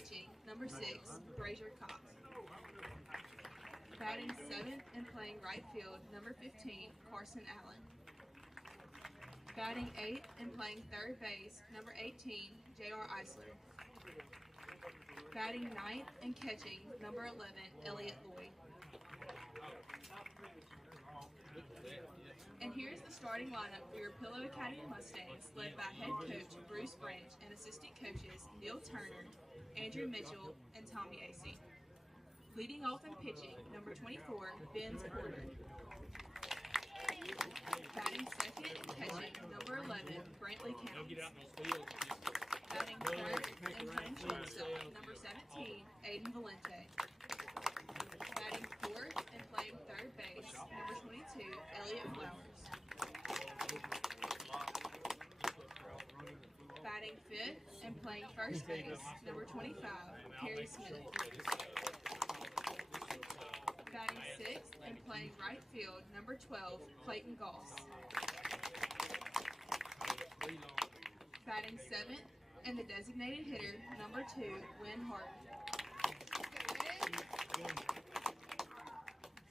pitching, number 6, Brazier Cox. Batting 7th and playing right field, number 15, Carson Allen. Batting 8th and playing third base, number 18, J.R. Eisler. Batting 9th and catching, number 11, Elliott Lloyd. And here's the starting lineup for your Pillow Academy Mustangs, led by head coach Bruce Branch and assistant coaches Neil Turner, Andrew Mitchell, and Tommy Acey. Leading off and pitching, number 24, Ben Porter. Batting second and catching, number 11, Brantley Counts. Batting third and playing shortstop, number 17, Aiden Valente. Batting fourth and playing third base, number 22, Elliott Flowers. Batting fifth and playing first base, number 25, Perry Smith. Batting sixth and playing right field, number 12, Clayton Goss. Batting seventh and the designated hitter, number 2, Lynn Harden.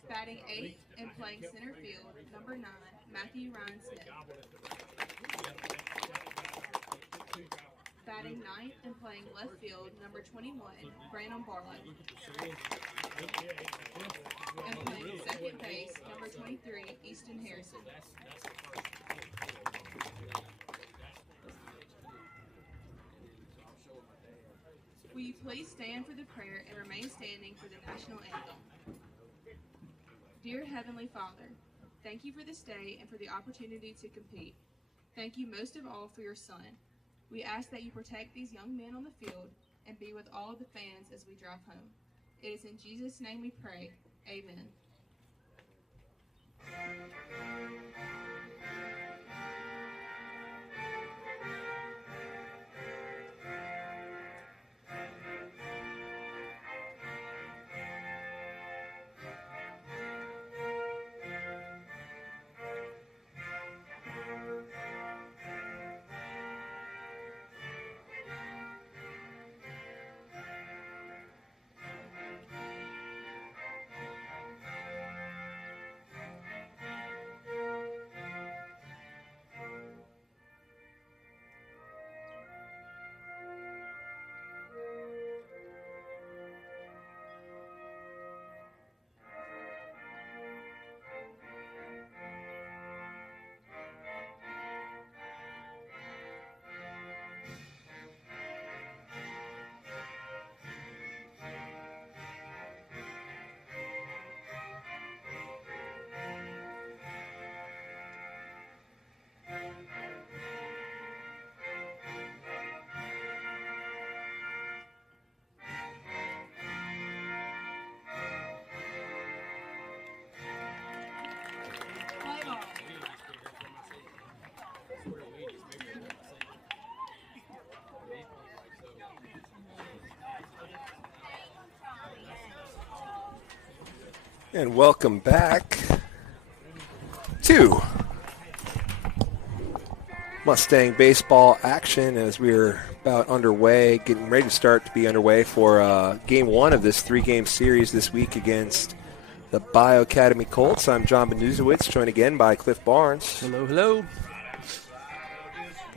Batting eighth and playing center field, number 9, Matthew Ryan Smith. Batting ninth and playing left field, number 21, Brandon Barlow. And playing second base, number 23, Easton Harrison. Will you please stand for the prayer and remain standing for the national anthem? Dear Heavenly Father, thank you for this day and for the opportunity to compete. Thank you most of all for your son. We ask that you protect these young men on the field and be with all of the fans as we drive home. It is in Jesus' name we pray. Amen. And welcome back to Mustang baseball action as we're about underway, getting ready to start to be underway for game one of this 3-game series this week against the Bayou Academy Colts. I'm John Benuzowitz, joined again by Cliff Barnes. Hello, hello.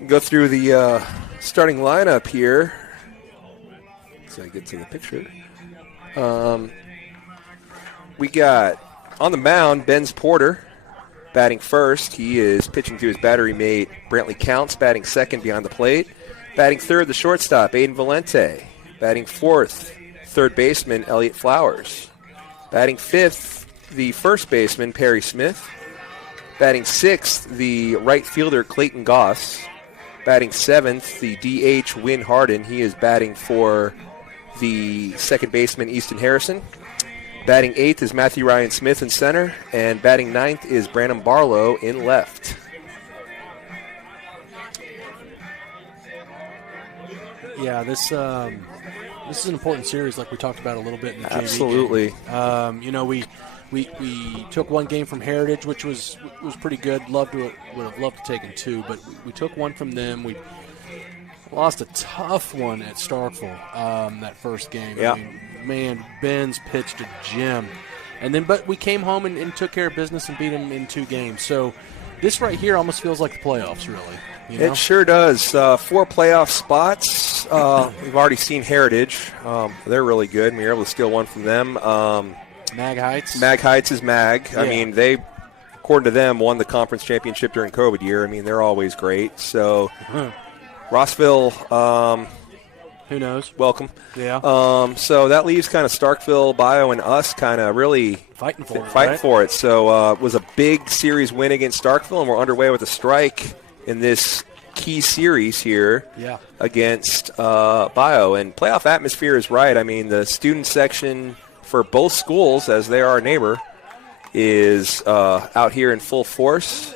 Go through the starting lineup here. So I get to the picture. We got on the mound Ben's Porter batting first. He is pitching to his battery mate Brantley Counts, batting second behind the plate. Batting third, the shortstop Aiden Valente. Batting fourth, third baseman Elliott Flowers. Batting fifth, the first baseman Perry Smith. Batting sixth, the right fielder Clayton Goss. Batting seventh, the DH Wynn Harden. He is batting for the second baseman Easton Harrison. Batting eighth is Matthew Ryan Smith in center, and batting ninth is Brandon Barlow in left. Yeah, this is an important series, like we talked about a little bit in the Absolutely. JV game. We took one game from Heritage, which was pretty good. Would have loved to have taken two, but we took one from them. We lost a tough one at Starkville that first game. Yeah. I mean, man, Ben's pitched a gem. But we came home and took care of business and beat him in 2 games. So this right here almost feels like the playoffs, really. You know? It sure does. 4 playoff spots. We've already seen Heritage. They're really good. We were able to steal one from them. Mag Heights. Mag Heights is Mag. Yeah. I mean, they, according to them, won the conference championship during COVID year. I mean, they're always great. So Rossville, who knows? welcome. Yeah. So that leaves kind of Starkville, Bayou, and us kind of really Fighting for it. So it was a big series win against Starkville, and we're underway with a strike in this key series here against Bayou. And playoff atmosphere is right. I mean, the student section for both schools, as they are our neighbor, is out here in full force.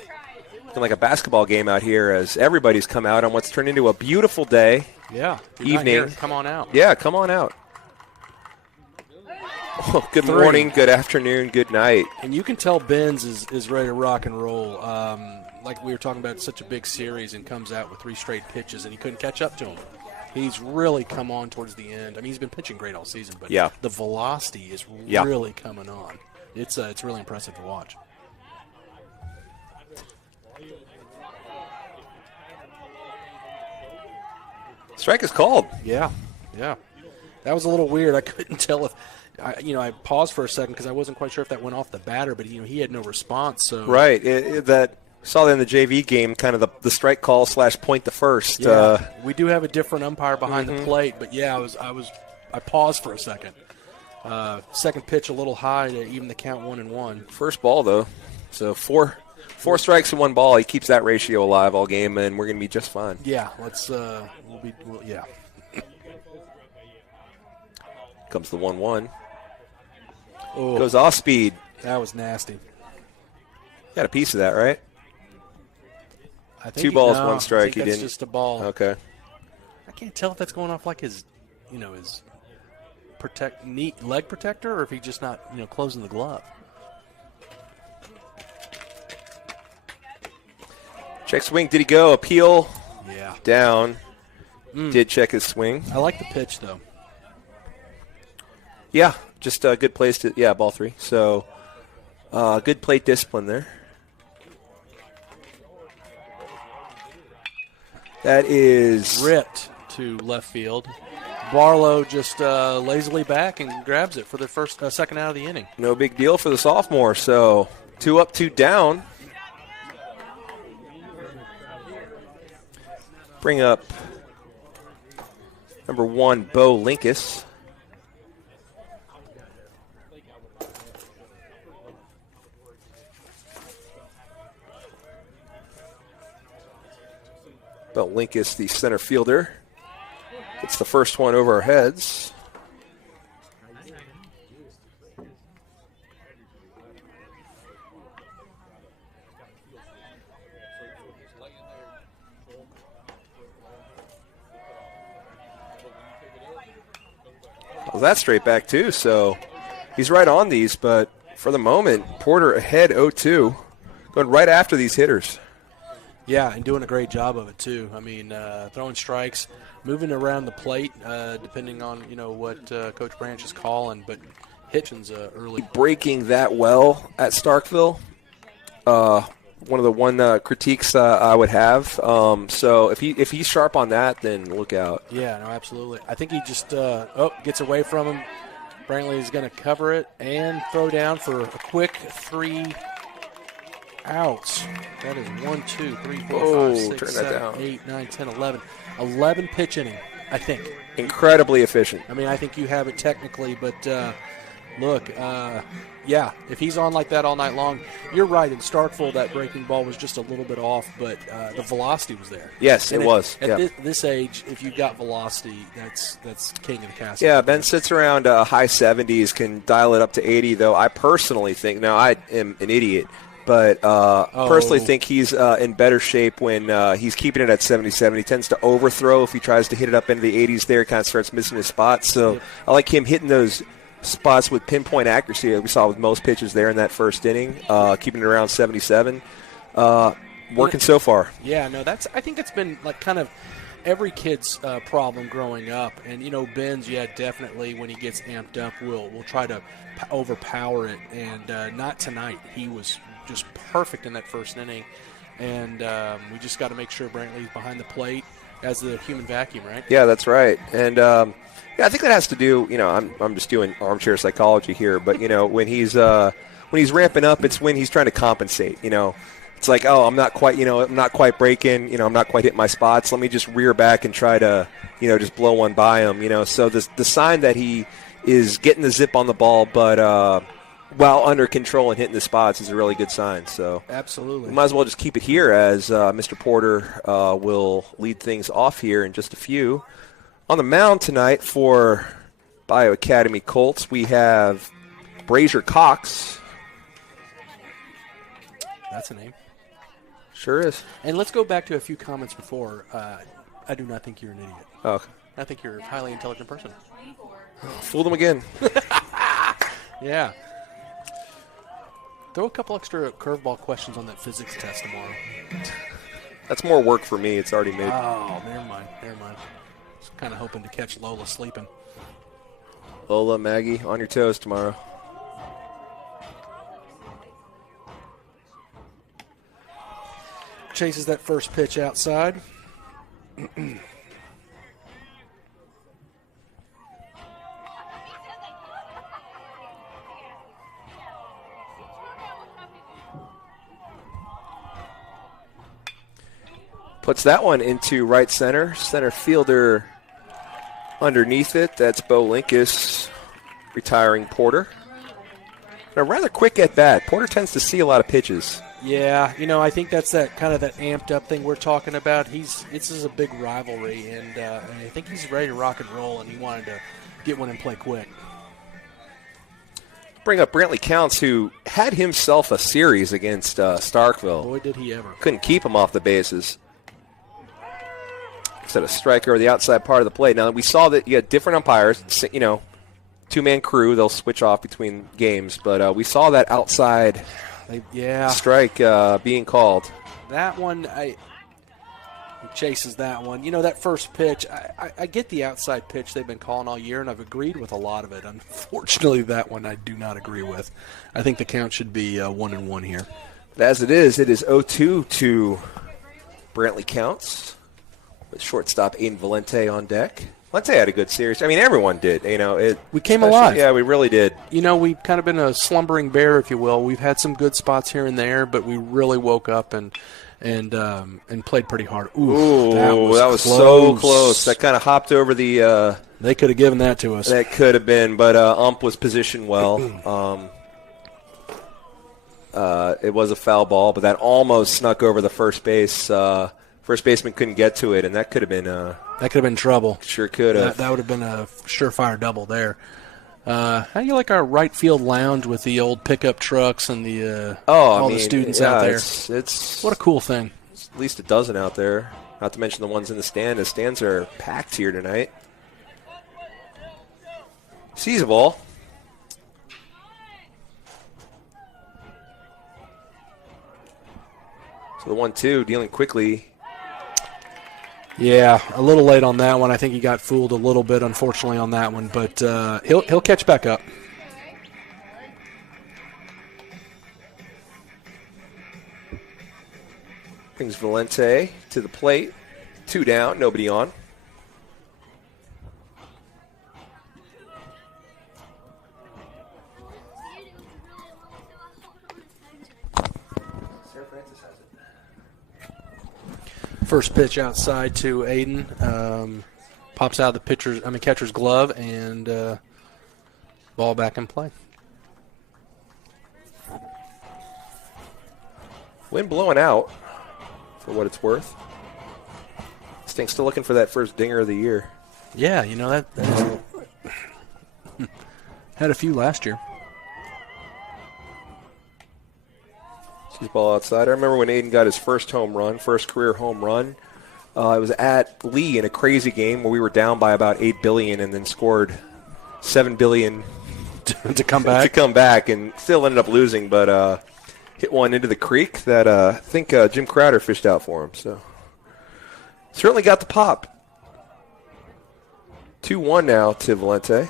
Looking like a basketball game out here as everybody's come out on what's turned into a beautiful day. Yeah. Evening. Come on out. Yeah, come on out. Oh, good morning, good afternoon, good night. And you can tell Benz is ready to rock and roll. Like we were talking about, such a big series, and comes out with 3 straight pitches, and he couldn't catch up to him. He's really come on towards the end. I mean, he's been pitching great all season, but the velocity is really coming on. It's really impressive to watch. Strike is called. Yeah. That was a little weird. I couldn't tell if I paused for a second because I wasn't quite sure if that went off the batter, but he had no response. So right, saw that in the JV game, kind of the strike call / point to first. Yeah, we do have a different umpire behind the plate, but I paused for a second. Second pitch a little high to even the count 1-1. First ball though, so four strikes and 1 ball. He keeps that ratio alive all game, and we're gonna be just fine. Yeah, yeah. Comes the 1-1. Oh, goes off speed. That was nasty. Got a piece of that, right? I think 2 balls, 1 I strike. think He that's didn't. just a ball. Okay. I can't tell if that's going off like his leg protector, or if he's just not closing the glove. Check swing. Did he go? Appeal. Yeah. Down. Did check his swing. I like the pitch though. Yeah, just a good place to ball 3. So good plate discipline there. That is ripped to left field. Barlow just lazily back and grabs it for the second out of the inning. No big deal for the sophomore. So 2 up, 2 down. Bring up number 1, Bo Linkus. Bo Linkus, the center fielder. It's the first one over our heads. Well, that's straight back too, so he's right on these, but for the moment, Porter ahead 0-2, going right after these hitters. Yeah, and doing a great job of it too. I mean, throwing strikes, moving around the plate, depending on what Coach Branch is calling, but Hitchens early. Breaking that well at Starkville. One of the critiques I would have. So if he's sharp on that, then look out. Yeah, no, absolutely. I think he just gets away from him. Brantley is going to cover it and throw down for a quick 3 outs. That is 1, 2, 3, 4, 5, 6, 7, 8, 9, 10, 11. 11 pitch inning, I think. Incredibly efficient. I mean, I think you have it technically, but look, if he's on like that all night long, you're right. In Starkville, that breaking ball was just a little bit off, but the velocity was there. Yes, it was. At this age, if you've got velocity, that's king of the castle. Yeah, Ben sits around high 70s, can dial it up to 80, though I personally think, now I am an idiot, but personally think he's in better shape when he's keeping it at 77. He tends to overthrow if he tries to hit it up into the 80s there, kind of starts missing his spots. So I like him hitting those spots with pinpoint accuracy that we saw with most pitches there in that first inning, keeping it around 77. Working so far. Yeah, no, I think it's been like kind of every kid's problem growing up. And, Ben's, definitely when he gets amped up, will try to overpower it. And not tonight. He was just perfect in that first inning. And we just got to make sure Brantley's behind the plate as the human vacuum, right? Yeah, that's right. And, I think that has to do, I'm just doing armchair psychology here, but, when he's ramping up, it's when he's trying to compensate, It's like, oh, I'm not quite breaking, I'm not quite hitting my spots. Let me just rear back and try to, just blow one by him, So the sign that he is getting the zip on the ball, but while under control and hitting the spots is a really good sign. So absolutely, we might as well just keep it here as Mr. Porter will lead things off here in just a few. On the mound tonight for Bayou Academy Colts, we have Brazier Cox. That's a name. Sure is. And let's go back to a few comments before. I do not think you're an idiot. Oh, okay. I think you're a highly intelligent person. Fool them again. Yeah. Throw a couple extra curveball questions on that physics test tomorrow. That's more work for me. It's already made. Oh, never mind. Just kind of hoping to catch Lola sleeping. Lola, Maggie, on your toes tomorrow. Chases that first pitch outside. Puts that one into right center. Center fielder underneath it. That's Bo Linkus retiring Porter. A rather quick at bat. Porter tends to see a lot of pitches. Yeah, I think that's that kind of that amped up thing we're talking about. This is a big rivalry, and I think he's ready to rock and roll, and he wanted to get one and play quick. Bring up Brantley Counts, who had himself a series against Starkville. Boy, did he ever. Couldn't keep him off the bases. Instead of striker or the outside part of the plate. Now, we saw that you had different umpires, two-man crew. They'll switch off between games, but we saw that outside strike being called. That one, he chases that one. That first pitch, I get the outside pitch they've been calling all year, and I've agreed with a lot of it. Unfortunately, that one I do not agree with. I think the count should be 1-1 here. As it is 0-2 to Brantley Counts with shortstop Aiden Valente on deck. Valente had a good series. I mean, everyone did. We came alive. Yeah, we really did. We've kind of been a slumbering bear, if you will. We've had some good spots here and there, but we really woke up and played pretty hard. Ooh, that was so close. That kind of hopped over the. They could have given that to us. That could have been, but ump was positioned well. It was a foul ball, but that almost snuck over the first base. First baseman couldn't get to it, and that could have been. That could have been trouble. Sure could have. That would have been a surefire double there. How do you like our right field lounge with the old pickup trucks and the the students out there? It's what a cool thing. At least a dozen out there. Not to mention the ones in the stand. The stands are packed here tonight. Sees a ball. So the 1-2 dealing quickly. Yeah, a little late on that one. I think he got fooled a little bit, unfortunately, on that one. But he'll catch back up. Brings Valente to the plate. 2 down, nobody on. First pitch outside to Aiden. Pops out of the catcher's glove, and ball back in play. Wind blowing out, for what it's worth. Sting's still looking for that first dinger of the year. Yeah, that had a few last year. Sees ball outside. I remember when Aiden got his first career home run. It was at Lee in a crazy game where we were down by about $8 billion and then scored $7 billion to come back. To come back, and still ended up losing, but hit one into the creek that I think Jim Crowder fished out for him. So certainly got the pop. 2-1 now to Valente.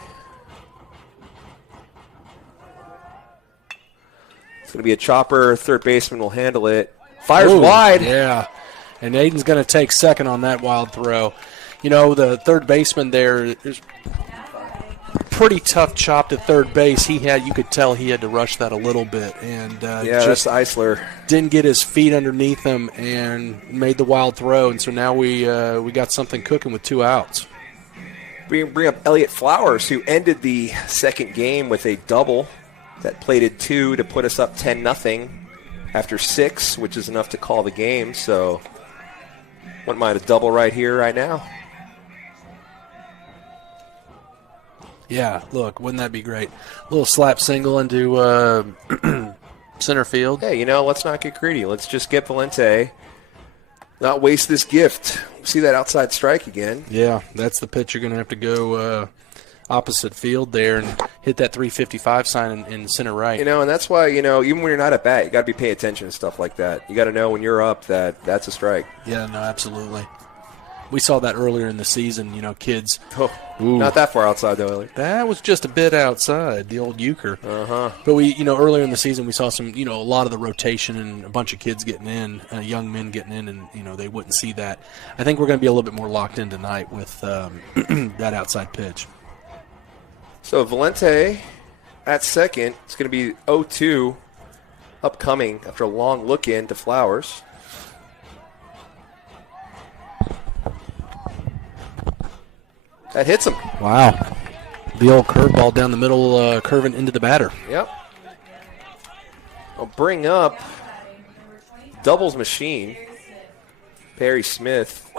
It's going to be a chopper. Third baseman will handle it. Fires wide. Yeah. And Aiden's going to take second on that wild throw. You know, the third baseman there is pretty tough chop to third base. You could tell he had to rush that a little bit, and that's Eisler. Didn't get his feet underneath him and made the wild throw. And so now we got something cooking with 2 outs. We bring up Elliott Flowers, who ended the second game with a double that plated 2 to put us up 10-0 after 6, which is enough to call the game. So wouldn't mind a double right here, right now. Yeah, look, wouldn't that be great? A little slap single into center field. Hey, let's not get greedy. Let's just get Valente, not waste this gift. See that outside strike again. Yeah, that's the pitch. You're going to have to go opposite field there and hit that 355 sign in center right. And that's why, even when you're not at bat, you got to be paying attention to stuff like that. You got to know when you're up that that's a strike. Yeah, no, absolutely. We saw that earlier in the season, kids. Oh, not that far outside, though, Elliot. That was just a bit outside, the old euchre. Uh-huh. But we, earlier in the season, we saw some, a lot of the rotation and a bunch of kids getting in, young men getting in, and, they wouldn't see that. I think we're going to be a little bit more locked in tonight with that outside pitch. So Valente at second. It's going to be 0-2 upcoming after a long look in to Flowers. That hits him. Wow. The old curveball down the middle, curving into the batter. Yep. I'll bring up doubles machine. Perry Smith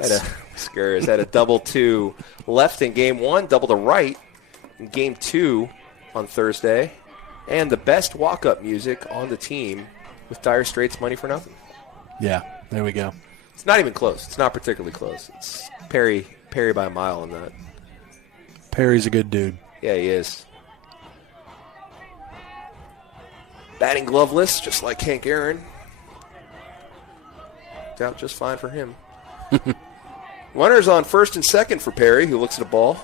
had a double to left in game 1, double to right in game 2 on Thursday, and the best walk-up music on the team with Dire Straits' Money for Nothing. Yeah, there we go. It's not even close. It's not particularly close. It's Perry by a mile on that. Perry's a good dude. Yeah, he is. Batting gloveless, just like Hank Aaron. Worked out just fine for him. Runners on first and second for Perry, who looks at a ball.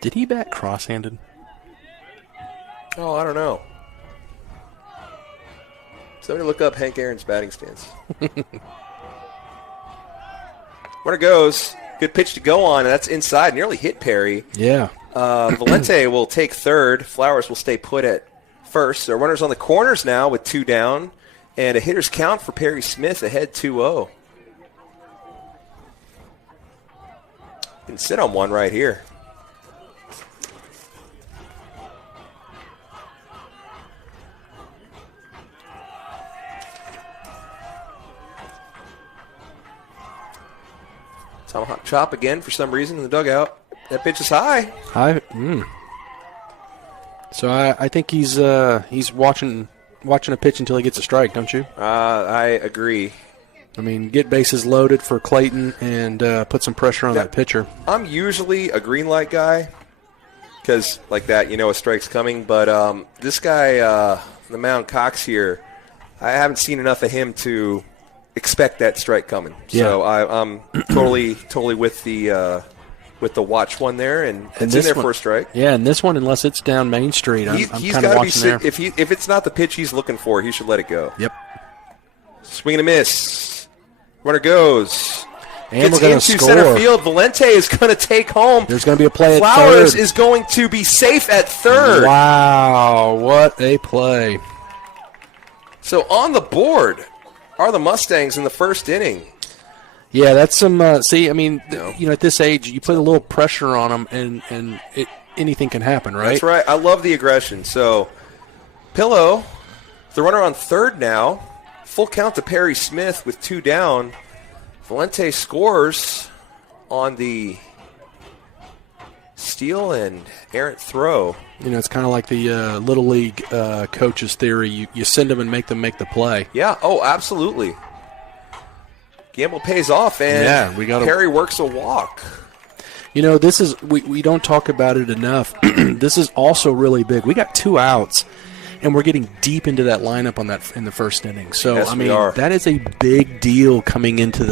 Did he bat cross-handed? Oh, I don't know. Somebody look up Hank Aaron's batting stance. Runner goes. Good pitch to go on, and that's inside. Nearly hit Perry. Yeah. Valente will take third. Flowers will stay put at first. So runners on the corners now with 2 down. And a hitter's count for Perry Smith ahead 2-0. Can sit on one right here. Tomahawk chop again for some reason in the dugout. That pitch is high. So I think he's watching a pitch until he gets a strike, don't you? I agree. I mean, get bases loaded for Clayton and put some pressure on that pitcher. I'm usually a green light guy because like that, a strike's coming. But this guy, the mound Cox here, I haven't seen enough of him to expect that strike coming. Yeah. So I'm totally with the watch one there, and it's in there for a strike. Yeah, and this one, unless it's down Main Street, I'm kind of watching there. If it's not the pitch he's looking for, he should let it go. Yep. Swing and a miss. Runner goes. And gets we're going into to score. Center field. Valente is going to take home. There's going to be a play at third. Flowers is going to be safe at third. Wow, what a play. So on the board are the Mustangs in the first inning. Yeah, that's some at this age, you put a little pressure on them, and anything can happen, right? That's right. I love the aggression. So Pillow, the runner on third now. Full count to Perry Smith with 2 down. Valente scores on the steal and errant throw. It's kind of like the Little League coaches theory. You send them and make them make the play. Yeah, absolutely. Gamble pays off, and Perry works a walk. This is we don't talk about it enough. This is also really big. We got 2 outs, and we're getting deep into that lineup in the first inning. So yes, we are. that is a big deal coming into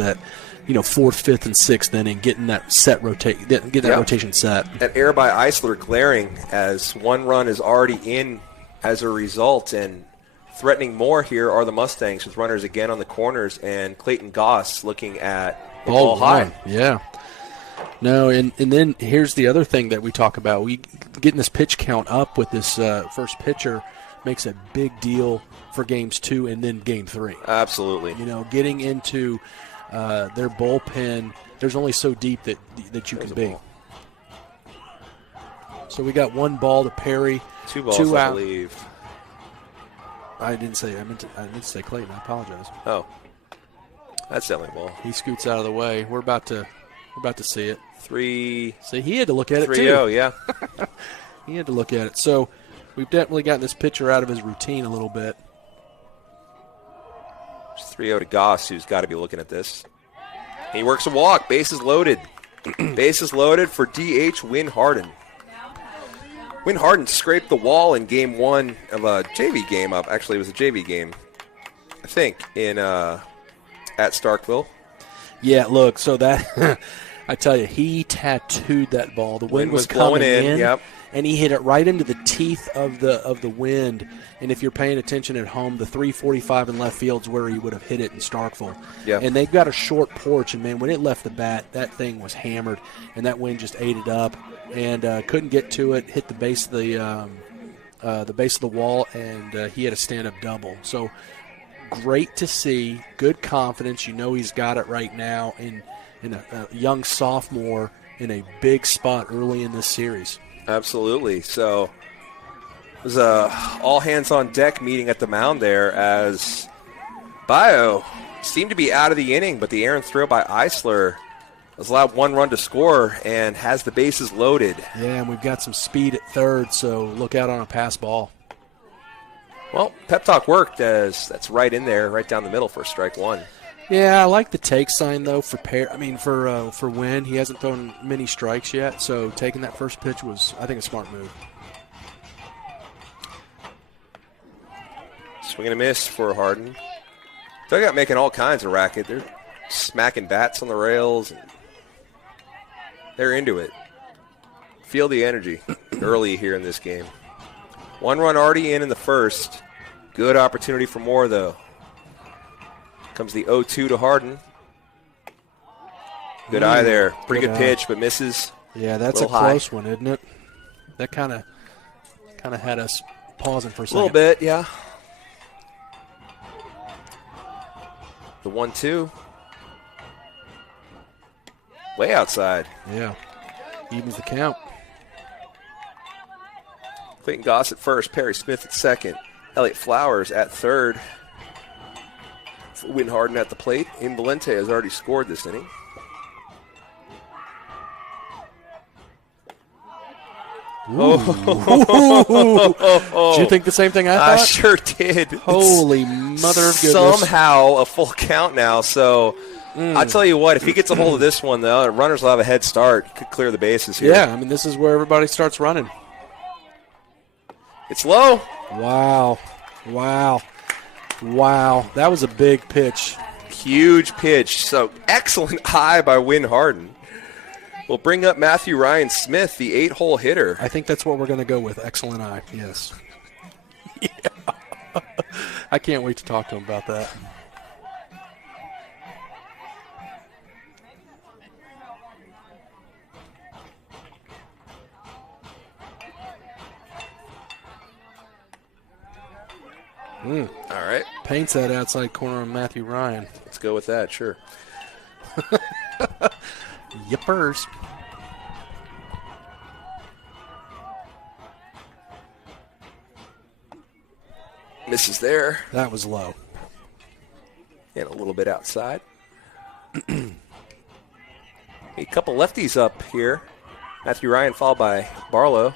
4th, 5th, and 6th inning, getting that rotation set. That error by Eisler glaring as one run is already in as a result, and threatening more here are the Mustangs with runners again on the corners, and Clayton Goss looking at ball high. Yeah. No, and then here's the other thing that we talk about. We getting this pitch count up with this first pitcher makes a big deal for games 2 and then game 3. Absolutely. Getting into their bullpen, there's only so deep that you can be. So we got 1 ball to Perry. 2 balls, I believe. I didn't say. I meant to say Clayton. I apologize. Oh, that's definitely a ball. He scoots out of the way. We're about to see it. 3. See, he had to look at it 3-0, too. 3-0, yeah. He had to look at it. So we've definitely gotten this pitcher out of his routine a little bit. It's 3-0 to Goss, who's got to be looking at this. He works a walk. Bases loaded. Bases loaded for DH Win Harden. Win Harden scraped the wall in game 1 of a JV game up. Actually, it was a JV game, I think, at Starkville. Yeah, look, so that I tell you, he tattooed that ball. The wind was blowing coming in, yep. And he hit it right into the teeth of the wind. And if you're paying attention at home, the 345 in left field's where he would have hit it in Starkville. Yep. And they've got a short porch, and man, when it left the bat, that thing was hammered, and that wind just ate it up, and couldn't get to it. Hit the base of the base of the wall, and he had a stand-up double. So great to see, good confidence. He's got it right now in a young sophomore in a big spot early in this series. Absolutely. So it was a all-hands-on-deck meeting at the mound there as Bayou seemed to be out of the inning, but the errant throw by Eisler has allowed 1 run to score and has the bases loaded. Yeah, and we've got some speed at third, so look out on a pass ball. Well, pep talk worked as that's right in there, right down the middle for strike 1. Yeah, I like the take sign though for Wynn. He hasn't thrown many strikes yet, so taking that first pitch was, I think, a smart move. Swing and a miss for Harden. Dugout making all kinds of racket. They're smacking bats on the rails. And they're into it. Feel the energy early here in this game. 1 run already in the first. Good opportunity for more, though. Comes the 0-2 to Harden. Good eye there. Pretty good pitch, but misses. Yeah, that's a close one, isn't it? That kind of had us pausing for a second. A little bit, yeah. The 1-2. Way outside. Yeah. Evens the count. Clayton Goss at first. Perry Smith at second. Elliott Flowers at third. Win Harden at the plate. Valente has already scored this inning. Did you think the same thing I thought? I sure did. Holy mother of goodness. Somehow a full count now. So I'll tell you what, if he gets a hold of this one, the runners will have a head start. Could clear the bases here. Yeah, I mean, this is where everybody starts running. It's low. Wow. That was a big pitch. Huge pitch. So excellent eye by Win Harden. We'll bring up Matthew Ryan Smith, the 8-hole hitter. I think that's what we're going to go with. Excellent eye. Yes. Yeah. I can't wait to talk to him about that. All right. Paints that outside corner of Matthew Ryan. Let's go with that, sure. Yippers. Misses there. That was low. And a little bit outside. A couple lefties up here. Matthew Ryan followed by Barlow.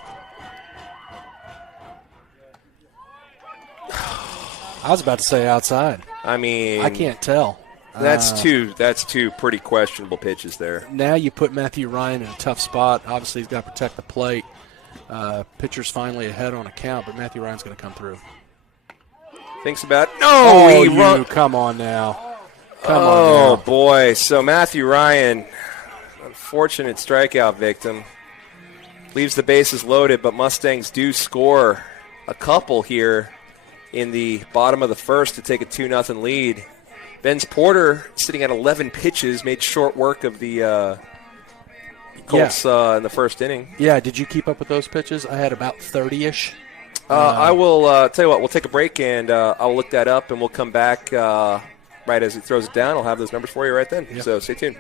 I was about to say outside. I mean, I can't tell. That's two pretty questionable pitches there. Now you put Matthew Ryan in a tough spot. Obviously, he's got to protect the plate. Pitcher's finally ahead on a count, but Matthew Ryan's going to come through. Thinks about it. No, come on now. Come on now. Boy. So Matthew Ryan, unfortunate strikeout victim, leaves the bases loaded, but Mustangs do score a couple here in the bottom of the first to take a 2-0 lead. Ben's Porter, sitting at 11 pitches, made short work of the Colts in the first inning. Yeah, did you keep up with those pitches? I had about 30-ish. I will tell you what, we'll take a break, and I'll look that up, and we'll come back right as he throws it down. I'll have those numbers for you right then. Yep. So stay tuned.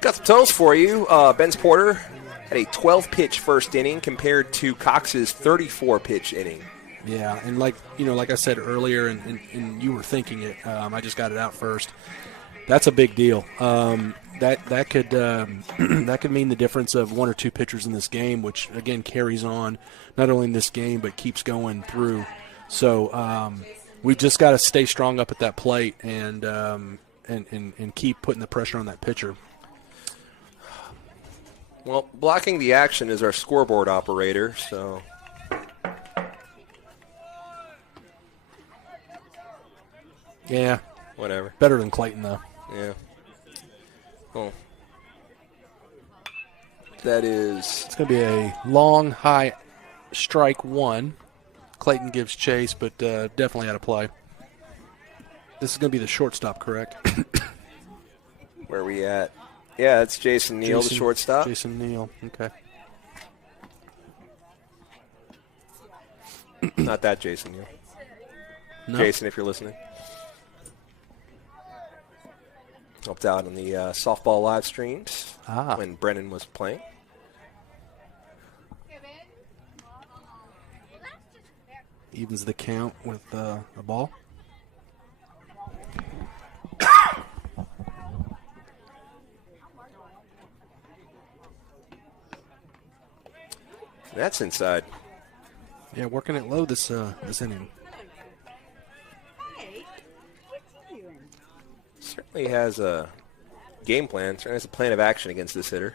Got the totals for you. Ben's Porter had a 12-pitch first inning compared to Cox's 34-pitch inning. Yeah, and like I said earlier, and you were thinking it, I just got it out first. That's a big deal. That could that could mean the difference of one or two pitchers in this game, which again carries on not only in this game but keeps going through. So we've just got to stay strong up at that plate and keep putting the pressure on that pitcher. Well, blocking the action is our scoreboard operator, so. Yeah. Whatever. Better than Clayton, though. Yeah. Oh. That is. It's going to be a long, high strike one. Clayton gives chase, but definitely out of play. This is going to be the shortstop, correct? Where are we at? Yeah, it's Jason Neal, the shortstop. Jason Neal, okay. Not that Jason Neal. No. Jason, if you're listening. Helped out on the softball live streams when Brennan was playing. Evens the count with a ball. That's inside. Yeah, working it low this inning. Certainly has a game plan. Certainly has a plan of action against this hitter.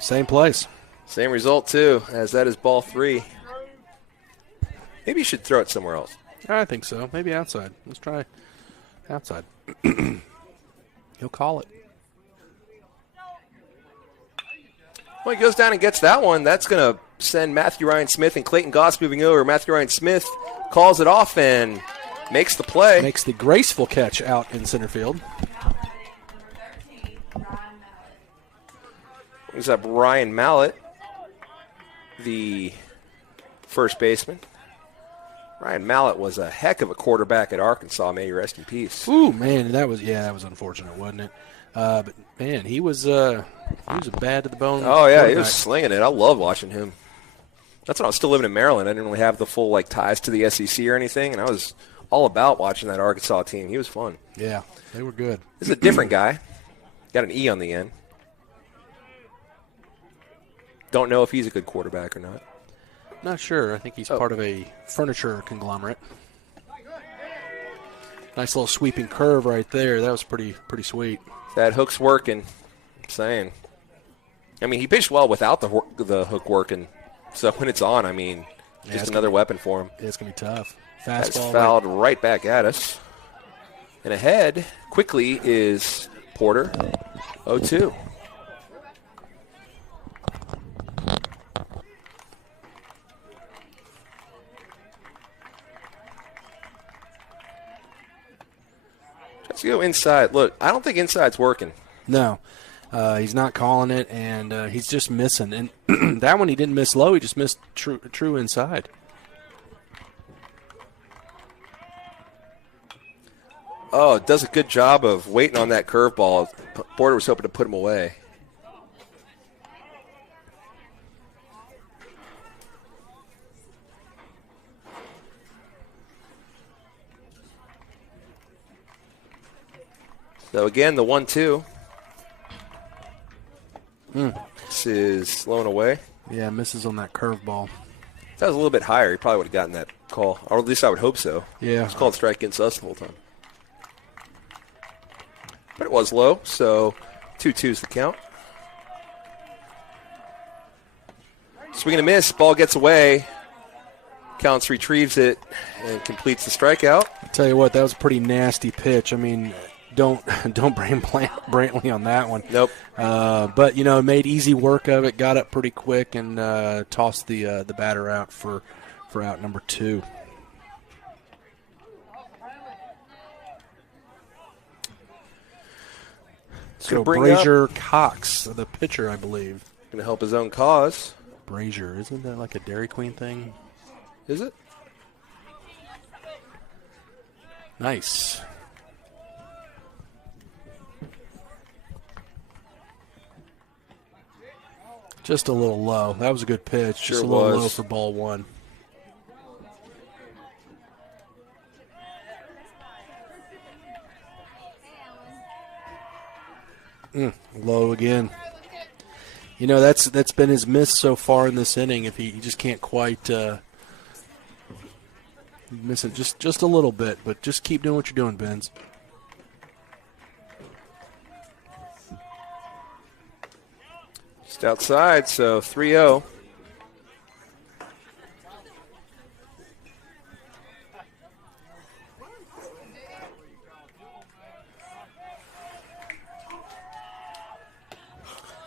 Same place. Same result, too, as that is ball 3. Maybe you should throw it somewhere else. I think so. Maybe outside. Let's try outside. He'll call it. Well, he goes down and gets that one. That's going to send Matthew Ryan Smith and Clayton Goss moving over. Matthew Ryan Smith calls it off and makes the play. Makes the graceful catch out in center field. Brings up Ryan Mallett, the first baseman. Ryan Mallett was a heck of a quarterback at Arkansas. May he rest in peace. Ooh, man, that was unfortunate, wasn't it? But man, he was a bad to the bone. Oh yeah, he was slinging it. I love watching him. That's when I was still living in Maryland. I didn't really have the full ties to the SEC or anything, and I was all about watching that Arkansas team. He was fun. Yeah, they were good. This is a different guy. Got an E on the end. Don't know if he's a good quarterback or not. Not sure. I think he's part of a furniture conglomerate. Nice little sweeping curve right there. That was pretty sweet. That hook's working. I'm saying. I mean, he pitched well without the hook working. So when it's on, I mean, just another weapon for him. It's going to be tough. Fastball. That's fouled right back at us. And ahead quickly is Porter. 0-2. Let's go inside. Look, I don't think inside's working. No. He's not calling it, and he's just missing. And that one he didn't miss low. He just missed true inside. Oh, it does a good job of waiting on that curveball. Porter was hoping to put him away. So again, the 1-2. This is blown away. Yeah, misses on that curveball. If that was a little bit higher, he probably would have gotten that call. Or at least I would hope so. Yeah. It's called strike against us the whole time. But it was low, so 2-2 is the count. Swing and a miss. Ball gets away. Counts retrieves it and completes the strikeout. I'll tell you what, that was a pretty nasty pitch. I mean, don't blame Brantley on that one. Nope. But, you know, made easy work of it, got up pretty quick, and tossed the batter out for out number 2. So Brazier Cox, the pitcher, I believe. Going to help his own cause. Brazier, isn't that like a Dairy Queen thing? Is it? Nice. Just a little low. That was a good pitch. Sure Just a little was. low for ball 1. Low again. You know, that's been his miss so far in this inning. If he just can't quite miss it just a little bit, but just keep doing what you're doing, Benz. Just outside, so 3-0.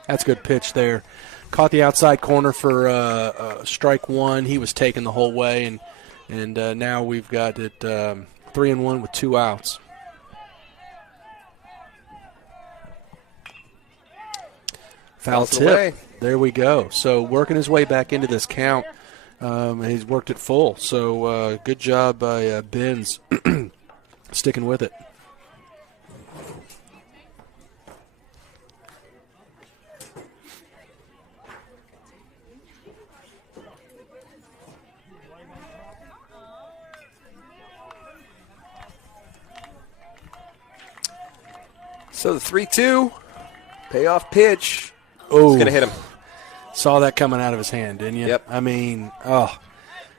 That's a good pitch there. Caught the outside corner for strike 1. He was taken the whole way, and now we've got it 3-1 with 2 outs. Foul tip. Away. There we go. So working his way back into this count. He's worked it full. So good job by Benz sticking with it. So the 3-2 payoff pitch. Oh, It's going to hit him. Saw that coming out of his hand, didn't you? Yep. I mean,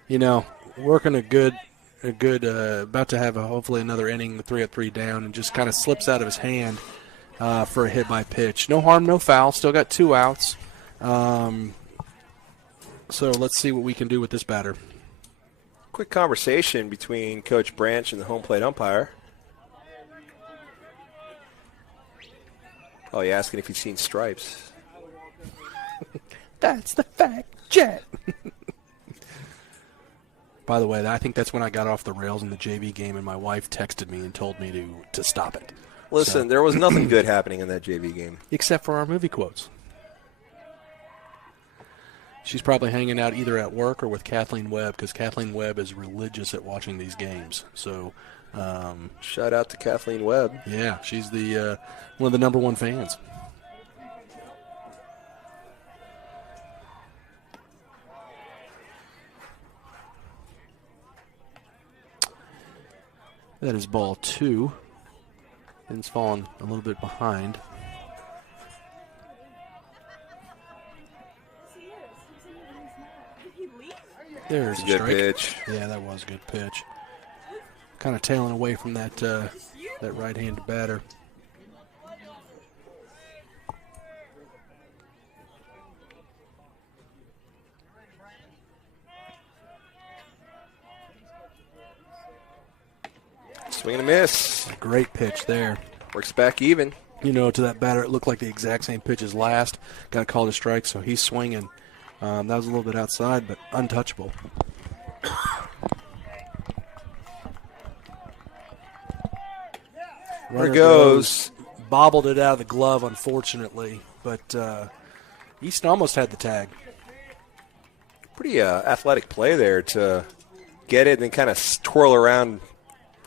you know, working a good, about to have hopefully another inning, the 3-3 down, and just kind of slips out of his hand for a hit by pitch. No harm, no foul. Still got 2 outs. So let's see what we can do with this batter. Quick conversation between Coach Branch and the home plate umpire. Oh, you're asking if he's seen stripes. That's the fact, Jet. By the way, I think that's when I got off the rails in the JV game, and my wife texted me and told me to stop it. Listen, there was nothing good happening in that JV game. Except for our movie quotes. She's probably hanging out either at work or with Kathleen Webb, because Kathleen Webb is religious at watching these games. So, shout out to Kathleen Webb. Yeah, she's the one of the number 1 fans. That is ball 2. And it's fallen a little bit behind. There's a Good strike. pitch. Yeah, that was a good pitch. Kind of tailing away from that right-handed batter. Swing and a miss. A great pitch there. Works back even. You know, to that batter, it looked like the exact same pitch as last. Got called a strike, so he's swinging. That was a little bit outside, but untouchable. There goes. Bobbled it out of the glove, unfortunately, but Easton almost had the tag. Pretty athletic play there to get it and then kind of twirl around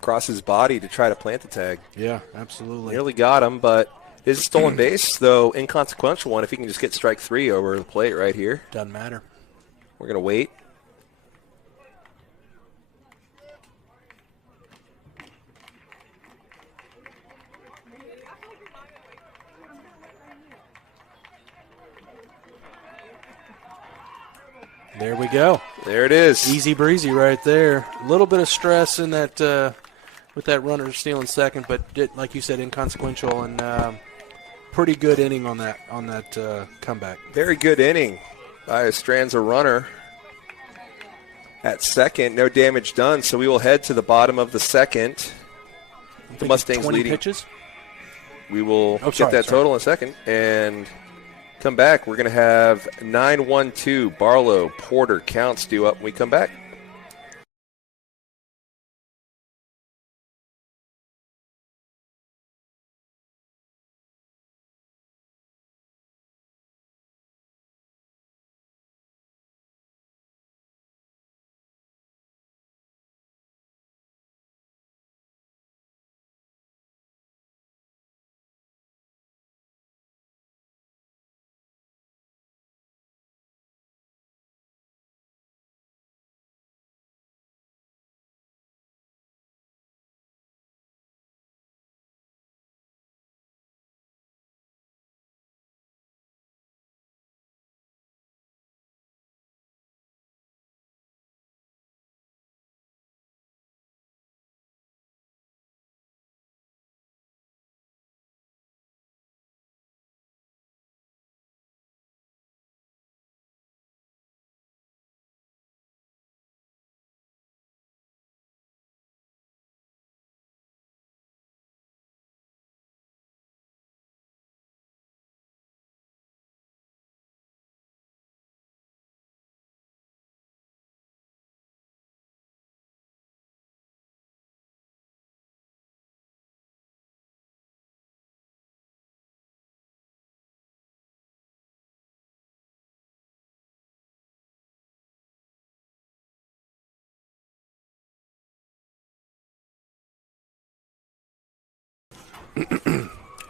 across his body to try to plant the tag. Yeah, absolutely. Nearly got him, but his stolen base, though inconsequential one, if he can just get strike 3 over the plate right here. Doesn't matter. We're going to wait. There we go. There it is. Easy breezy right there. A little bit of stress in that with that runner stealing second, but like you said, inconsequential and pretty good inning on that comeback. Very good inning by Strands, a runner at second. No damage done, so we will head to the bottom of the second. The Mustangs 20 leading. pitches? We will get that total in a second and come back. We're going to have 9-1-2 Barlow, Porter, Counts due up when we come back.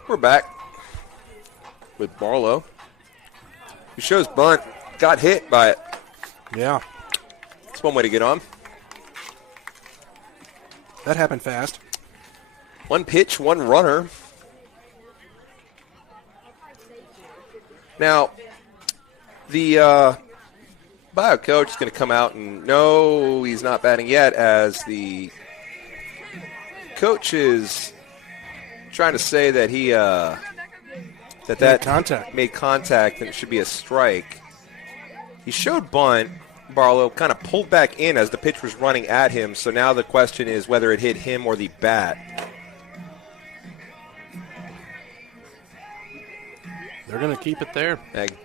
We're back with Barlow. He shows bunt, got hit by it. Yeah. That's one way to get on. That happened fast. One pitch, one runner. Now, the Bayou coach is going to come out and no, he's not batting yet, as the coach is trying to say that he made contact and it should be a strike. He showed bunt. Barlow kind of pulled back in as the pitch was running at him, so now the question is whether it hit him or the bat. They're going to keep it there. Egg.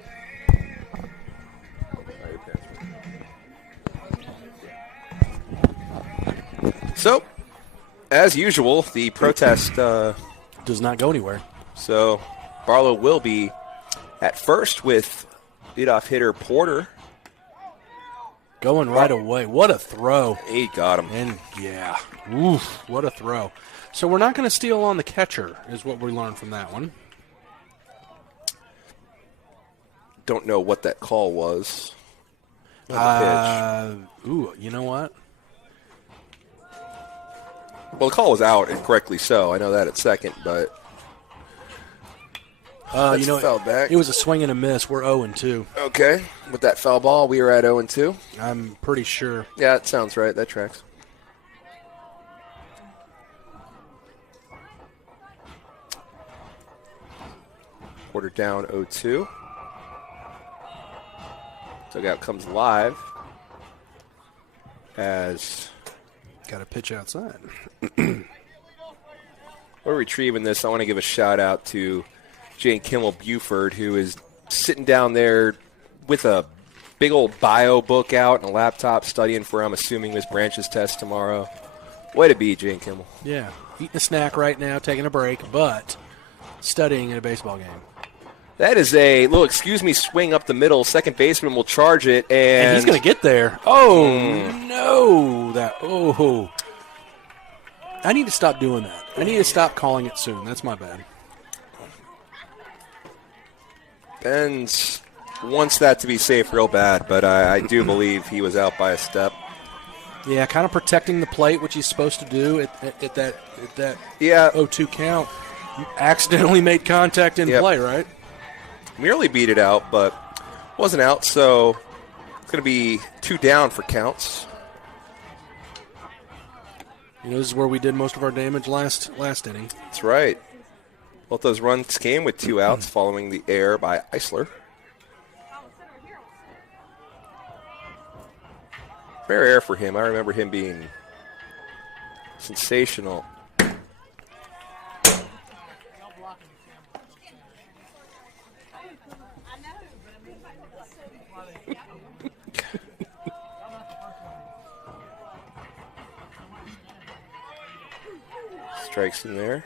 So, as usual, the protest does not go anywhere. So, Barlow will be at first with leadoff hitter Porter. Going right away. What a throw. He got him. And, yeah. Oof, what a throw. So we're not going to steal on the catcher is what we learned from that one. Don't know what that call was. Ooh, you know what? Well, the call was out, and correctly so. I know that at second, but you know, foul back. It was a swing and a miss. We're 0-2. Okay. With that foul ball, we are at 0-2. I'm pretty sure. Yeah, that sounds right. That tracks. Porter down 0-2. Dugout comes live as got a pitch outside. We're retrieving this. I want to give a shout out to Jane Kimmel Buford, who is sitting down there with a big old bio book out and a laptop studying for, I'm assuming, Miss Branch's test tomorrow. Way to be, Jane Kimmel. Yeah, eating a snack right now, taking a break, but studying in a baseball game. That is a little swing up the middle. Second baseman will charge it, and he's going to get there. Oh, no. I need to stop doing that. I need to stop calling it soon. That's my bad. Benz wants that to be safe real bad, but I do believe he was out by a step. Yeah, kind of protecting the plate, which he's supposed to do at that 0-2 count. You accidentally made contact in play, right? Nearly beat it out, but wasn't out, so it's going to be 2 down for counts. You know, this is where we did most of our damage last inning. That's right. Both those runs came with 2 outs following the error by Eisler. Rare error for him. I remember him being sensational. Strikes in there.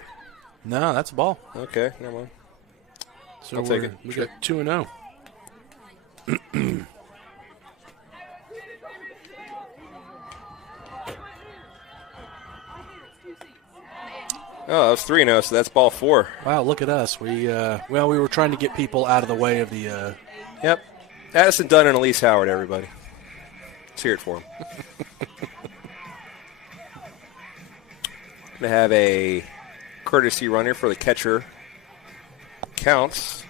No, that's a ball. Okay, never mind. So I'll take it. We got 2-0. Oh, that was 3-0, so that's ball 4. Wow, look at us. We were trying to get people out of the way of the. Yep. Addison Dunn and Elise Howard, everybody. Let's hear it for him. Going to have a courtesy runner for the catcher. Counts.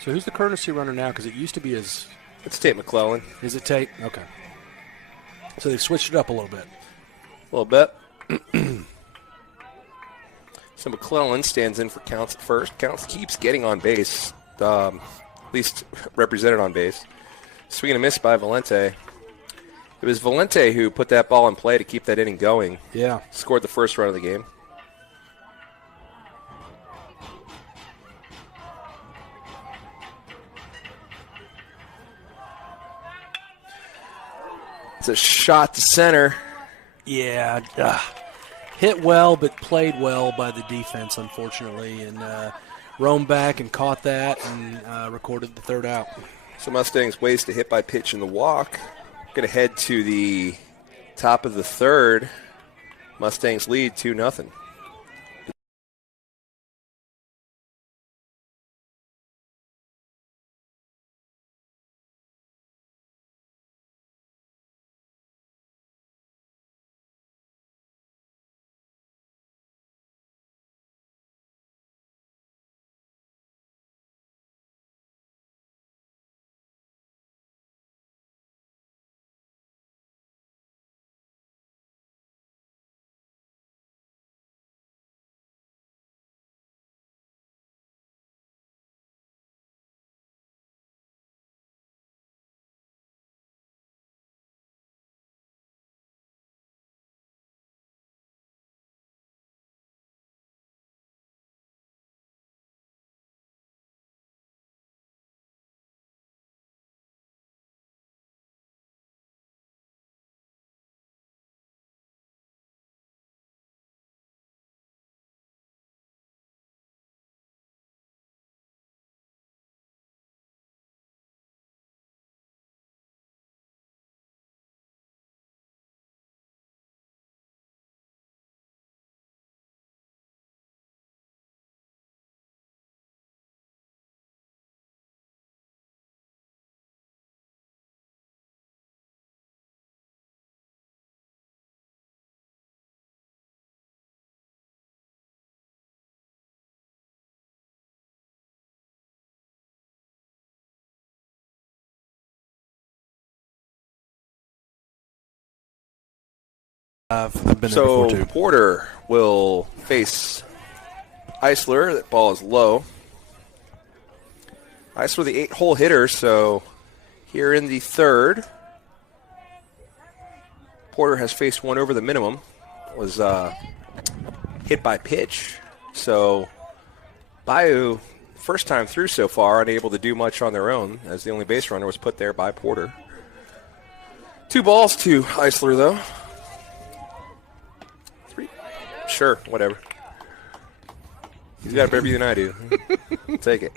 So who's the courtesy runner now? Because it used to be as. It's Tate McClellan. Is it Tate? Okay. So they've switched it up a little bit. A little bit. So McClellan stands in for Counts at first. Counts keeps getting on base, at least represented on base. Swing and a miss by Valente. It was Valente who put that ball in play to keep that inning going. Yeah. Scored the first run of the game. It's a shot to center. Yeah. Hit well, but played well by the defense, unfortunately. And roamed back and caught that and recorded the third out. So Mustangs waste a hit by pitch in the walk. Going to head to the top of the third. Mustangs lead 2-0. I've been there before, too. Porter will face Eisler. That ball is low. Eisler, the 8-hole hitter, so here in the third, Porter has faced one over the minimum. Was hit by pitch. So Bayou, first time through so far, unable to do much on their own, as the only base runner was put there by Porter. 2 balls to Eisler, though. 3. Sure, whatever. He's got a better view than I do. Take it.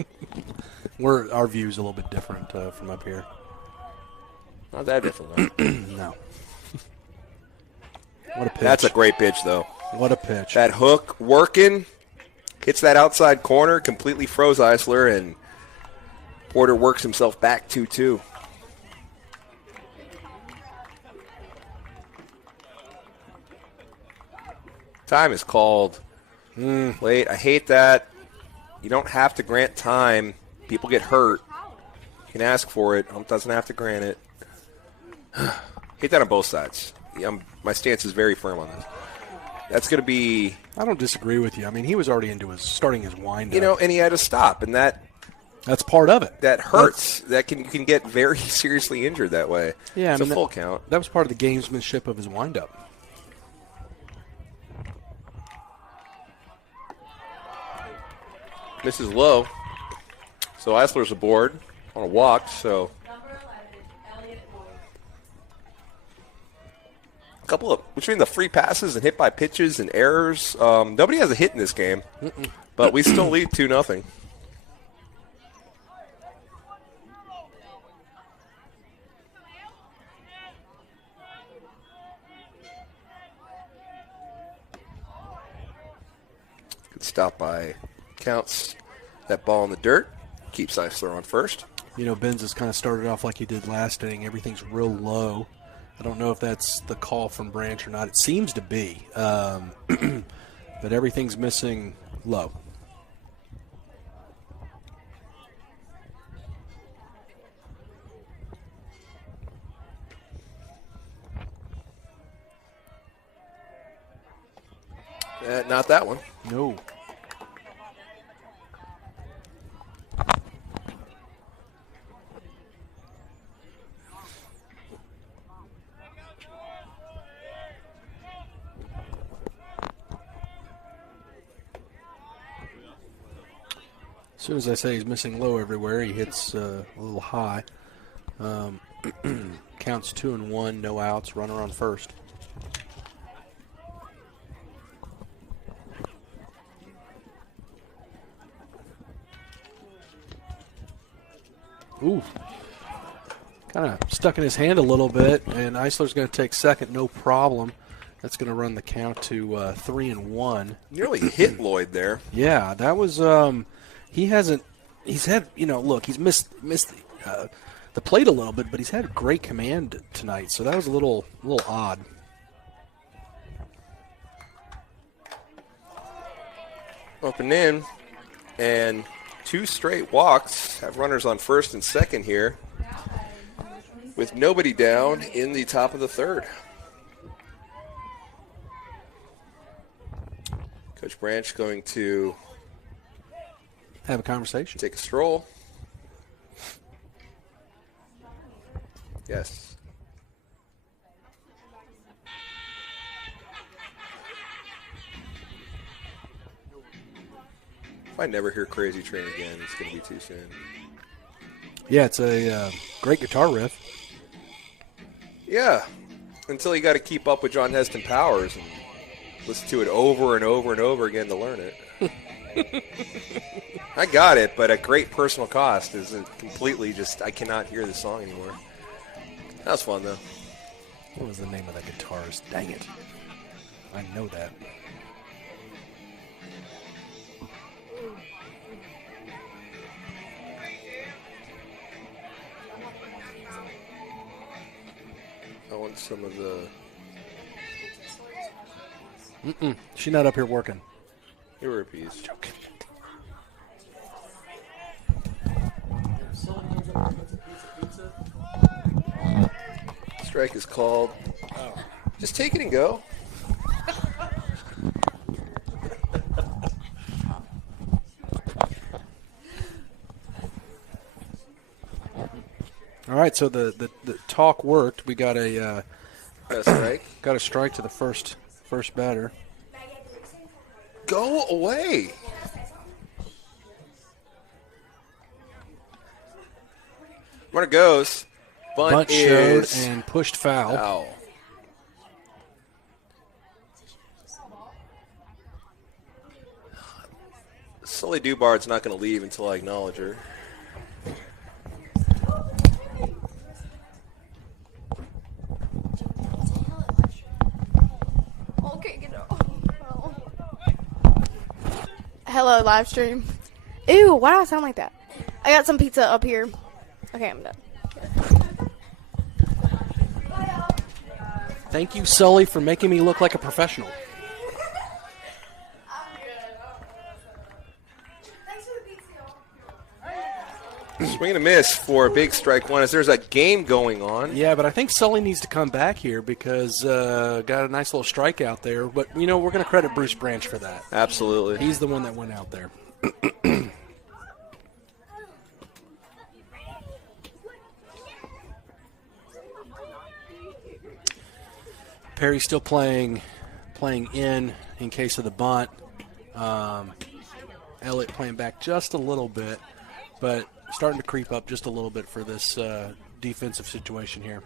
Our view's a little bit different from up here. Not that different, though. No. What a pitch. That's a great pitch, though. What a pitch. That hook working, hits that outside corner, completely froze Eisler, and Porter works himself back 2-2. Time is called. Late. I hate that. You don't have to grant time. People get hurt. You can ask for it. Ump doesn't have to grant it. Hate that on both sides. My stance is very firm on this. That's going to be... I don't disagree with you. I mean, he was already starting his wind-up. And he had to stop, and that's part of it. That hurts. You can get very seriously injured that way. Yeah, it's a full count. That was part of the gamesmanship of his wind-up. Misses low. So Eisler's aboard on a walk, so... A couple of, between the free passes and hit by pitches and errors, nobody has a hit in this game, but we still lead 2-0. Good stop by Counts. That ball in the dirt keeps Eisler on first. Benz has kind of started off like he did last inning. Everything's real low. I don't know if that's the call from Branch or not. It seems to be. But everything's missing low. Not that one. No. As soon as I say he's missing low everywhere, he hits a little high. Counts 2-1, no outs, runner on first. Ooh. Kind of stuck in his hand a little bit, and Eisler's going to take second, no problem. That's going to run the count to 3-1. Nearly hit Lloyd there. Yeah, that was he's had, look, he's missed the plate a little bit, but he's had great command tonight, so that was a little odd. Up and in, and 2 straight walks have runners on first and second here with nobody down in the top of the third. Coach Branch going to have a conversation. Take a stroll. Yes. If I never hear Crazy Train again, it's going to be too soon. Yeah, it's a great guitar riff. Yeah, until you got to keep up with John Heston Powers and listen to it over and over and over again to learn it. I got it, but at great personal cost. Is it completely just, I cannot hear the song anymore. That was fun, though. What was the name of that guitarist? Dang it. I know that. I want some of the... She's not up here working. You were a piece. Joking. Strike is called. Just take it and go. All right, so the talk worked. We got a strike. Got a strike to the first batter. Go away. Runner goes. Bunt showed and pushed foul. Ow. Sully Dubard's not going to leave until I acknowledge her. Hello, live stream. Ew, why do I sound like that? I got some pizza up here. Okay, I'm done. Thank you, Sully, for making me look like a professional. Swing and a miss for a big strike one as there's a game going on. Yeah, but I think Sully needs to come back here because got a nice little strikeout there. But, we're going to credit Bruce Branch for that. Absolutely. He's the one that went out there. Perry's still playing in case of the bunt. Elliott playing back just a little bit, but starting to creep up just a little bit for this defensive situation here.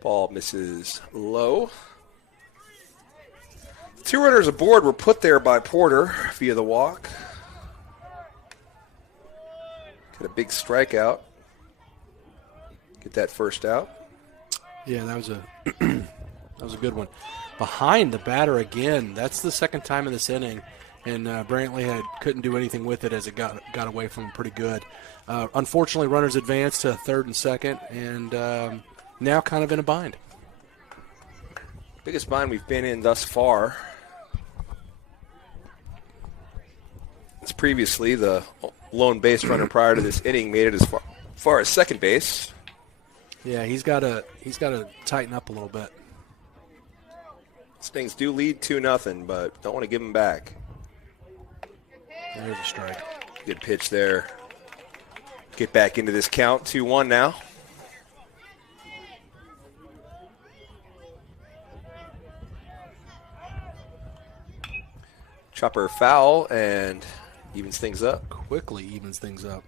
Ball misses low. 2 runners aboard were put there by Porter via the walk. Got a big strikeout. Get that first out. Yeah, that was a good one. Behind the batter again. That's the second time in this inning, and Brantley couldn't do anything with it as it got away from him pretty good. Unfortunately, runners advanced to third and second, and now kind of in a bind. Biggest bind we've been in thus far. It's previously the lone base runner prior to this inning made it as far as second base. Yeah, he's got to tighten up a little bit. Mustangs do lead 2-0, but don't want to give them back. There's a strike. Good pitch there. Get back into this count. 2-1 now. Chopper foul and evens things up. Quickly evens things up.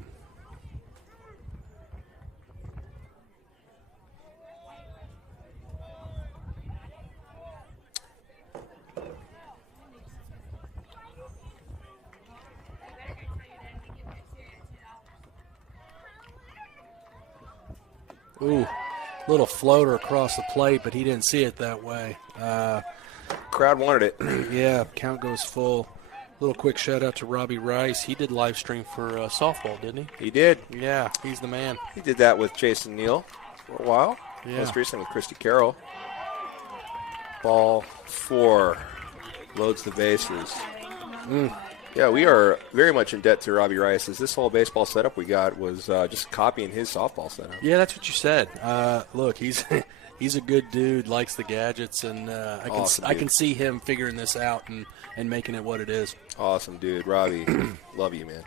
Ooh, little floater across the plate, but he didn't see it that way. Crowd wanted it. Yeah, count goes full. Little quick shout out to Robbie Rice. He did live stream for softball, didn't he? He did. Yeah, he's the man. He did that with Jason Neal for a while. Yeah. Most recently with Christy Carroll. Ball 4. Loads the bases. Yeah, we are very much in debt to Robbie Rice, as this whole baseball setup we got was just copying his softball setup. Yeah, that's what you said. Look, he's he's a good dude, likes the gadgets, and I can see him figuring this out and making it what it is. Awesome, dude. Robbie, love you, man.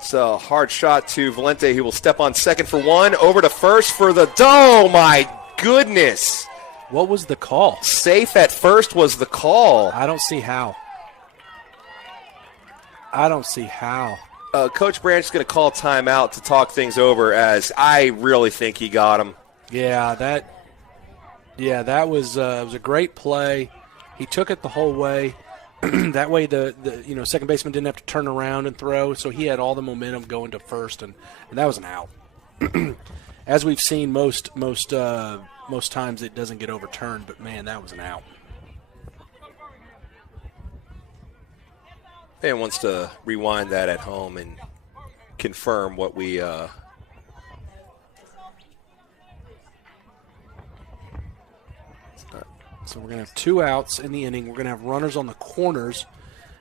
So, hard shot to Valente, who will step on second for one. Over to first for the... Oh, my goodness. What was the call? Safe at first was the call. I don't see how. Coach Branch is going to call timeout to talk things over, as I really think he got him. Yeah, that was it was a great play. He took it the whole way. That way, the second baseman didn't have to turn around and throw, so he had all the momentum going to first, and that was an out. As we've seen most times, it doesn't get overturned, but man, that was an out. Fan wants to rewind that at home and confirm what we. So we're going to have 2 outs in the inning. We're going to have runners on the corners,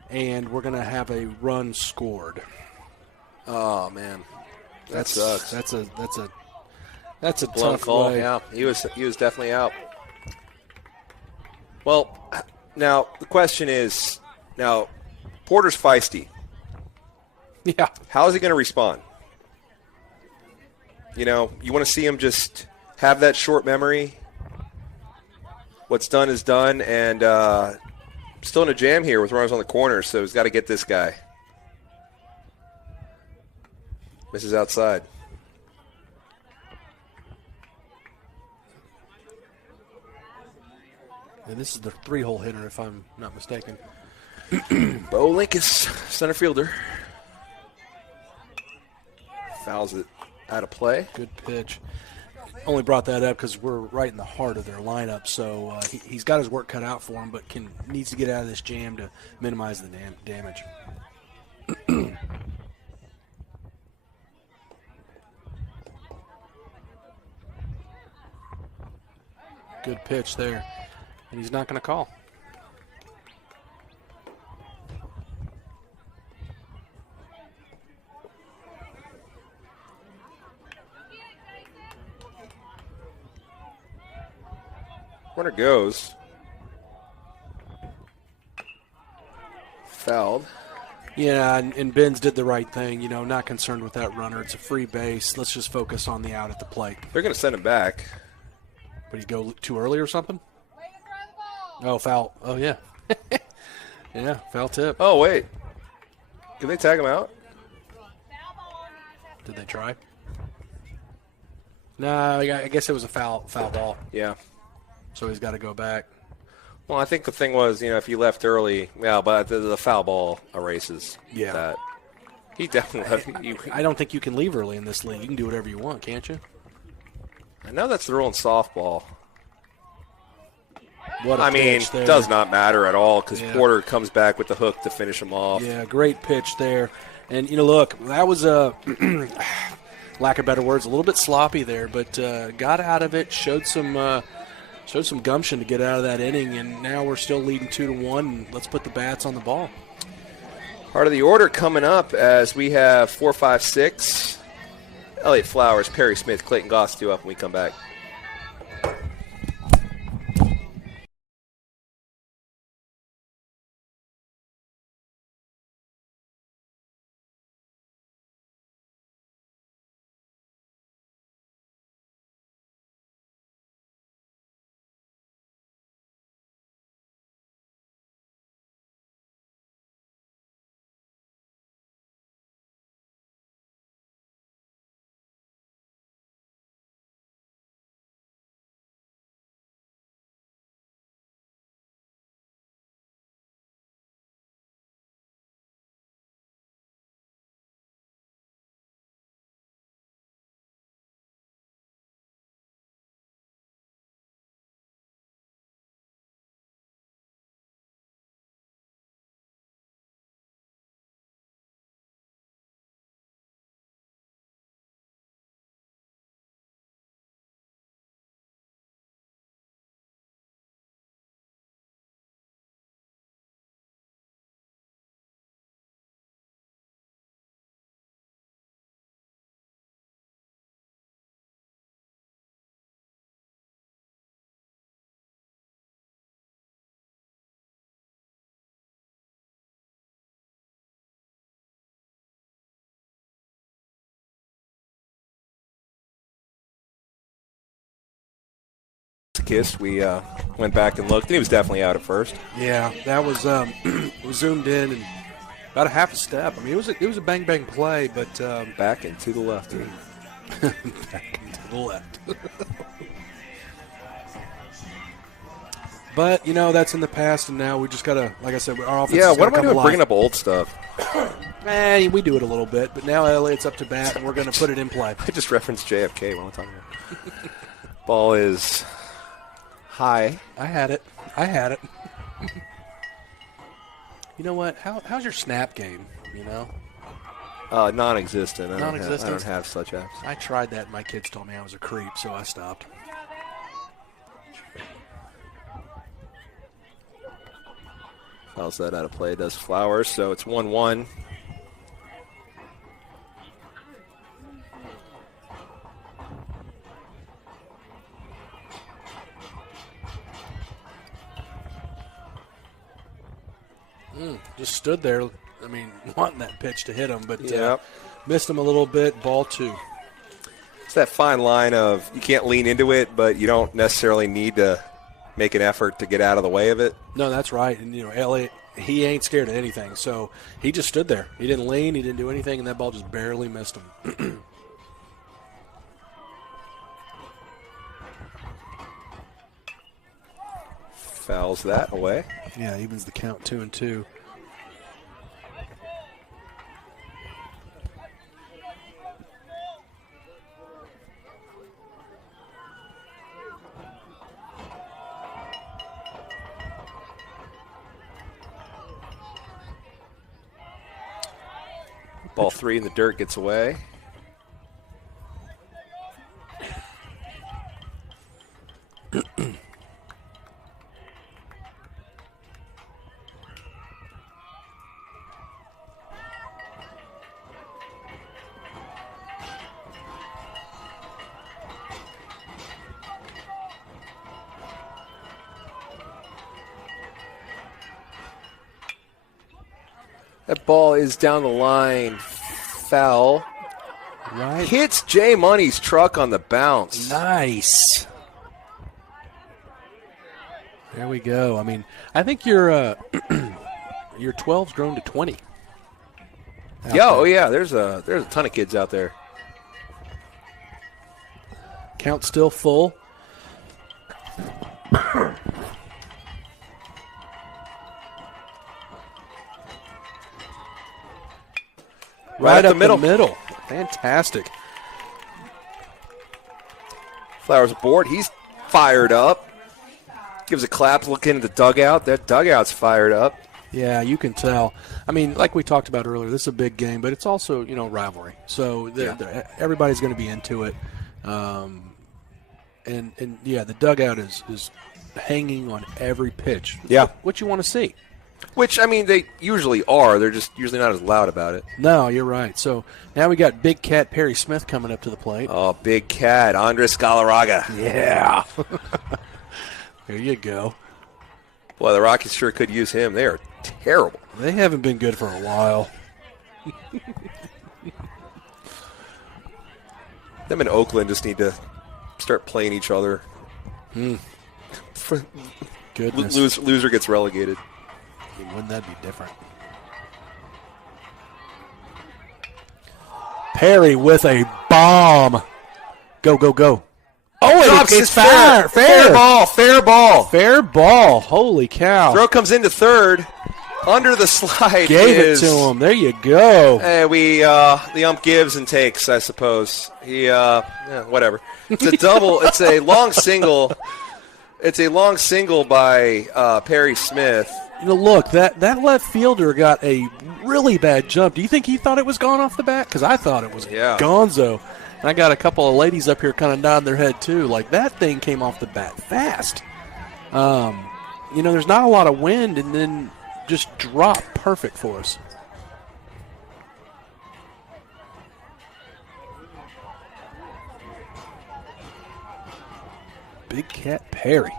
and we're going to have a run scored. Oh man, that sucks. That's a blown tough call. way. Yeah, he was definitely out. Well, now the question is, Porter's feisty. Yeah. How is he going to respond? You want to see him just have that short memory. What's done is done, and still in a jam here with runners on the corner, so he's got to get this guy. Misses outside. And this is the 3-hole hitter, if I'm not mistaken. Bo Linkus, center fielder. Fouls it out of play. Good pitch. Only brought that up because we're right in the heart of their lineup, so he's got his work cut out for him, but needs to get out of this jam to minimize the damage. Good pitch there, and he's not going to call. Runner goes. Fouled. Yeah, and Benz did the right thing. You know, not concerned with that runner. It's a free base. Let's just focus on the out at the plate. They're going to send him back. But he go too early or something? Oh, foul. Oh, yeah. Yeah, foul tip. Oh, wait. Did they tag him out? Did they try? No, I guess it was a foul ball. Yeah. So he's got to go back. Well, I think the thing was, you know, if you left early, yeah, but the foul ball erases that. He definitely. I don't think you can leave early in this league. You can do whatever you want, can't you? I know that's the rule in softball. What a I mean, pitch there. does not matter at all because Porter comes back with the hook to finish him off. Yeah, great pitch there. And, you know, look, that was a, lack of better words, a little bit sloppy there, but got out of it, showed some gumption to get out of that inning, and now we're still leading 2-1. And let's put the bats on the ball. Part of the order coming up as we have 4, 5, 6. Elliott Flowers, Perry Smith, Clayton Goss due up when we come back. Kiss, we went back and looked, and he was definitely out at first. Yeah, that was was zoomed in and about a half a step. I mean, it was a bang play, but Back and to the left. back and to the left. But you know that's in the past, and now we just gotta, like I said, our offense. Yeah, has what am gotta I come doing bringing alive. up old stuff? We do it a little bit, but now Elliott's up to bat, and we're going to put it in play. I just referenced JFK while I'm talking about it. Ball is high. I had it. You know what? How's your snap game? You know, Non-existent. I Non-existent? don't have such apps. I tried that, and my kids told me I was a creep, so I stopped. Fouls that out of play. Does Flowers, so it's 1-1. Just stood there, I mean, wanting that pitch to hit him, but Yep. missed him a little bit. Ball 2. It's that fine line of you can't lean into it, but you don't necessarily need to make an effort to get out of the way of it. No, that's right. And, you know, Elliott, he ain't scared of anything. So he just stood there. He didn't lean. He didn't do anything, and that ball just barely missed him. Fouls that away. Yeah, evens the count 2-2. Ball 3 in the dirt gets away. That ball is down the line. Foul. Right. Hits Jay Money's truck on the bounce. Nice. There we go. I mean, I think your 12's grown to 20. Yeah, oh yeah. There's a ton of kids out there. Count still full. Right up the middle. Fantastic. Flowers aboard. He's fired up. Gives a clap look into the dugout. That dugout's fired up. Yeah, you can tell. I mean, like we talked about earlier, this is a big game, but it's also, rivalry. So everybody's going to be into it. And the dugout is hanging on every pitch. Yeah. What you want to see. Which, I mean, they usually are. They're just usually not as loud about it. No, you're right. So now we got Big Cat Perry Smith coming up to the plate. Oh, Big Cat, Andres Galarraga. Yeah. There you go. Boy, the Rockies sure could use him. They are terrible. They haven't been good for a while. Them in Oakland just need to start playing each other. Goodness. Loser gets relegated. I mean, wouldn't that be different? Perry with a bomb. Go, go, go. Oh, it's fair. Fair ball. Fair ball. Holy cow. Throw comes into third. Under the slide. Gave it to him. There you go. The ump gives and takes, I suppose. Whatever. It's a double. It's a long single. It's a long single by Perry Smith. Look, that left fielder got a really bad jump. Do you think he thought it was gone off the bat? Because I thought it was gonzo. And I got a couple of ladies up here kind of nodding their head, too. Like, that thing came off the bat fast. There's not a lot of wind, and then just drop perfect for us. Big Cat Perry.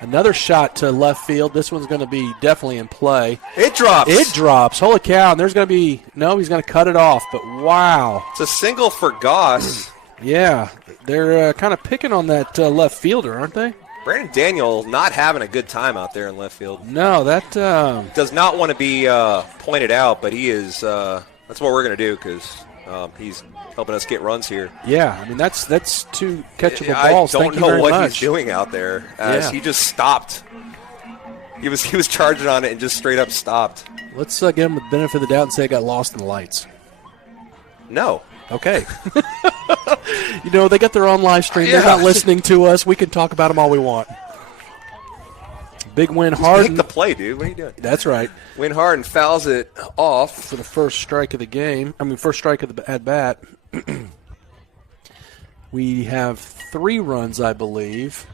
Another shot to left field. This one's going to be definitely in play. It drops. Holy cow. And there's going to be – no, he's going to cut it off. But, wow. It's a single for Goss. Yeah. They're kind of picking on that left fielder, aren't they? Brandon Daniel not having a good time out there in left field. No, that does not want to be pointed out, but he is that's what we're going to do because he's helping us get runs here. Yeah, I mean, that's two catchable balls. I don't know what he's doing out there as he just stopped. He was charging on it and just straight up stopped. Let's give him the benefit of the doubt and say it got lost in the lights. No. Okay. They got their own live stream. They're not listening to us. We can talk about them all we want. Big Win Harden. Make the play, dude. What are you doing? That's right. Win Harden fouls it off. For the first strike of the game. First strike of the at-bat. We have 3 runs, I believe,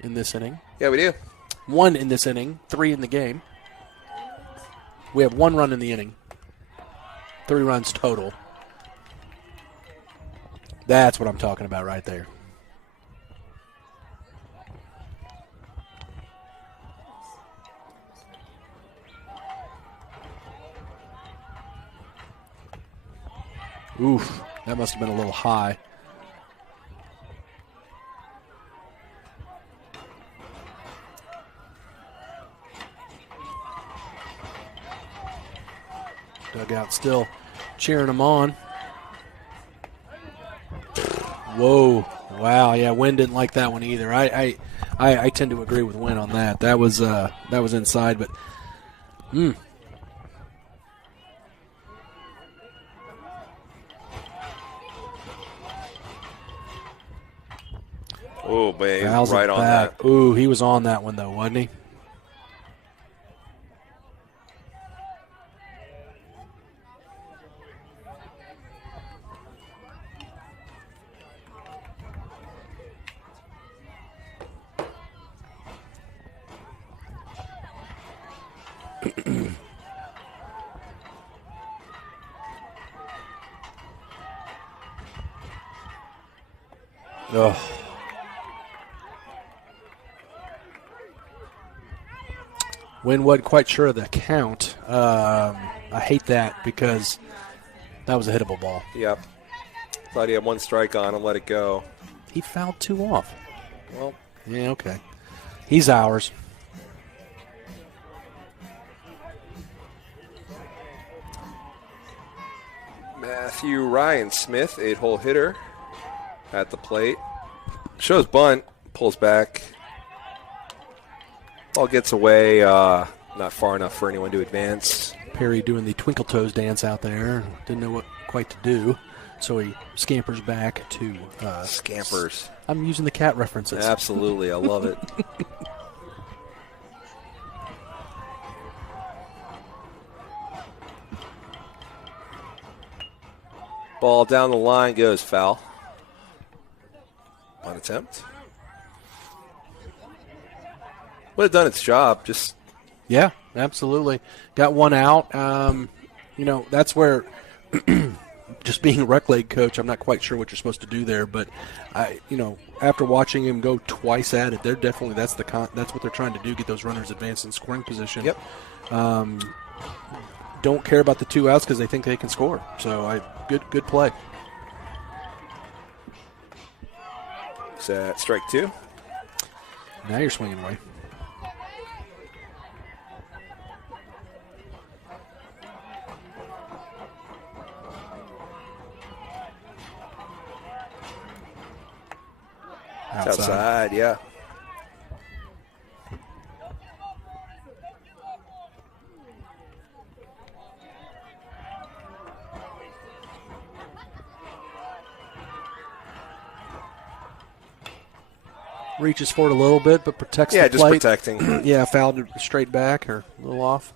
in this inning. Yeah, we do. 1 in this inning, 3 in the game. We have 1 run in the inning. 3 runs total. That's what I'm talking about right there. Oof, that must have been a little high. Dugout still cheering him on. Whoa. Wow, yeah, Wynn didn't like that one either. I tend to agree with Wynn on that. That was inside, but Oh, babe, Fouls right on back. that. Ooh, he was on that one, though, wasn't he? Oh. Wynn wasn't quite sure of the count. I hate that because that was a hittable ball. Yep. Thought he had one strike on him, let it go. He fouled 2 off. Well, yeah, okay. He's ours. Matthew Ryan Smith, 8-hole hitter at the plate. Shows bunt, pulls back. Ball gets away, not far enough for anyone to advance. Perry doing the twinkle toes dance out there. Didn't know what quite to do, so he scampers back to... Scampers. I'm using the cat references. Absolutely, I love it. Ball down the line goes foul. On attempt. Would have done its job, just... Yeah, absolutely. Got one out. That's where... just being a rec league coach, I'm not quite sure what you're supposed to do there, but after watching him go twice at it, they're definitely that's what they're trying to do, get those runners advanced in scoring position. Yep. Don't care about the 2 outs because they think they can score. So good play. Is that strike 2? Now you're swinging away. Outside, yeah. Reaches forward a little bit, but protects the just plate. protecting. Yeah, fouled it straight back or a little off.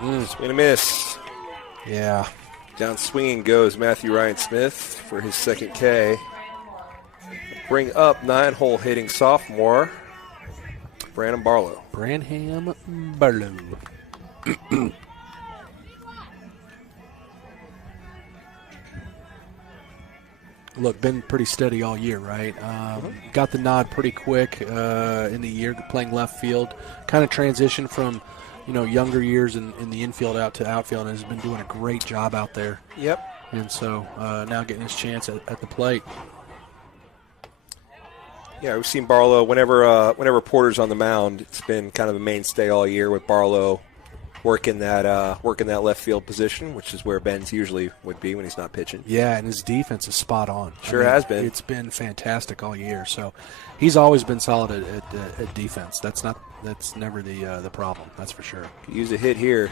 Swing and a miss. Yeah. Down swinging goes Matthew Ryan Smith for his second K. Bring up 9-hole hitting sophomore Branham Barlow. Branham Barlow. Look, been pretty steady all year, right? Got the nod pretty quick in the year playing left field. Kind of transitioned from younger years in the infield out to outfield, and has been doing a great job out there. Yep. And so now getting his chance at the plate. Yeah, we've seen Barlow whenever Porter's on the mound. It's been kind of a mainstay all year with Barlow working that left field position, which is where Ben's usually would be when he's not pitching. Yeah, and his defense is spot on. Sure has been. It's been fantastic all year. So he's always been solid at defense. That's never the problem. That's for sure. Could use a hit here.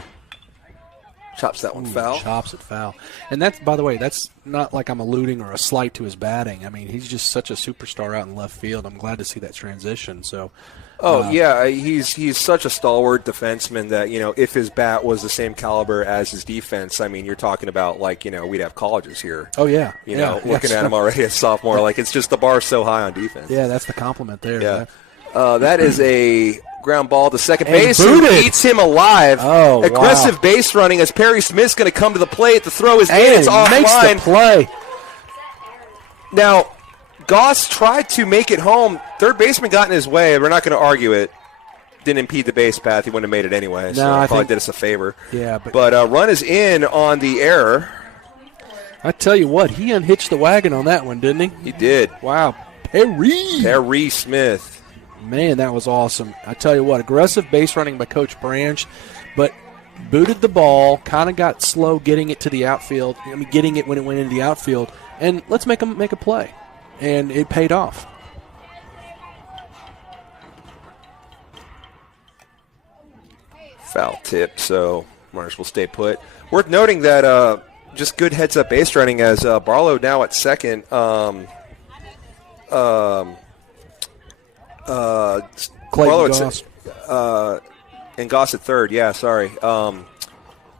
Chops that one foul. Chops it foul. And that's, by the way, that's not like I'm alluding or a slight to his batting. I mean, he's just such a superstar out in left field. I'm glad to see that transition. So. Yeah, he's such a stalwart defenseman that, if his bat was the same caliber as his defense, I mean, you're talking about we'd have colleges here. Oh, yeah. Looking at him already as sophomore, it's just the bar's so high on defense. Yeah, that's the compliment there. Yeah. That is a ground ball to second And base. booted. Eats him alive. Oh, aggressive wow. base running as Perry Smith's going to come to the plate. The throw is in. And It's makes offline. the play. Now, Goss tried to make it home. Third baseman got in his way. We're not going to argue it. Didn't impede the base path. He wouldn't have made it anyway. So I probably think, did us a favor. Yeah, but run is in on the error. I tell you what, he unhitched the wagon on that one, didn't he? He did. Wow. Perry Smith. Man, that was awesome. I tell you what, aggressive base running by Coach Branch, but booted the ball, kind of got slow getting it to the outfield. Getting it when it went into the outfield. And let's make him make a play. And it paid off. Foul tip, so runners will stay put. Worth noting that just good heads-up base running as Barlow now at second. Clayton Goss. And Goss at third, yeah, sorry. But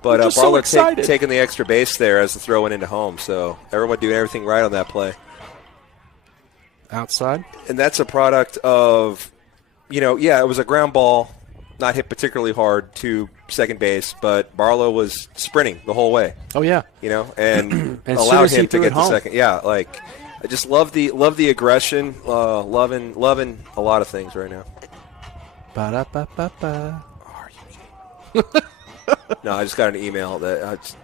Barlow taking the extra base there as the throw went into home, so everyone doing everything right on that play. outside. And that's a product of, it was a ground ball, not hit particularly hard to second base, but Barlow was sprinting the whole way. Oh yeah, and as allowed soon as him he to threw get it to home. second. Yeah, I just love the aggression. Loving a lot of things right now. Ba-da-ba-ba-ba. No, I just got an email that it's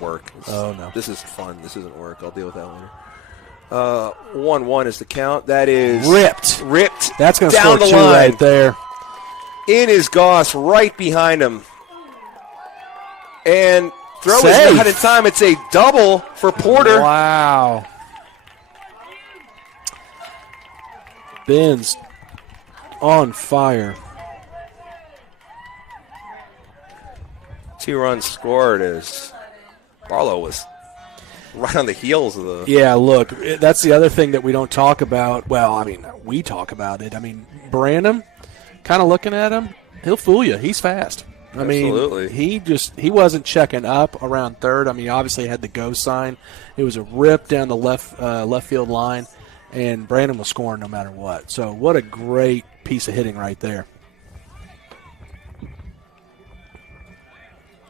work. Oh, no. This is fun. This isn't work. I'll deal with that later. 1-1 is the count. That is ripped. That's going to down score the 2 line. right there. In is Goss, right behind him, and throw Safe. is not in time. It's a double for Porter. Wow. Ben's on fire. 2 runs scored as Barlow was right on the heels of the. Yeah, look, that's the other thing that we don't talk about. Well, I mean, we talk about it. I mean, Branham, kind of looking at him, he'll fool you. He's fast. Absolutely. He wasn't checking up around third. I mean, obviously he had the go sign. It was a rip down the left field line, and Branham was scoring no matter what. So what a great piece of hitting right there.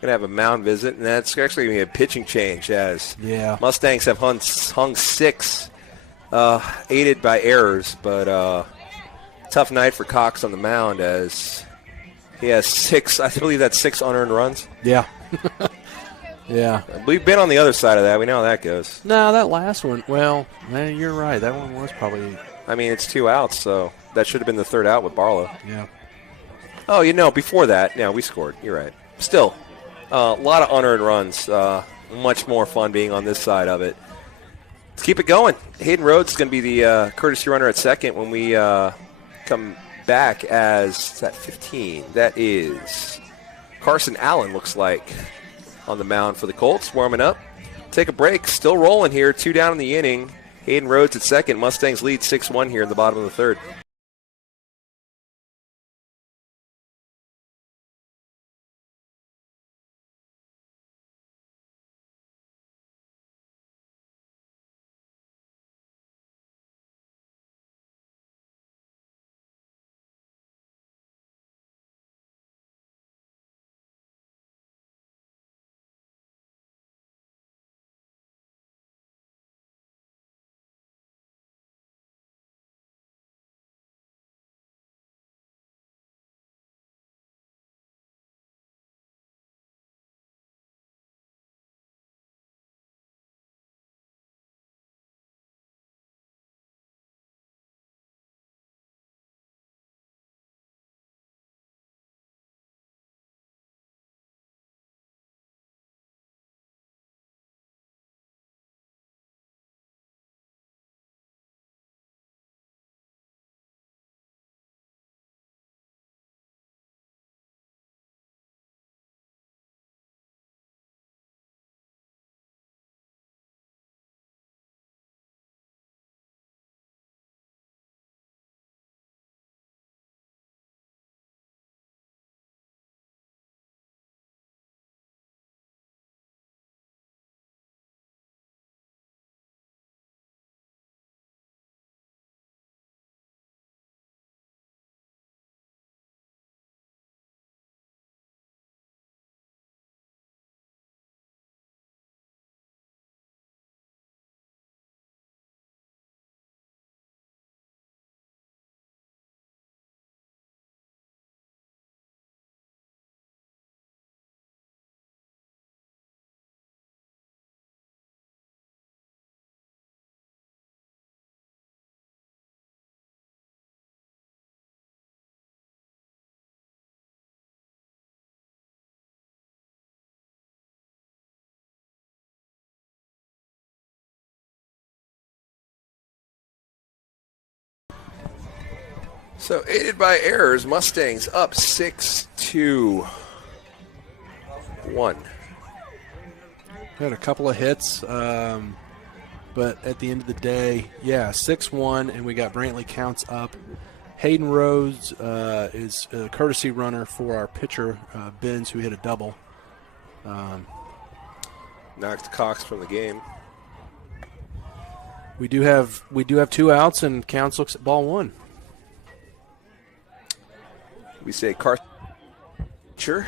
Going to have a mound visit, and that's actually going to be a pitching change as Mustangs have hung 6, aided by errors, but tough night for Cox on the mound as he has 6, I believe that's 6 unearned runs. Yeah. Yeah. We've been on the other side of that. We know how that goes. No, that last one, well, man, you're right. That one was probably. I mean, it's 2 outs, so that should have been the 3rd out with Barlow. Yeah. Oh, before that, we scored. You're right. Still, a lot of unearned runs. Much more fun being on this side of it. Let's keep it going. Hayden Rhodes is going to be the courtesy runner at second when we come back as at 15. That is Carson Allen, looks like, on the mound for the Colts, warming up. Take a break. Still rolling here. 2 down in the inning. Hayden Rhodes at second. Mustangs lead 6-1 here in the bottom of the 3rd. So, aided by errors, Mustangs up 6-1. Had a couple of hits, but at the end of the day, 6-1, and we got Brantley Counts up. Hayden Rhodes is a courtesy runner for our pitcher, Benz, who hit a double. Knocked Cox from the game. We do have 2 outs, and Counts looks at ball 1. We say Carter.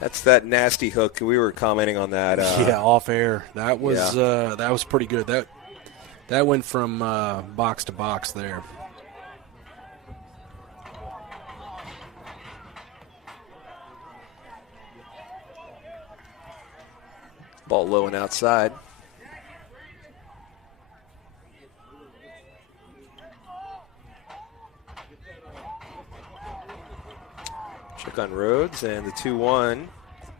That's that nasty hook. We were commenting on that. Yeah, off air. That was pretty good. That went from box to box there. Ball low and outside. Check on Rhodes and the 2-1.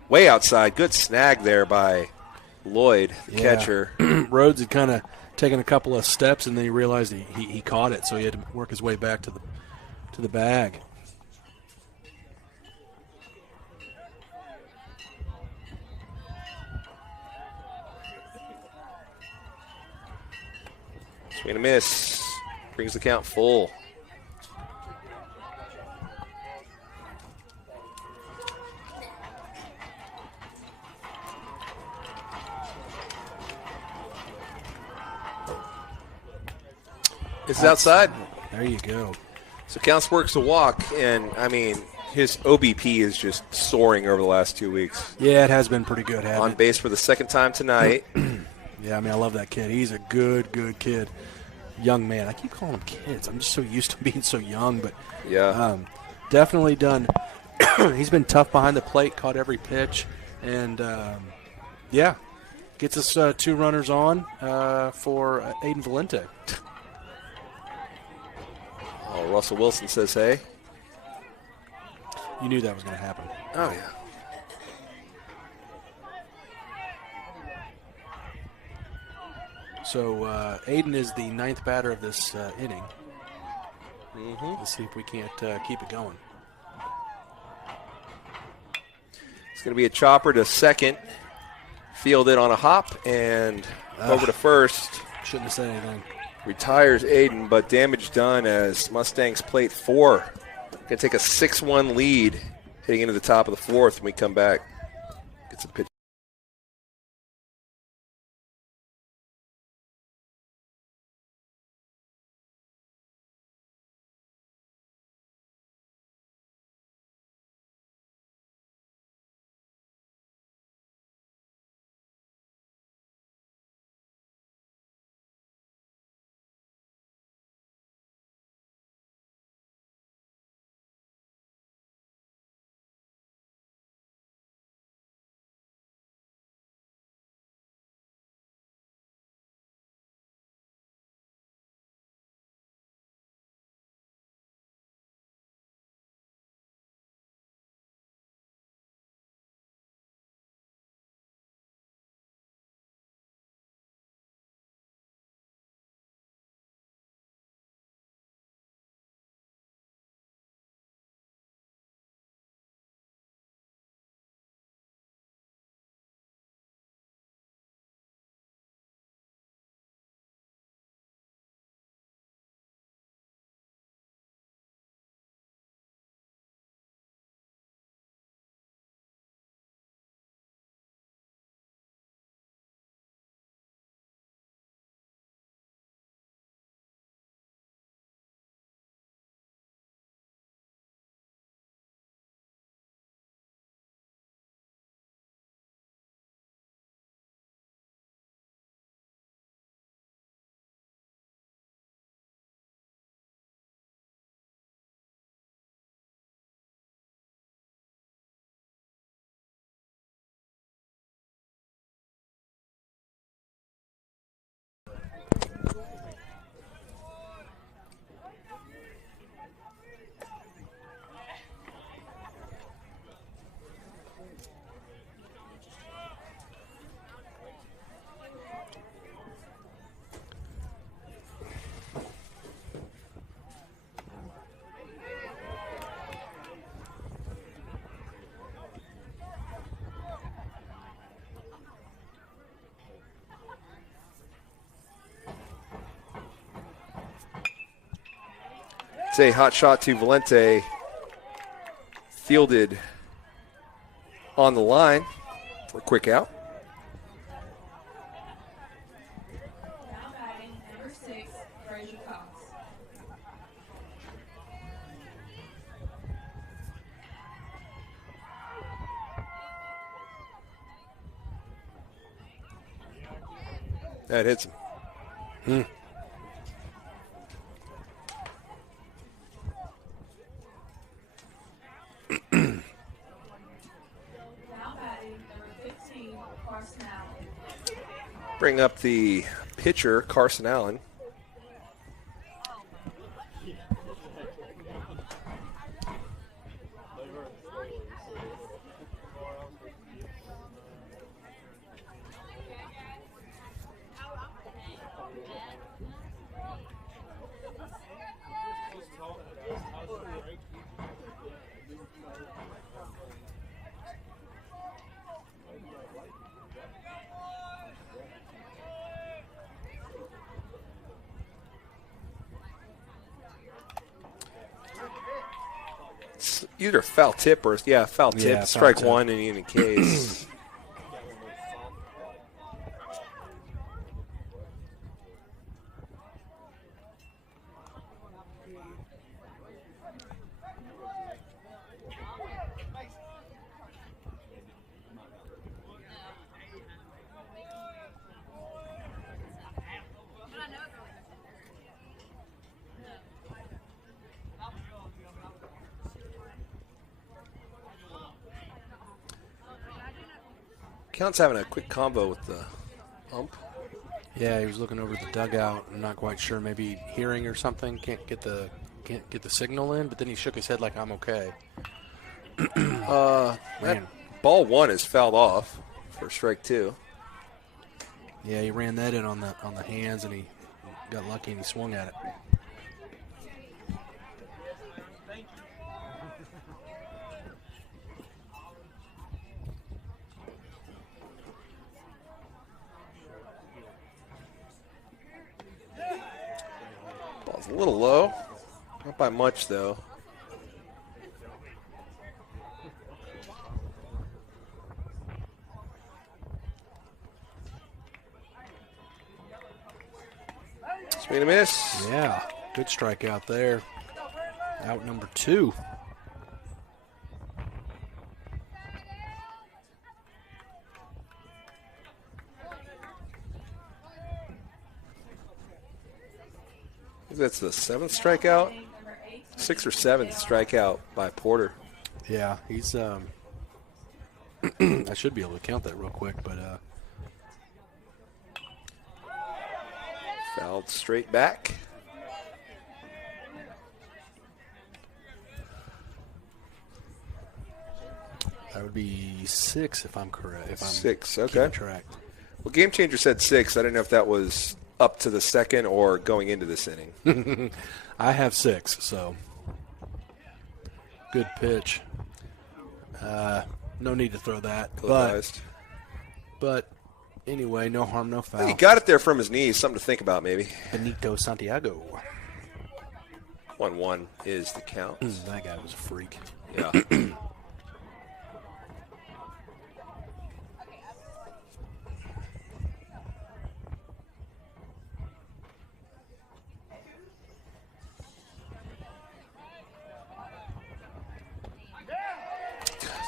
Way outside. Good snag there by Lloyd, the catcher. Rhodes had kind of taken a couple of steps, and then he realized he caught it, so he had to work his way back to the bag. Swing and a miss. Brings the count full. This is outside. There you go. So Counts works the walk, and, I mean, his OBP is just soaring over the last 2 weeks. Yeah, it has been pretty good. On base for the second time tonight. Yeah, I mean, I love that kid. He's a good kid. Young man. I keep calling him kids. I'm just so used to being so young, but yeah, definitely done. He's been tough behind the plate, caught every pitch, and, gets us 2 runners on for Aiden Valente. Oh, Russell Wilson says, hey. You knew that was going to happen. Oh, yeah. So Aiden is the 9th batter of this inning. Mm-hmm. Let's see if we can't keep it going. It's going to be a chopper to second. Fielded on a hop and over to first. Shouldn't have said anything. Retires Aiden, but damage done as Mustangs plate 4. Going to take a 6-1 lead heading into the top of the 4th when we come back. Gets a pitch. It's a hot shot to Valente. Fielded on the line for a quick out. Now batting number 6, Frazier Cox. That hits him. Now batting number 15, Carson Allen. Bring up the pitcher, Carson Allen. Either foul tip or foul tip. Yeah, foul Strike tip. one in any case. Count's having a quick combo with the ump. Yeah, he was looking over the dugout. I'm not quite sure. Maybe hearing or something. Can't get the signal in. But then he shook his head like I'm okay. That Man. ball one is fouled off for strike two. Yeah, he ran that in on the hands, and he got lucky and he swung at it. Ball's a little low. Not by much, though. Swing and a miss. Yeah, good strikeout there. Out number 2. That's the 7th strikeout. 6th or 7th strikeout by Porter. Yeah, he's I should be able to count that real quick, but Fouled straight back. that would be 6 if I'm correct. If I'm 6, okay. keeping track. Well, Game Changer said 6. I didn't know if that was up to the second or going into this inning. I have 6, so good pitch. No need to throw that, Closed. but anyway, no harm, no foul. He got it there from his knees. Something to think about, maybe. Benito Santiago. 1-1 is the count. That guy was a freak. Yeah.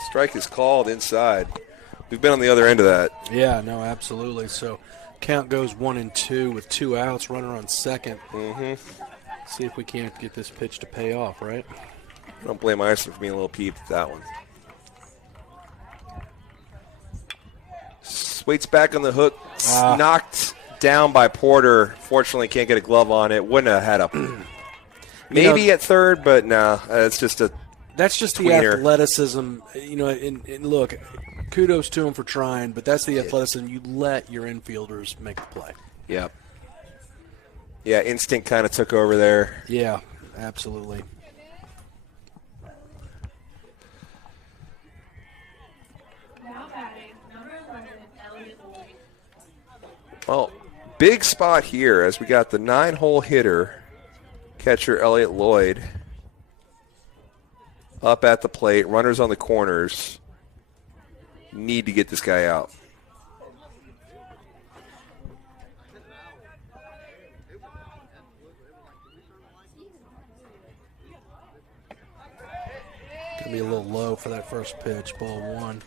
Strike is called inside. We've been on the other end of that. Yeah, no, absolutely. So count goes 1-2 with 2 outs, runner on second. Mm-hmm. See if we can't get this pitch to pay off, right? I don't blame Iverson for being a little peeved at that one. Waits back on the hook. Knocked down by Porter. Fortunately, can't get a glove on it. Wouldn't have had a maybe at third, but no. It's just a That's just the tweener. athleticism. You know, and look, kudos to him for trying, but that's the athleticism. You let your infielders make the play. Yep. Yeah, instinct kind of took over there. Yeah, absolutely. Now batting number 11, Elliott Lloyd. Well, big spot here as we got the 9-hole hitter, catcher Elliott Lloyd, up at the plate, runners on the corners. Need to get this guy out. Gonna be a little low for that first pitch, ball 1.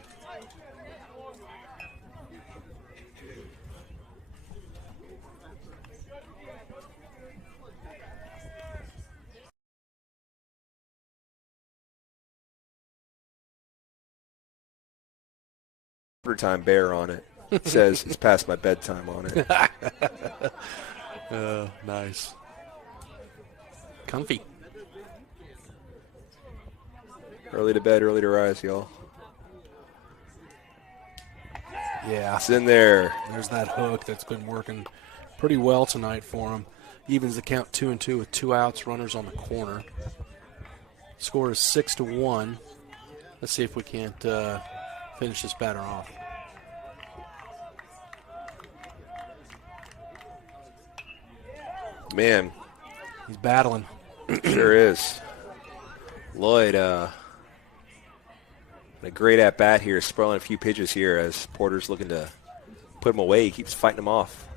Time bear on it. It says it's past my bedtime on it. Nice. Comfy. Early to bed, early to rise, y'all. Yeah. It's in there. There's that hook that's been working pretty well tonight for him. Evens the count 2-2 with 2 outs, runners on the corner. Score is 6-1. Let's see if we can't finish this batter off. Man. He's battling. Sure is. Lloyd, a great at-bat here, spoiling a few pitches here as Porter's looking to put him away. He keeps fighting him off.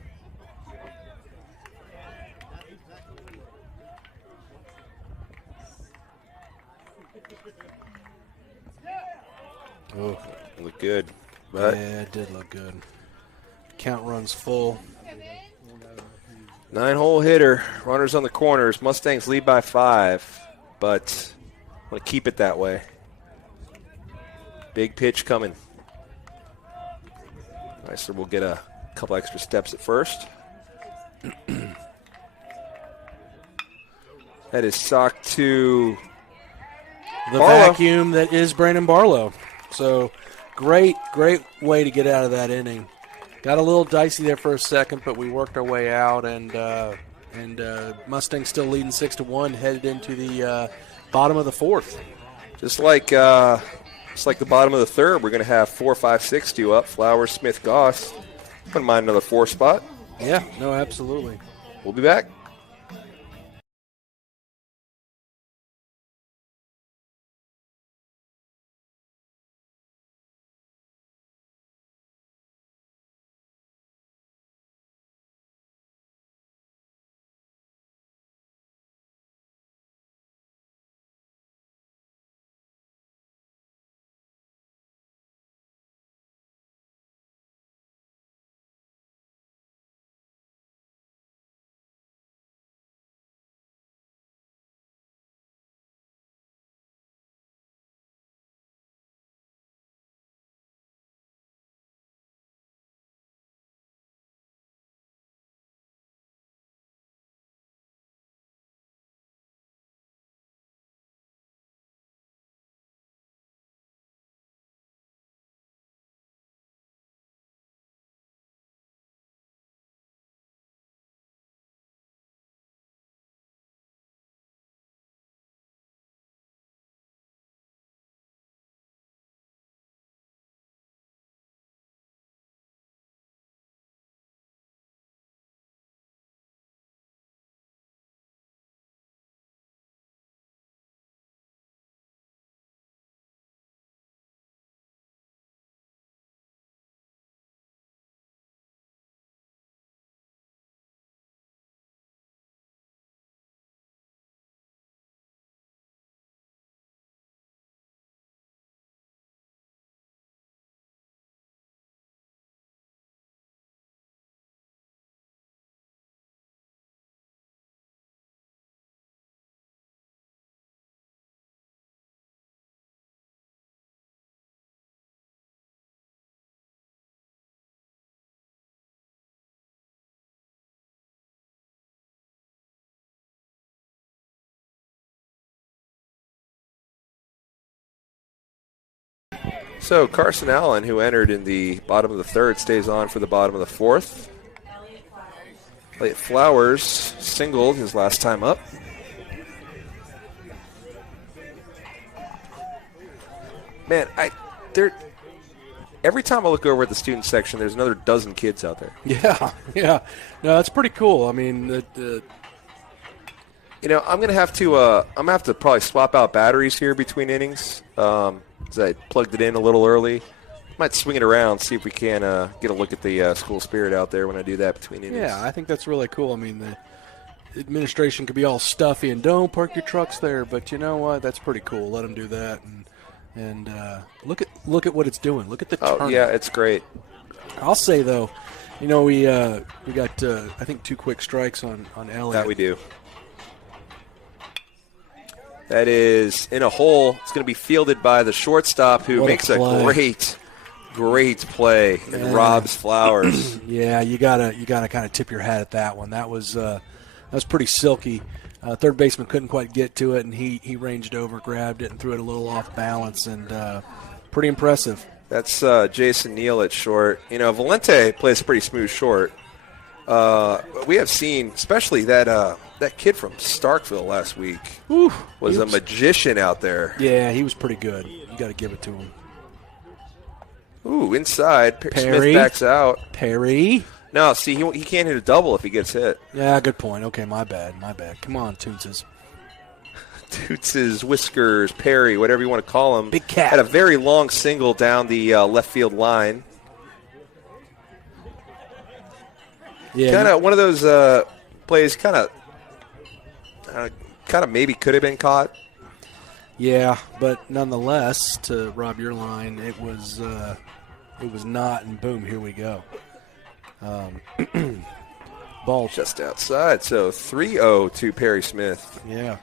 Oh, looked good. But yeah, it did look good. Count runs full. 9-hole hitter. Runners on the corners. Mustangs lead by 5, but want to keep it that way. Big pitch coming. Nice, so we'll get a couple extra steps at first. That is socked to the Barlow. Vacuum that is Brandon Barlow. So great way to get out of that inning. Got a little dicey there for a second, but we worked our way out, and Mustangs still leading 6-1, headed into the bottom of the 4th. Just like the bottom of the 3rd, we're going to have 4, 5, 6 due up. Flowers, Smith, Goss. Wouldn't mind another 4 spot. Yeah, no, absolutely. We'll be back. So Carson Allen, who entered in the bottom of the 3rd, stays on for the bottom of the 4th. Elliott Flowers singled his last time up. Man, every time I look over at the student section, there's another dozen kids out there. Yeah. No, that's pretty cool. I mean, I'm gonna have to probably swap out batteries here between innings. Because I plugged it in a little early. Might swing it around, see if we can get a look at the school spirit out there when I do that between innings. Yeah, I think that's really cool. I mean, the administration could be all stuffy and don't park your trucks there, but you know what? That's pretty cool. Let them do that, and look at what it's doing. Look at the turn. Oh yeah, it's great. I'll say though, you know, we got I think 2 quick strikes on Elliott. That we do. That is in a hole. It's going to be fielded by the shortstop, who makes a great play and robs Flowers. Yeah, you gotta kind of tip your hat at that one. That was pretty silky. Third baseman couldn't quite get to it, and he ranged over, grabbed it, and threw it a little off balance, and pretty impressive. That's Jason Neal at short. You know, Valente plays a pretty smooth short. We have seen, especially that kid from Starkville last week was a magician out there. Yeah, he was pretty good. You got to give it to him. Ooh, inside. Perry Smith backs out. Perry. No, see, he can't hit a double if he gets hit. Yeah, good point. Okay, my bad. Come on, Toonses. Toots' Whiskers, Perry, whatever you want to call him. Big cat. Had a very long single down the left field line. Yeah, Kind of one of those plays kind of maybe could have been caught. Yeah, but nonetheless, to rob your line, it was not, and boom, here we go. Ball Just outside, so 3-0 to Perry Smith. Yeah.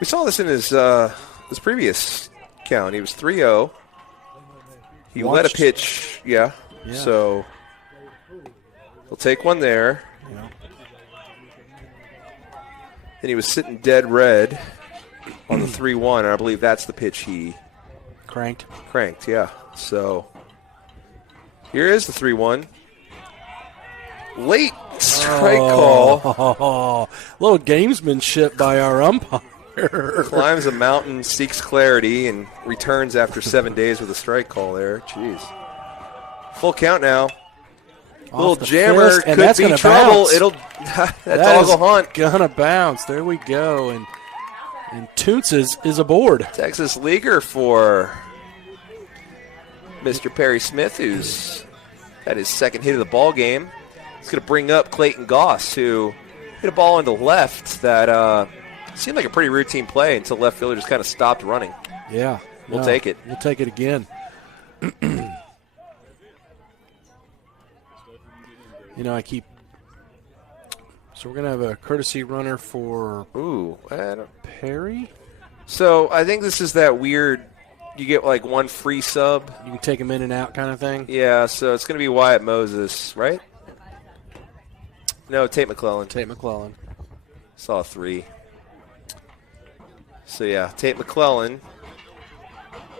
We saw this in his previous count. He was 3-0. He led a pitch, yeah. So he'll take one there. Yeah. And he was sitting dead red on the 3-1, and I believe that's the pitch he Cranked, yeah. So here is the 3-1. Late strike call. Little gamesmanship by our umpire. Climbs a mountain, seeks clarity, and returns after 7 days with a strike call there. Jeez. Full count now. Little jammer fist, and could that's be gonna trouble. bounce. That dog will hunt. Gonna bounce. There we go. And Toots is aboard. Texas leaguer for Mr. Perry Smith, who's had his second hit of the ball game. He's going to bring up Clayton Goss, who hit a ball into left that seemed like a pretty routine play until left fielder just kind of stopped running. Yeah. We'll take it. We'll take it again. You know, so we're going to have a courtesy runner for Perry. So I think this is that weird, you get like one free sub. You can take him in and out kind of thing. Yeah, so it's going to be Wyatt Moses, right? No, Tate McClellan. Saw 3. So yeah, Tate McClellan.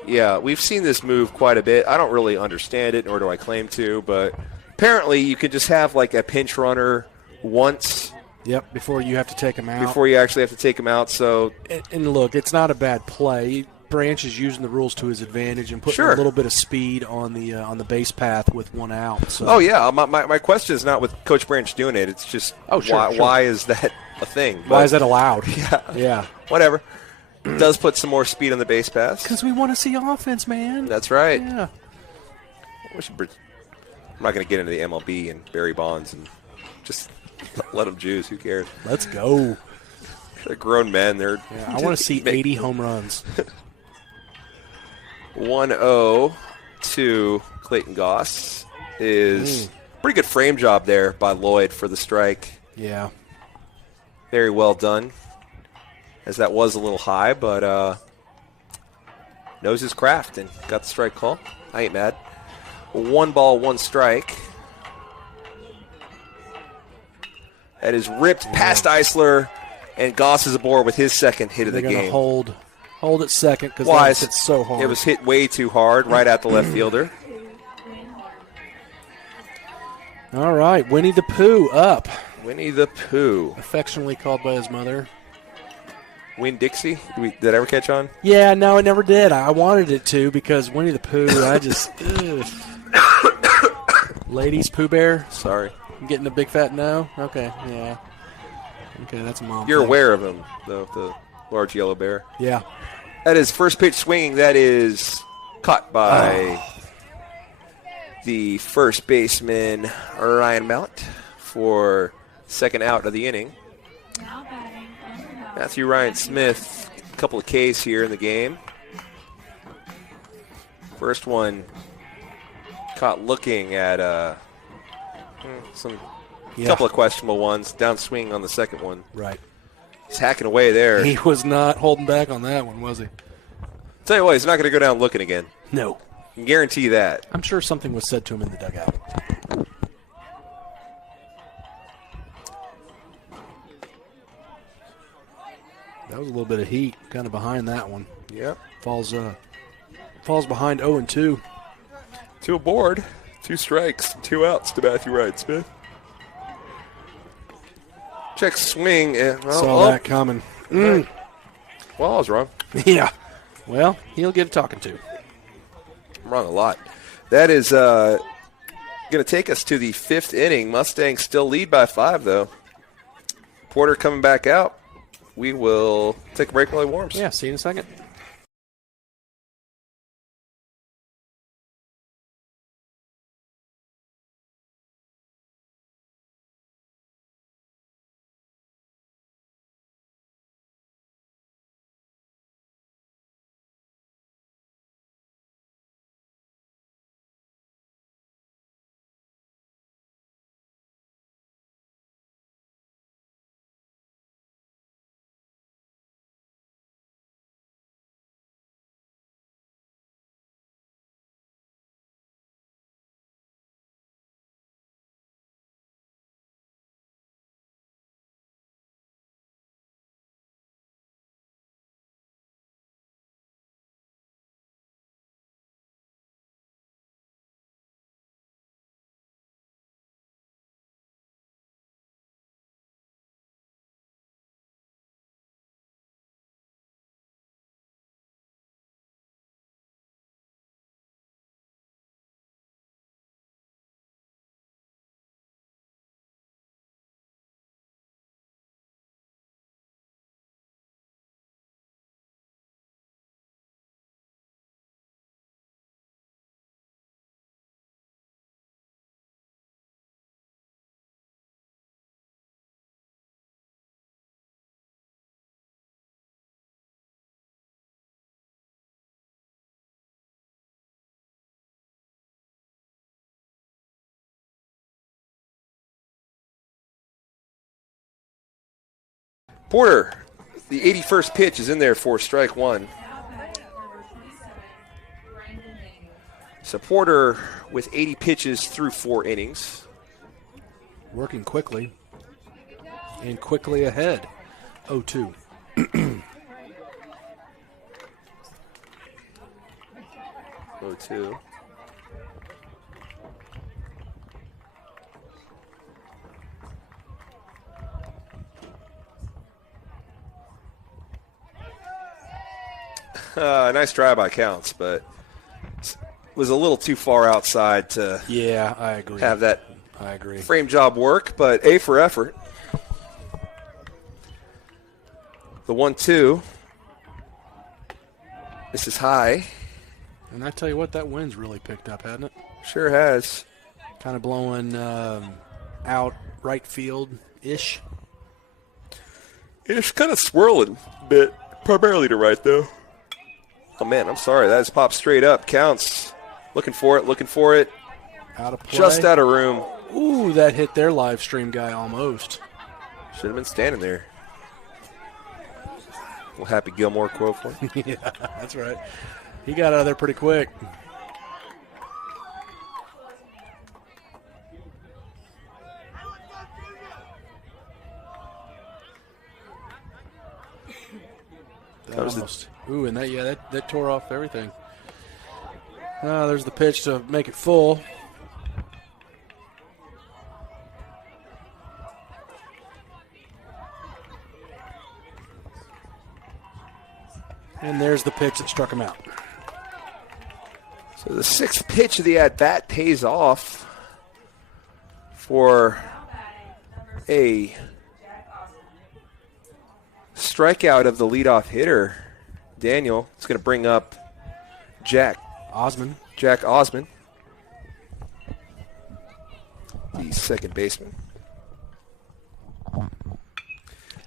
Yeah, we've seen this move quite a bit. I don't really understand it, nor do I claim to, but apparently you could just have like a pinch runner once. Yep, before you have to take him out. Before you actually have to take him out. So, and look, it's not a bad play. Branch is using the rules to his advantage and putting a little bit of speed on the base path with one out. So. Oh yeah, my question is not with Coach Branch doing it. It's just why is that a thing? Why is that allowed? Yeah. Whatever. Does put some more speed on the base pass. Because we want to see offense, man. That's right. Yeah. I'm not going to get into the MLB and Barry Bonds and just let them juice. Who cares? Let's go. They're grown men. I want to see 80 home runs. 1-0 to Clayton Goss is pretty good frame job there by Lloyd for the strike. Yeah. Very well done. As that was a little high, but knows his craft and got the strike call. I ain't mad. 1 ball, 1 strike. That is ripped past Eisler, and Goss is aboard with his second hit of the game. They're going to hold it second because that was hit so hard. It was hit way too hard right at the left fielder. All right, Winnie the Pooh up. Winnie the Pooh. Affectionately called by his mother. Win Dixie? Did that ever catch on? Yeah, no, it never did. I wanted it to because Winnie the Pooh, I just... Ladies, Pooh Bear? Sorry. I'm getting a big fat no? Okay, yeah. Okay, that's a mom You're thing. aware of him, though, the large yellow bear. Yeah. That is first pitch swinging. That is Caught by the first baseman, Ryan Mallett, for second out of the inning. Now batting on the mound, Matthew Ryan Smith, a couple of Ks here in the game. First one caught looking at some couple of questionable ones. Downswing on the second one. Right. He's hacking away there. He was not holding back on that one, was he? Tell you what, he's not going to go down looking again. No. I can guarantee that. I'm sure something was said to him in the dugout. That was a little bit of heat, kind of behind that one. Yep. Falls behind 0-2. 2 aboard, 2 strikes, 2 outs to Matthew Ryan Smith. Check swing. And, Saw that coming. Well, I was wrong. Yeah. Well, he'll get a talking to. I'm wrong a lot. That is going to take us to the 5th inning. Mustangs still lead by 5, though. Porter coming back out. We will take a break while he warms. Yeah, see you in a second. Porter, the 81st pitch is in there for strike 1. So Porter with 80 pitches through 4 innings. Working quickly. And quickly ahead. 0-2. 0-2. Nice try by Counts, but was a little too far outside to Yeah, I agree. have that I agree. frame job work, but A for effort. The 1-2. This is high. And I tell you what, that wind's really picked up, hasn't it? Sure has. Kind of blowing out right field-ish. It's kind of swirling a bit, primarily to right, though. Oh, man, I'm sorry. That is popped straight up. Counts. Looking for it. Out of play. Just out of room. Ooh, that hit their live stream guy almost. Should have been standing there. Little Happy Gilmore quote for him. Yeah, that's right. He got out of there pretty quick. That was almost. Ooh, and that tore off everything. There's the pitch to make it full. And there's the pitch that struck him out. So the 6th pitch of the at-bat pays off for a strikeout of the leadoff hitter, Daniel. It's going to bring up Jack Osmond. Jack Osmond, the second baseman.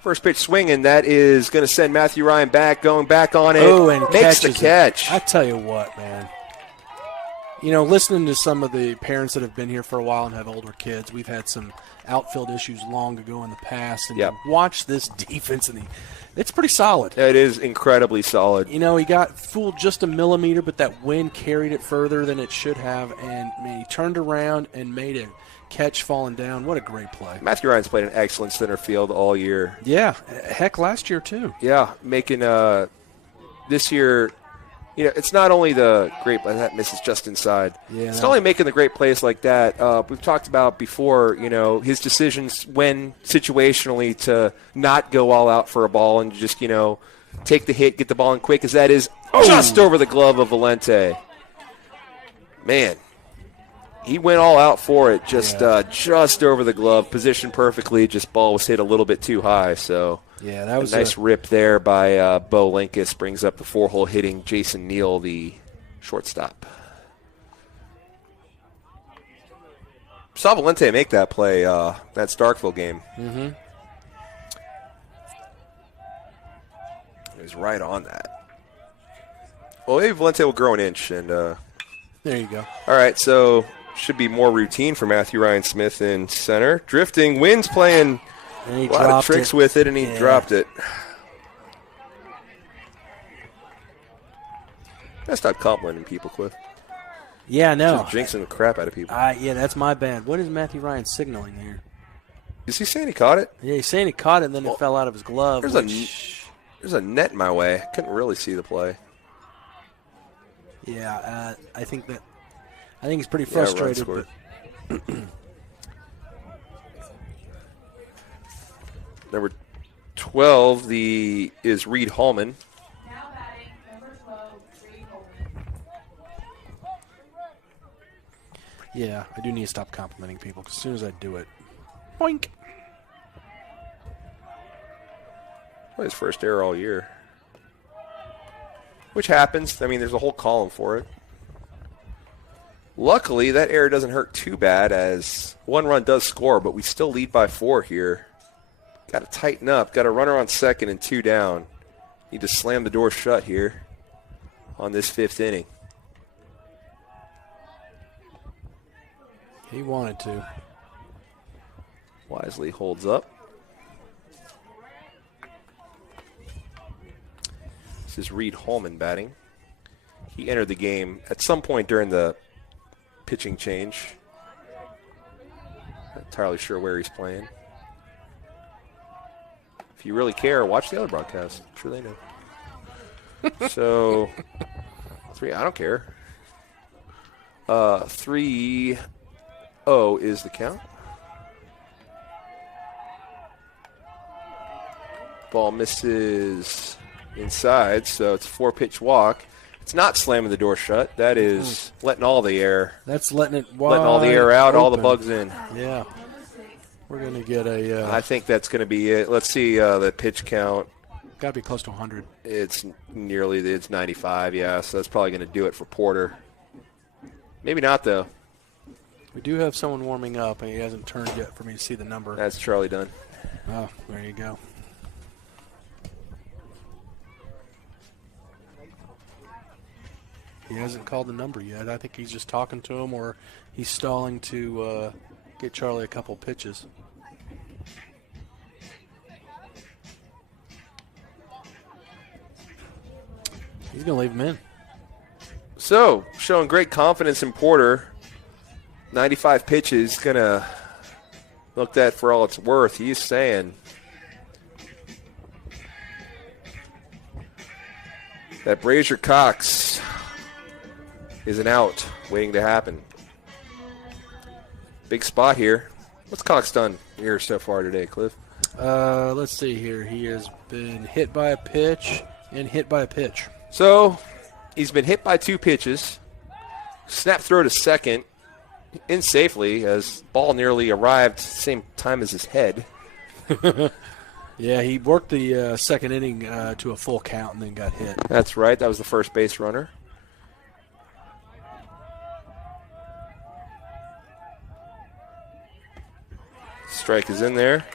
First pitch swinging. That is going to send Matthew Ryan back, going back on it. Oh, and makes the catches catch. it. I tell you what, man. You know, listening to some of the parents that have been here for a while and have older kids, we've had some outfield issues long ago in the past. And Yep. you watch this defense, and it's pretty solid. It is incredibly solid. You know, he got fooled just a millimeter, but that wind carried it further than it should have. And, man, he turned around and made a catch falling down. What a great play. Matthew Ryan's played an excellent center field all year. Yeah, heck, last year, too. Yeah, making this year, you know, it's not only the great play that misses just inside. Yeah, it's not only making the great plays like that. We've talked about before, you know, his decisions when situationally to not go all out for a ball and just, you know, take the hit, get the ball in quick, as that is just over the glove of Valente. Man, he went all out for it, just over the glove, positioned perfectly. Just ball was hit a little bit too high, so. Yeah, that was a nice rip there by Bo Linkus. Brings up the 4-hole hitting Jason Neal, the shortstop. Saw Valente make that play, that Starkville game. Mm-hmm. He was right on that. Well, maybe Valente will grow an inch. And there you go. All right, so should be more routine for Matthew Ryan Smith in center. Drifting, Wynn's playing a lot of tricks with it, and he dropped it. Gotta stop complimenting people, Cliff. Yeah, no. Just jinxing the crap out of people. Yeah, that's my bad. What is Matthew Ryan signaling here? Is he saying he caught it? Yeah, he's saying he caught it, and then it fell out of his glove. There's a net in my way. I couldn't really see the play. Yeah, I think he's pretty frustrated. But Number 12 is Reed Hallman. Now batting, number 12, Reed Holman. Yeah, I do need to stop complimenting people because as soon as I do it, boink. His first error all year. Which happens. I mean, there's a whole column for it. Luckily, that error doesn't hurt too bad as one run does score, but we still lead by 4 here. Got to tighten up. Got a runner on second and 2 down. Need to slam the door shut here on this 5th inning. He wanted to. Wisely holds up. This is Reed Hallman batting. He entered the game at some point during the pitching change. Not entirely sure where he's playing. If you really care, watch the other broadcast. I'm sure they know. So, 3, I don't care. 3-0 is the count. Ball misses inside, so it's a 4-pitch walk. It's not slamming the door shut. That is letting all the air. That's letting all the air out, open. all the bugs in. Yeah. We're going to get a... I think that's going to be it. Let's see the pitch count. Got to be close to 100. It's 95, yeah, so that's probably going to do it for Porter. Maybe not, though. We do have someone warming up, and he hasn't turned yet for me to see the number. That's Charlie Dunn. Oh, there you go. He hasn't called the number yet. I think he's just talking to him, or he's stalling to get Charlie a couple pitches. He's going to leave him in. So, showing great confidence in Porter. 95 pitches, going to look that for all it's worth. He's saying that Brazier Cox is an out waiting to happen. Big spot here. What's Cox done here so far today, Cliff? Let's see here. He has been hit by a pitch and hit by a pitch. So, he's been hit by 2 pitches. Snap throw to second. In safely as ball nearly arrived same time as his head. Yeah, he worked the second inning to a full count and then got hit. That's right. That was the first base runner. Strike is in there.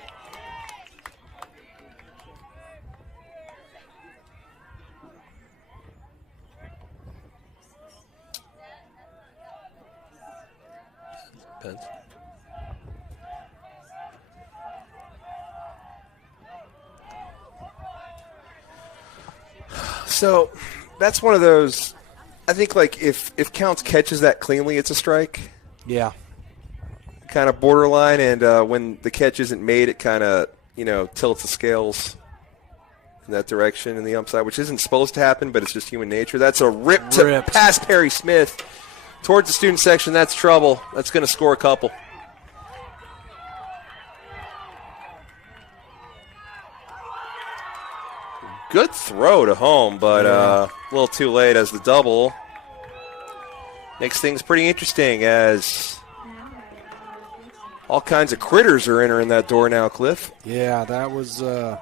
Benz. So that's one of those. I think like if Counts catches that cleanly, it's a strike. Yeah. Kind of borderline, and when the catch isn't made, it kind of tilts the scales in that direction in the upside, which isn't supposed to happen, but it's just human nature. That's a rip to pass Perry Smith towards the student section. That's trouble. That's going to score a couple. Good throw to home, but a little too late as the double makes things pretty interesting as all kinds of critters are entering that door now, Cliff. Yeah, that was a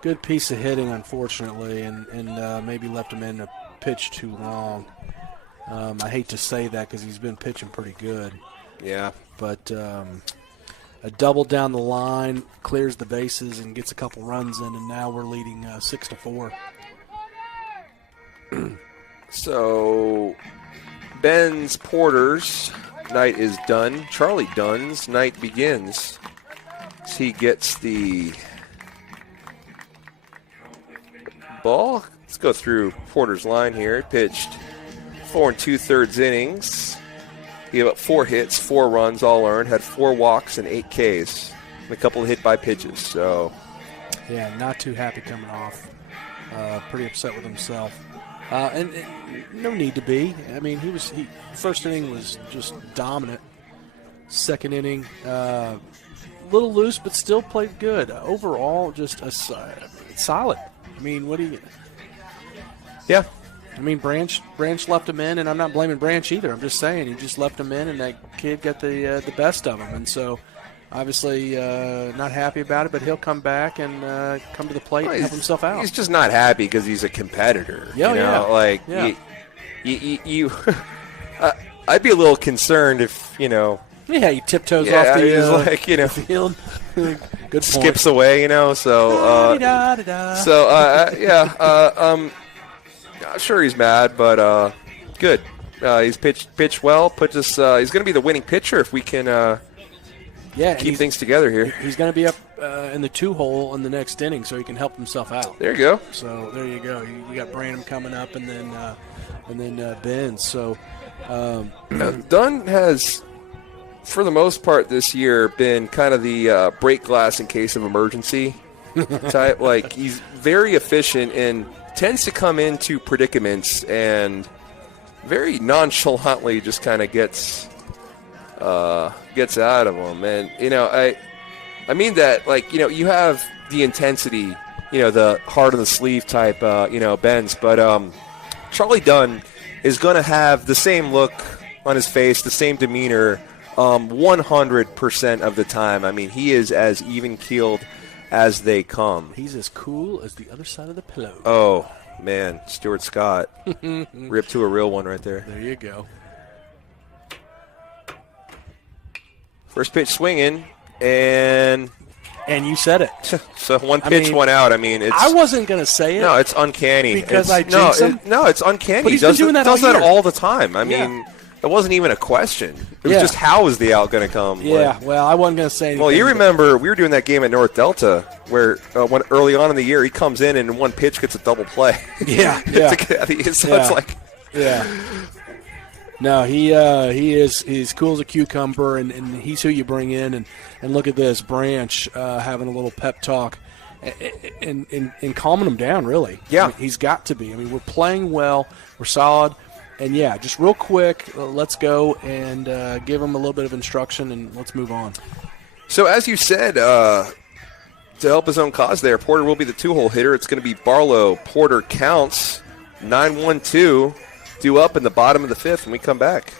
good piece of hitting, unfortunately, and maybe left him in a pitch too long. I hate to say that because he's been pitching pretty good. Yeah. But a double down the line, clears the bases, and gets a couple runs in, and now we're leading 6-4. So, Ben's Porter's night is done. Charlie Dunn's night begins. As he gets the ball. Let's go through Porter's line here. Pitched 4 2/3 innings. He gave up 4 hits, 4 runs, all earned. Had 4 walks and 8 Ks. And a couple of hit by pitches. So, yeah, not too happy coming off. Pretty upset with himself. And no need to be. I mean, first inning was just dominant. Second inning, a little loose, but still played good. Overall, just solid. I mean, what do you? Yeah. I mean, Branch left him in, and I'm not blaming Branch either. I'm just saying he just left him in, and that kid got the best of him. And so, obviously, not happy about it, but he'll come back and come to the plate and help himself out. He's just not happy because he's a competitor. I'd be a little concerned if Yeah, he tiptoes off the field. Good point. Skips away, So, I'm sure he's mad, but good. He's pitched well. Puts us. He's going to be the winning pitcher if we can. Keep things together here. He's going to be up in the 2-hole in the next inning, so he can help himself out. There you go. So there you go. You got Branham coming up, and then Ben. So Dunn has, for the most part this year, been kind of the break glass in case of emergency type. Like he's very efficient and tends to come into predicaments and very nonchalantly just kind of gets out of them. And I mean that, like, you have the intensity, the heart of the sleeve type bends, but Charlie Dunn is going to have the same look on his face, the same demeanor 100% of the time. I mean, he is as even-keeled as they come. He's as cool as the other side of the pillow. Oh, man, Stuart Scott. Ripped to a real one right there. There you go. First pitch swinging, and you said it. So one pitch, one out. I mean, it's. I wasn't going to say it. No, it's uncanny. Because I jinx him? No, it's uncanny. But he's been doing that all the time. I mean, it wasn't even a question. It was just how is the out going to come? Yeah, well, I wasn't going to say anything. Well, you remember we were doing that game at North Delta where when early on in the year he comes in and in one pitch gets a double play. Yeah. It's like. Yeah. No, he's cool as a cucumber, and he's who you bring in. And look at this, Branch having a little pep talk and calming him down, really. Yeah. I mean, he's got to be. I mean, we're playing well. We're solid. And, yeah, just real quick, let's go and give him a little bit of instruction, and let's move on. So, as you said, to help his own cause there, Porter will be the 2-hole hitter. It's going to be Barlow. Porter counts 9-1-2. Due up in the bottom of the 5th when we come back.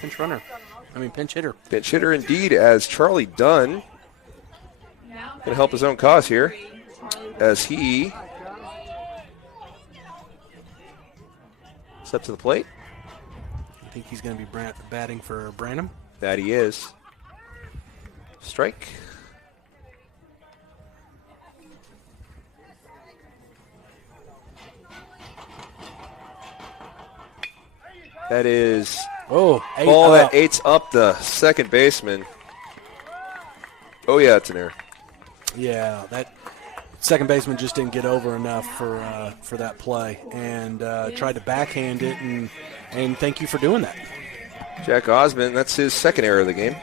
pinch hitter. Pinch hitter indeed, as Charlie Dunn going to help his own cause here as he steps to the plate. I think he's going to be batting for Branham. That he is. Strike. That is ball that eats up the second baseman. Oh, yeah, it's an error. Yeah, that second baseman just didn't get over enough for that play and tried to backhand it, and thank you for doing that. Jack Osmond, that's his second error of the game.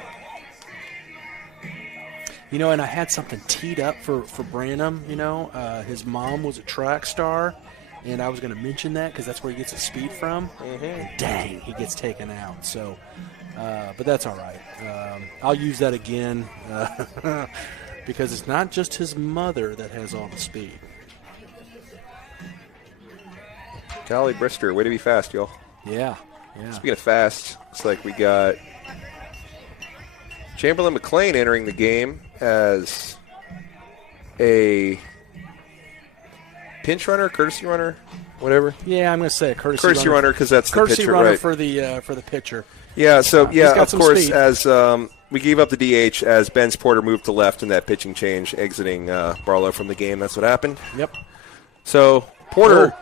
You know, and I had something teed up for Branham, his mom was a track star, and I was going to mention that because that's where he gets his speed from. And dang, he gets taken out. So, but that's all right. I'll use that again because it's not just his mother that has all the speed. Golly Brister, way to be fast, y'all. Yeah. Speaking of fast, looks like we got Chamberlain McLean entering the game as a pinch runner, courtesy runner, whatever. Yeah, I'm going to say a courtesy runner because that's the courtesy pitcher, runner right? for the pitcher. Yeah, so of course, speed. as we gave up the DH as Ben's Porter moved to left in that pitching change, exiting Barlow from the game. That's what happened. Yep. So Porter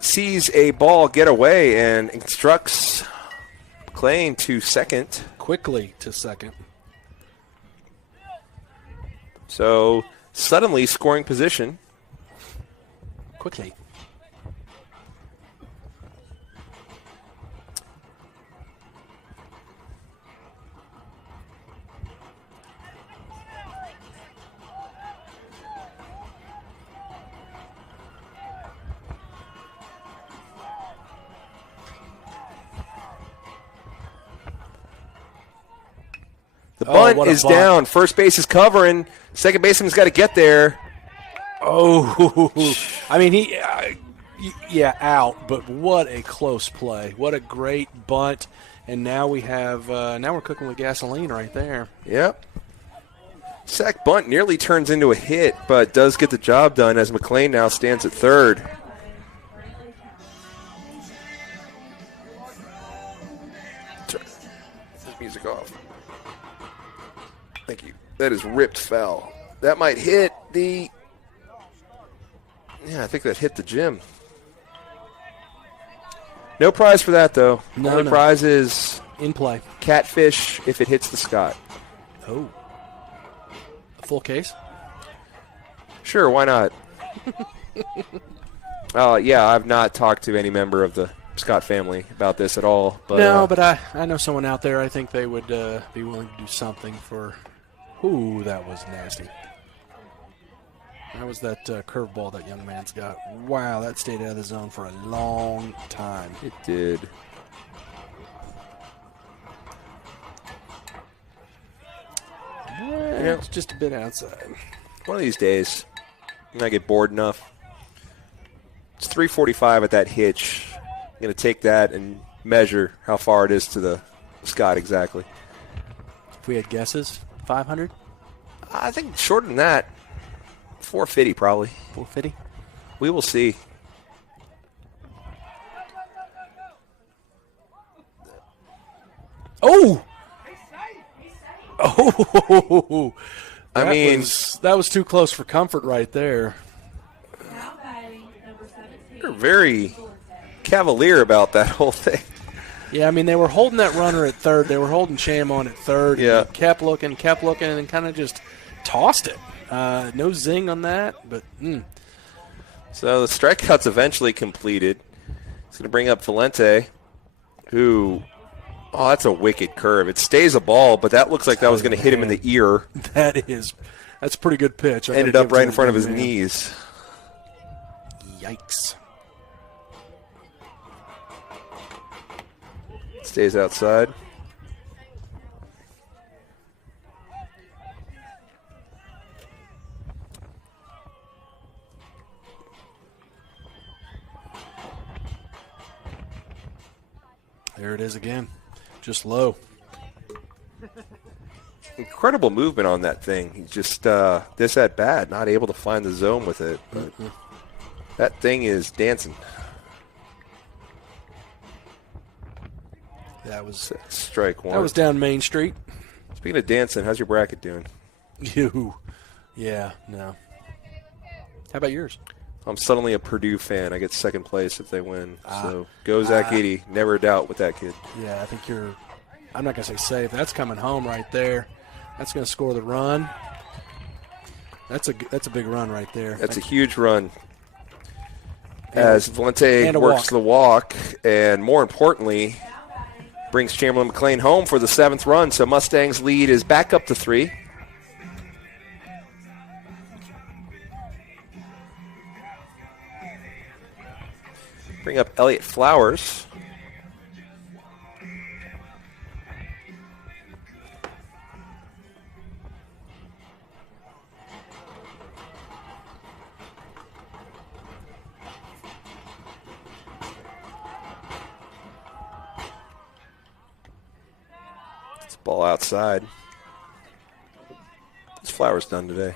sees a ball get away and instructs McLean to second. Quickly to second. So suddenly scoring position. Quickly. The bunt is down. First base is covering. Second baseman's got to get there. Oh, I mean, out. But what a close play. What a great bunt. And now we have, now we're cooking with gasoline right there. Yep. Sack bunt nearly turns into a hit, but does get the job done as McLean now stands at third. Turn this music off. Thank you. That is ripped foul. That might hit the... Yeah, I think that hit the gym. No prize for that, though. Only prize is... In play. Catfish if it hits the Scott. Oh. A full case? Sure, why not? Yeah, I've not talked to any member of the Scott family about this at all. But, no, but I know someone out there. I think they would be willing to do something for... Ooh, that was nasty. That was that curveball that young man's got. Wow, that stayed out of the zone for a long time. It did. It's just a bit outside. One of these days, when I get bored enough, it's 345 at that hitch. I'm going to take that and measure how far it is to the Scott exactly. If we had guesses, 500? I think shorter than that. 450 probably. 450? We will see. Oh! Oh! I mean, that was too close for comfort right there. You're very cavalier about that whole thing. Yeah, I mean, they were holding that runner at third. They were holding Sham on at third. Yeah. And kept looking, and kind of just tossed it. No zing on that, but So the strikeout's eventually completed. It's going to bring up Valente, who, that's a wicked curve. It stays a ball, but that looks like that was going to hit him in the ear. That's a pretty good pitch. Ended up right in front of his knees. Yikes. Stays outside. There it is again. Just low. Incredible movement on that thing. He just, this at bat, not able to find the zone with it. But that thing is dancing. That was strike one. That was down Main Street. Speaking of dancing, how's your bracket doing? Yeah, no. How about yours? I'm suddenly a Purdue fan. I get second place if they win. So go Zach Edey. Never a doubt with that kid. Yeah, I think you're – I'm not going to say safe. That's coming home right there. That's going to score the run. That's a big run right there. That's a huge run. As Valente works the walk, and more importantly, brings Chamberlain McLean home for the 7th run. So Mustangs' lead is back up to 3. Bring up Elliott Flowers. It's ball outside. What's Flowers done today?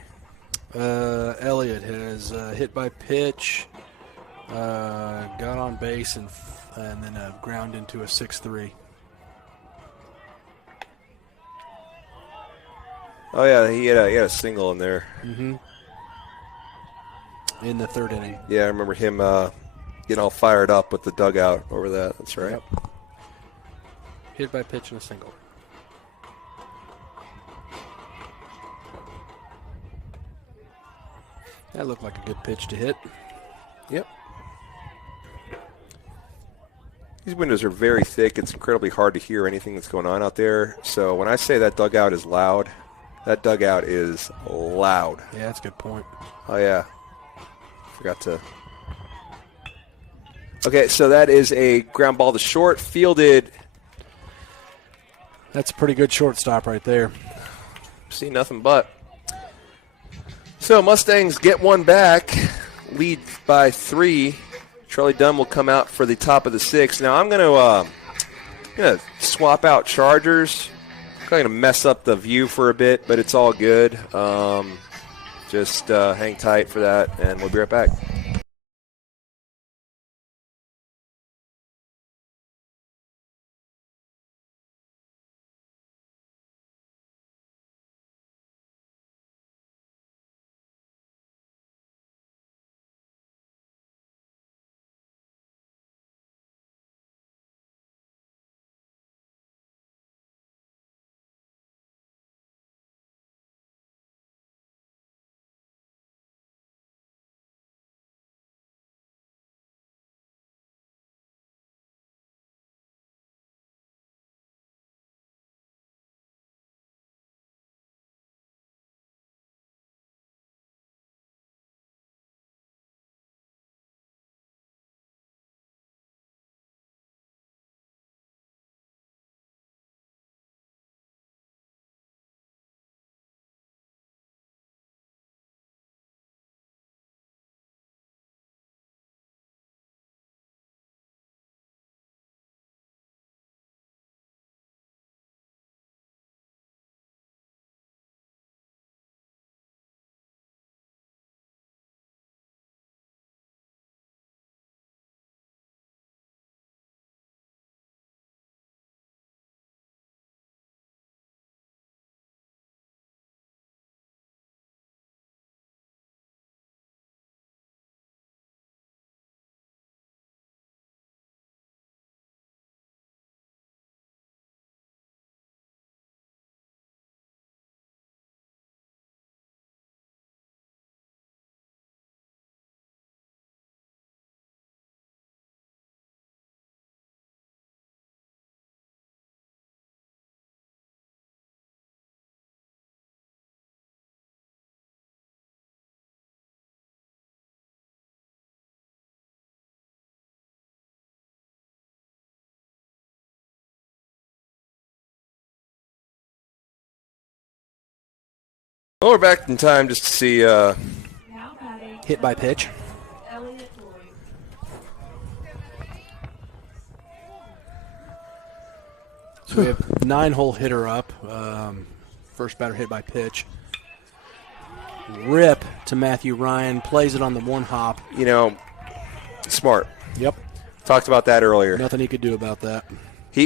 Elliott has hit by pitch. Got on base and then ground into a 6-3. Oh yeah, he had a single in there. Mm-hmm. In the 3rd inning. Yeah, I remember him getting all fired up with the dugout over that. That's right. Yep. Hit by pitch and a single. That looked like a good pitch to hit. Yep. These windows are very thick. It's incredibly hard to hear anything that's going on out there. So when I say that dugout is loud, that dugout is loud. Yeah, that's a good point. Oh, yeah. Forgot to. Okay, so that is a ground ball to short, fielded. That's a pretty good shortstop right there. See nothing but. So Mustangs get one back, lead by 3. Charlie Dunn will come out for the top of the 6th. Now I'm going to swap out Chargers. I'm going to mess up the view for a bit, but it's all good. Just hang tight for that, and we'll be right back. Well, we're back in time just to see hit by pitch. So we have 9-hole hitter up. First batter hit by pitch. Rip to Matthew Ryan. Plays it on the one hop. Smart. Yep. Talked about that earlier. Nothing he could do about that.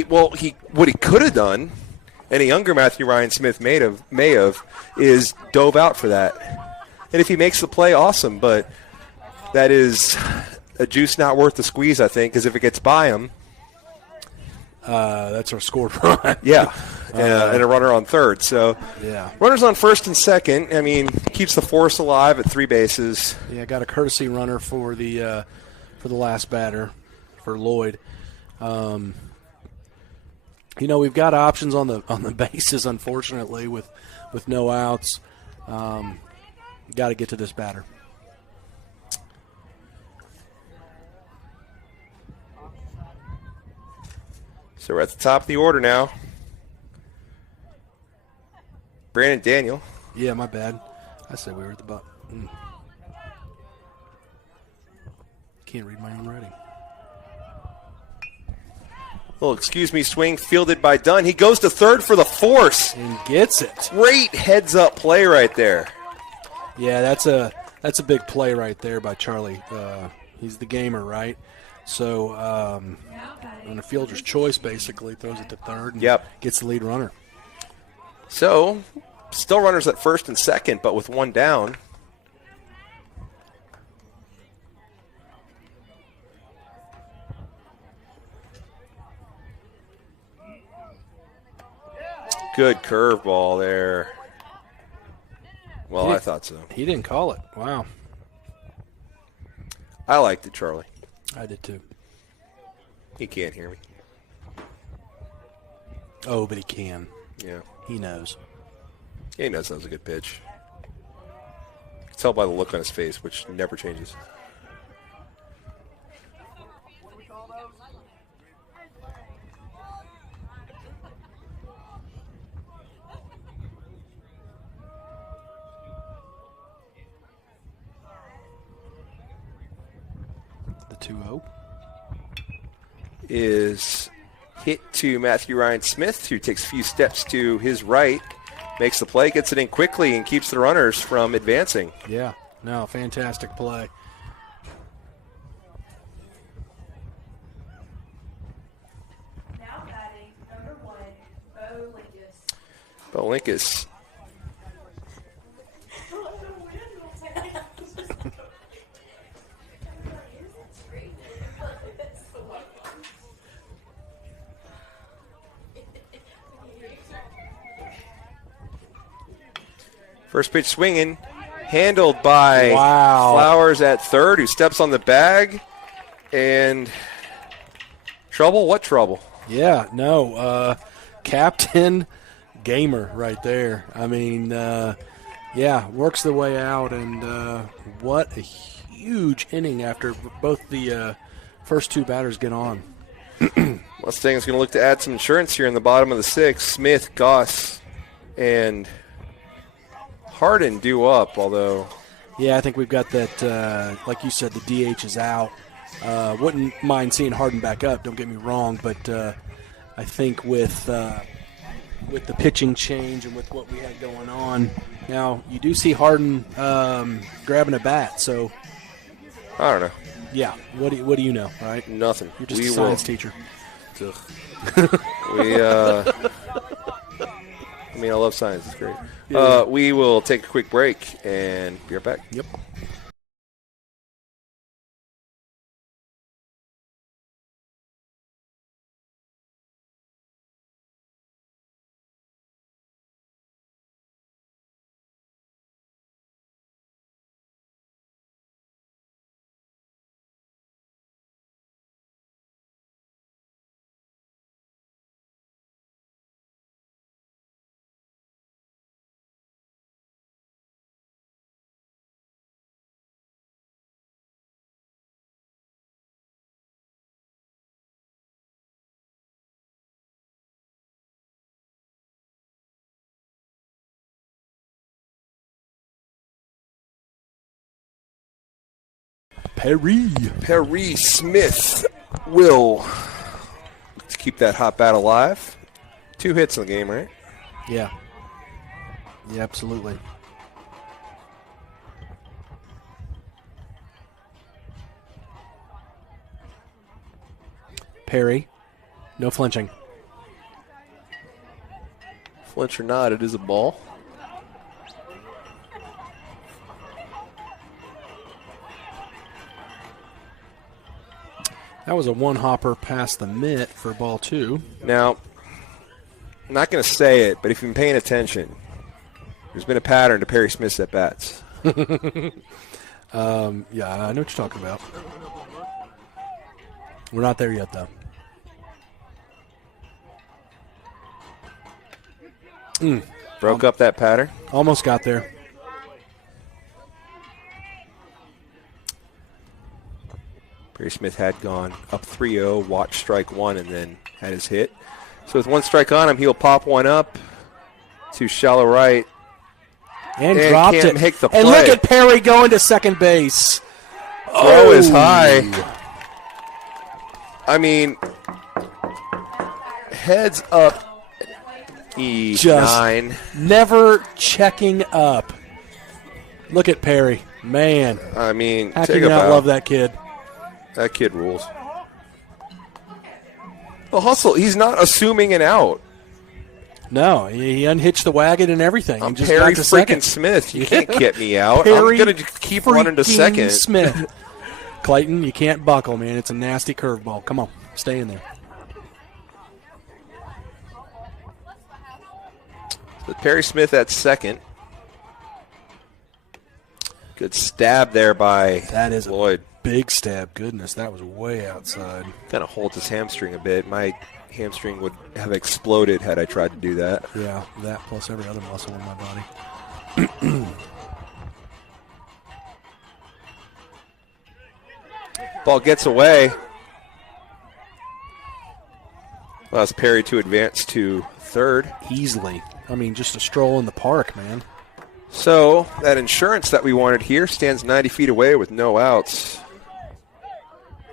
What he could have done, and a younger Matthew Ryan Smith may have, is dove out for that. And if he makes the play, awesome. But that is a juice not worth the squeeze, I think, because if it gets by him. That's our scored run. Yeah. And a runner on third. So yeah. Runners on first and second. I mean, keeps the force alive at 3 bases. Yeah, got a courtesy runner for the last batter for Lloyd. We've got options on the bases, unfortunately, with no outs. Got to get to this batter. So we're at the top of the order now. Brandon Daniel. Yeah, my bad. I said we were at the bottom. Can't read my own writing. Little excuse me swing fielded by Dunn. He goes to third for the force. And gets it. Great heads-up play right there. Yeah, that's a big play right there by Charlie. He's the gamer, right? So on a fielder's choice, basically, throws it to third and gets the lead runner. So, still runners at first and second, but with one down. Good curveball there. Well, I thought so. He didn't call it. Wow. I liked it, Charlie. I did too. He can't hear me. Oh, but he can. Yeah. He knows. Yeah, he knows that was a good pitch. You can tell by the look on his face, which never changes. The 2-0 is hit to Matthew Ryan Smith, who takes a few steps to his right, makes the play, gets it in quickly, and keeps the runners from advancing. Yeah, no, fantastic play. Now batting number 1, Bo Linkus. Bo Linkus. First pitch swinging, handled by Flowers at third, who steps on the bag. And trouble? What trouble? Yeah, no. Captain gamer right there. I mean, works the way out. And what a huge inning after both the first two batters get on. Mustangs going to look to add some insurance here in the bottom of the sixth. Smith, Goss, and Harden due up, although. Yeah, I think we've got that, like you said, the DH is out. Wouldn't mind seeing Harden back up, don't get me wrong, but I think with the pitching change and with what we had going on, now you do see Harden grabbing a bat, so. I don't know. Yeah, what do you know, right? Nothing. You're just a science teacher. I love science. It's great. Yeah. We will take a quick break and be right back. Yep. Perry Smith will keep that hot bat alive. 2 hits in the game, right? Yeah. Yeah, absolutely. Perry, no flinching. Flinch or not, it is a ball. That was a one-hopper past the mitt for ball 2. Now, I'm not going to say it, but if you've been paying attention, there's been a pattern to Perry Smith's at-bats. Yeah, I know what you're talking about. We're not there yet, though. Broke up that pattern. Almost got there. Perry Smith had gone up 3-0, watched strike 1, and then had his hit. So with 1 strike on him, he'll pop one up to shallow right. And dropped can't it. make the And play. look at Perry going to second base. Throw is high. I mean, heads up E9. Just never checking up. Look at Perry. Man. I mean, How can take you a not bow. love that kid? That kid rules. The hustle, he's not assuming an out. No, he unhitched the wagon and everything. I'm He just Perry got to freaking second. Smith. You can't get me out. Perry I'm going to keep running to freaking second. Smith. Clayton, you can't buckle, man. It's a nasty curveball. Come on, stay in there. With Perry Smith at second. Good stab there by That is Lloyd. a big stab. Goodness, that was way outside. Kind of holds his hamstring a bit. My hamstring would have exploded had I tried to do that. Yeah, that plus every other muscle in my body. Ball gets away. Allows Perry to advance to third. Easily. I mean, just a stroll in the park, man. So that insurance that we wanted here stands 90 feet away with no outs.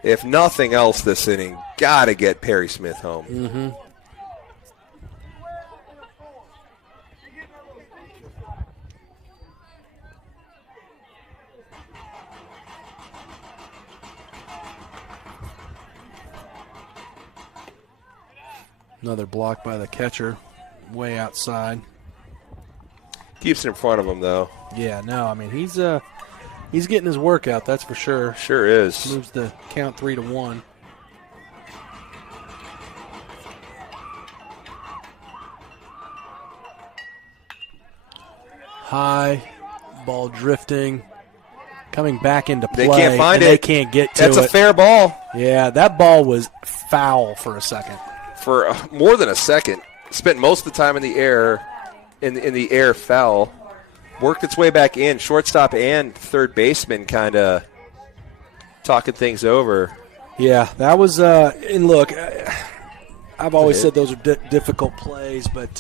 If nothing else this inning, got to get Perry Smith home. Mm-hmm. Another block by the catcher, way outside. Keeps it in front of him, though. Yeah, no, I mean he's getting his workout, that's for sure. Sure is. Moves the count 3-1. High, ball drifting, coming back into play. They can't find it. They can't get to it. That's a fair ball. Yeah, that ball was foul for a second. For more than a second. Spent most of the time in the air, in the air foul. Worked its way back in. Shortstop and third baseman kind of talking things over. Yeah, that was and look, I've always said those are difficult plays, but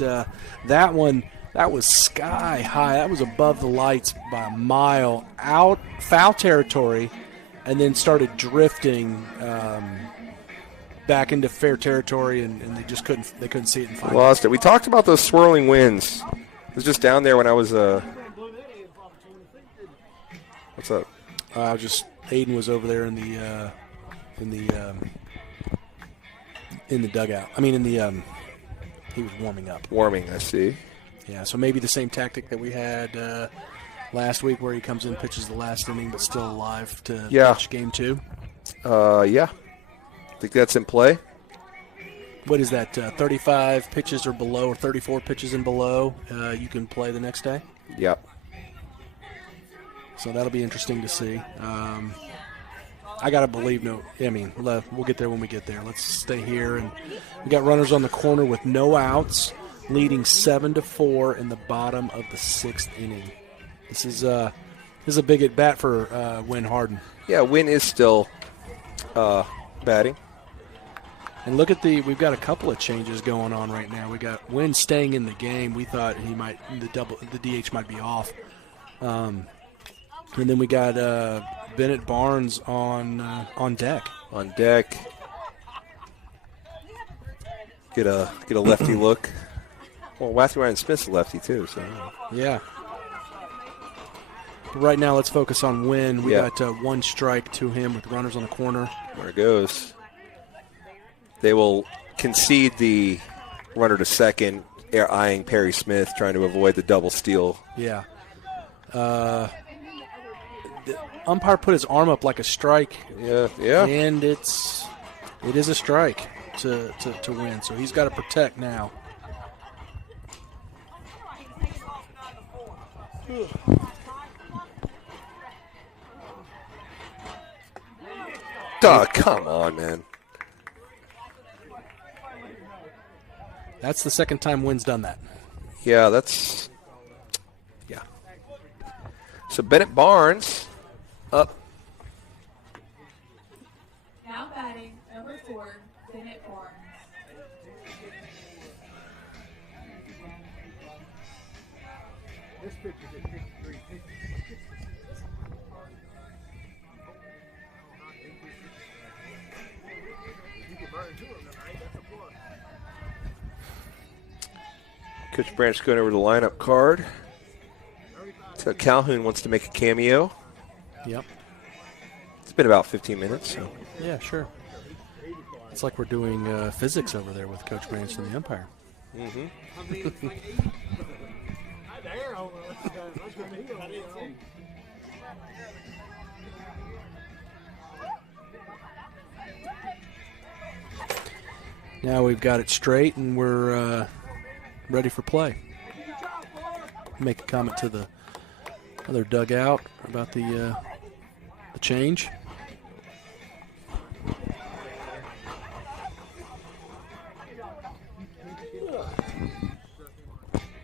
that one, that was sky high. That was above the lights by a mile, out foul territory, and then started drifting back into fair territory, and they just couldn't see it and find Lost it. We talked about those swirling winds. I was just down there when I was what's up? Aiden was over there in the dugout. I mean, he was warming up. Warming, I see. Yeah, so maybe the same tactic that we had last week, where he comes in, pitches the last inning, but still alive to pitch game 2. Yeah. I think that's in play. What is that? 35 pitches or below, or 34 pitches and below, you can play the next day. Yep. So that'll be interesting to see. I gotta believe we'll get there when we get there. Let's stay here, and we got runners on the corner with no outs, leading 7-4 in the bottom of the 6th inning. This is a big at bat for Wynn Harden. Yeah, Wynn is still batting. And look at we've got a couple of changes going on right now. We got Wynn staying in the game. We thought the DH might be off. And then we got Bennett Barnes on deck. On deck. Get a lefty look. Well, Matthew Ryan Smith's a lefty too, so Yeah. But right now, let's focus on Wynn. We Yeah. got 1 strike to him with runners on the corner. there it goes. They will concede the runner to second, eyeing Perry Smith, trying to avoid the double steal. Yeah. The umpire put his arm up like a strike, Yeah. and it is a strike to win. So he's got to protect now. Oh, come on, man. That's the second time Wynn's done that. Yeah. So Bennett Barnes up. Now batting number 4, Bennett Barnes. Coach Branch going over the lineup card. So Calhoun wants to make a cameo. Yep. It's been about 15 minutes. So. Yeah, sure. It's like we're doing physics over there with Coach Branch and the umpire. Now we've got it straight, and we're ready for play. Make a comment to the other dugout about the change.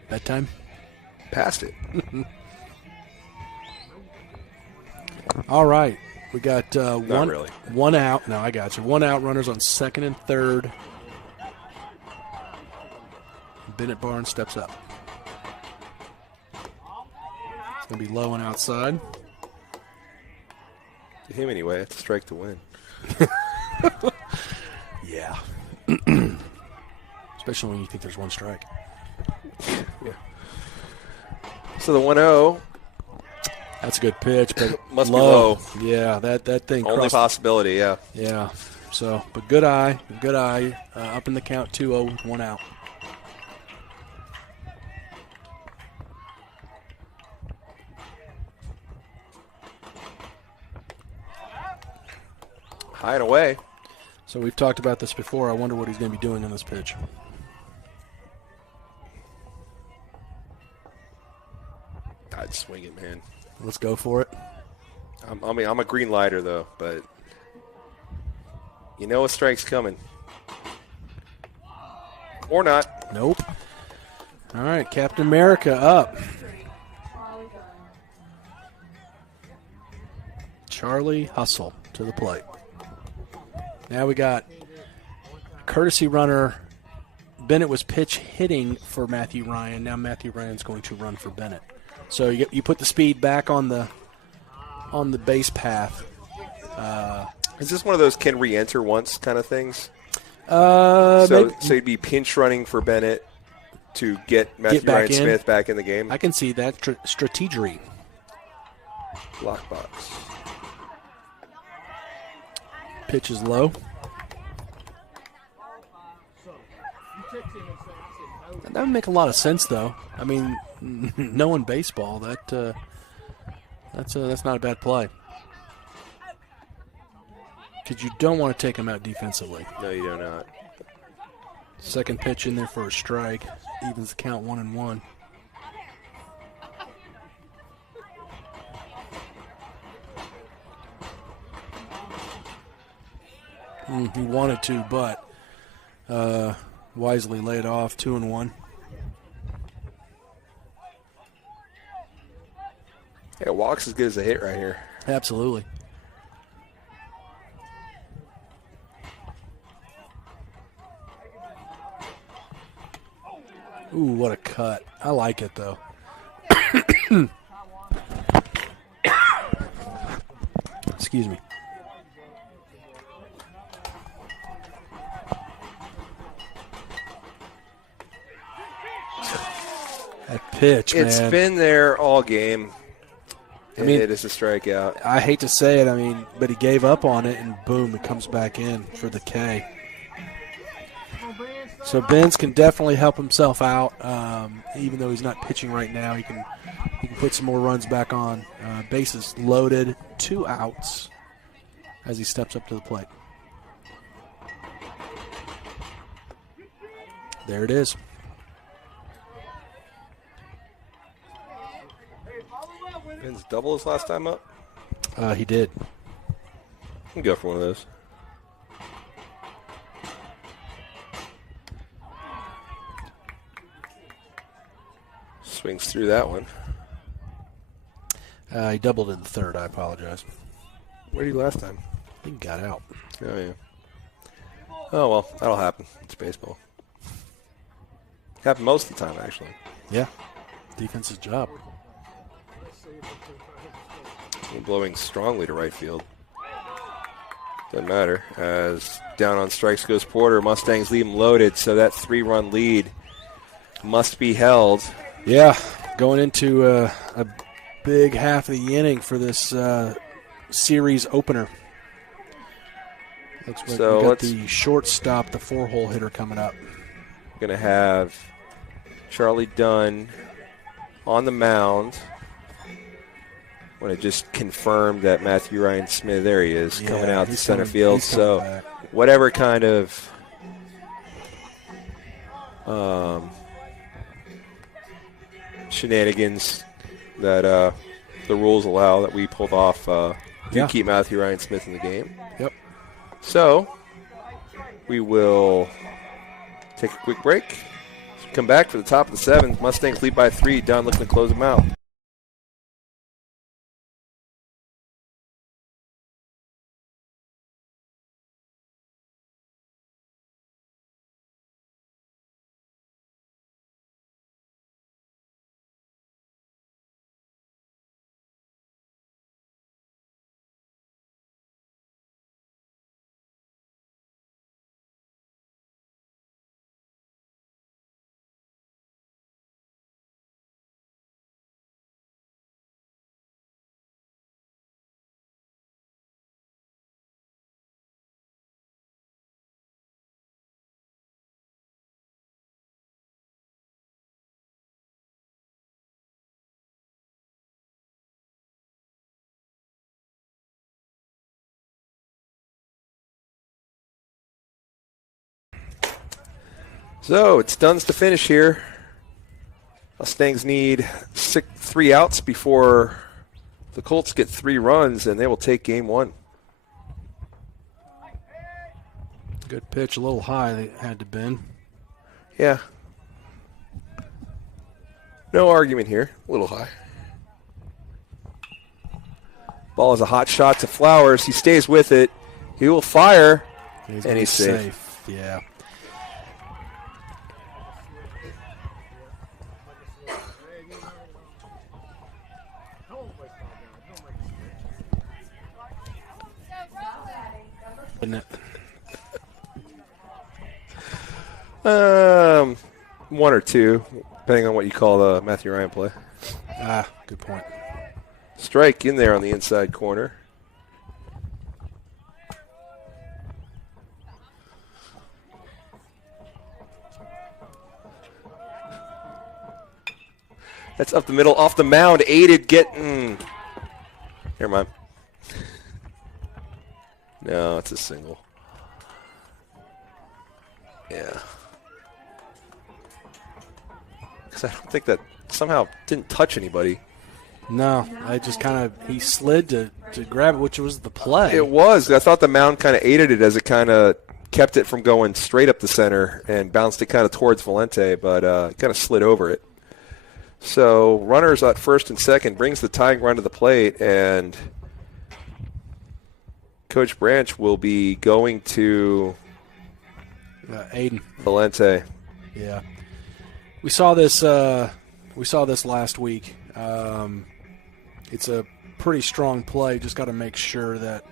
Bedtime? Passed it. All right. We got one, really. one out. No, I got you. One out, runners on second and third. Bennett Barnes steps up. It's going to be low and outside. To him anyway, it's a strike to win. Yeah. Especially when you think there's one strike. So the 1-0. That's a good pitch, but Must be low. Yeah, that thing Only crossed. possibility, yeah. Yeah. So, but good eye. Up in the count 2-0 with one out. High and away. So we've talked about this before. I wonder what he's going to be doing on this pitch. I'd swing it, man. Let's go for it. I'm a green lighter, though, but you know a strike's coming. Or not. Nope. All right, Captain America up. Charlie Hustle to the plate. Now we got courtesy runner. Bennett was pitch hitting for Matthew Ryan. Now Matthew Ryan's going to run for Bennett. So you put the speed back on the base path. Is this one of those can re-enter once kind of things? So you'd be pinch running for Bennett to get Matthew Ryan Smith back in the game? I can see that strategery. Block box. Pitch is low. That would make a lot of sense, though. I mean, knowing baseball, that's not a bad play. Because you don't want to take him out defensively. No, you do not. Second pitch in there for a strike. Evens the count 1-1. He wanted to, but wisely laid off. 2-1. Yeah, walk's as good as a hit right here. Absolutely. Ooh, what a cut. I like it, though. Excuse me. pitch, man. It's been there all game. I mean, it is a strikeout. I hate to say it, but he gave up on it, and boom, it comes back in for the K. So Benz can definitely help himself out. Even though he's not pitching right now, he can put some more runs back on. Bases loaded, 2 outs as he steps up to the plate. There it is. Ben's double his last time up? He did. You can go for one of those. Swings through that one. He doubled in the third. I apologize. Where did he last time? He got out. Oh, yeah. Oh, well, that'll happen. It's baseball. Happen most of the time, actually. Yeah. Defense's job. Blowing strongly to right field. Doesn't matter. As down on strikes goes Porter. Mustangs leave him loaded, so that 3-run lead must be held. Yeah, going into a big half of the inning for this series opener. Looks like So we got the shortstop, the 4-hole hitter coming up. We're going to have Charlie Dunn on the mound. I want to just confirm that Matthew Ryan Smith, there he is, coming out to center field. So back. Whatever kind of shenanigans that the rules allow that we pulled off do keep Matthew Ryan Smith in the game. Yep. So we will take a quick break. Come back for the top of the 7th. Mustangs lead by 3. Dunn looking to close them out. So it's Dunn's to finish here. Mustangs need 3 outs before the Colts get 3 runs, and they will take game 1. Good pitch, a little high they had to bend. Yeah. No argument here. A little high. Ball is a hot shot to Flowers. He stays with it. He will fire, and he's safe. Yeah. One or two, depending on what you call the Matthew Ryan play. Good point. Strike in there on the inside corner. That's up the middle, off the mound, aided getting. Never mind. No, it's a single. Yeah. Because I don't think that somehow didn't touch anybody. No, I just he slid to grab it, which was the play. It was. I thought the mound kind of aided it as it kind of kept it from going straight up the center and bounced it kind of towards Valente, but kind of slid over it. So runners at first and second brings the tying run to the plate, and Coach Branch will be going to Aiden Valente. Yeah, we saw this. Last week. It's a pretty strong play. Just got to make sure that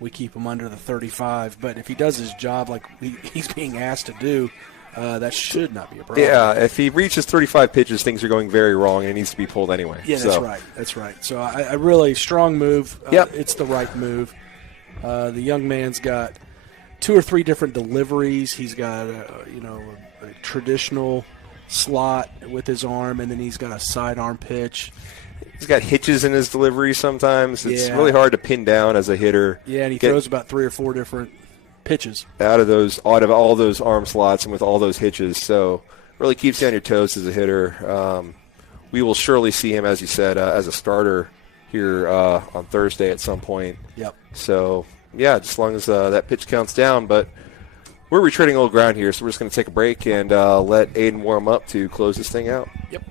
we keep him under the 35. But if he does his job like he's being asked to do, that should not be a problem. Yeah, if he reaches 35 pitches, things are going very wrong, and he needs to be pulled anyway. Yeah, that's right. That's right. So I really strong move. Yep. It's the right move. The young man's got 2 or 3 different deliveries. He's got a traditional slot with his arm, and then he's got a sidearm pitch. He's got hitches in his delivery sometimes. It's Yeah. really hard to pin down as a hitter. Yeah, and he throws about 3 or 4 different pitches. Out of all those arm slots and with all those hitches. So really keeps you on your toes as a hitter. We will surely see him, as you said, as a starter here on Thursday at some point. Yep. So, yeah, just as long as that pitch counts down. But we're retreading old ground here, so we're just going to take a break and let Aiden warm up to close this thing out. Yep.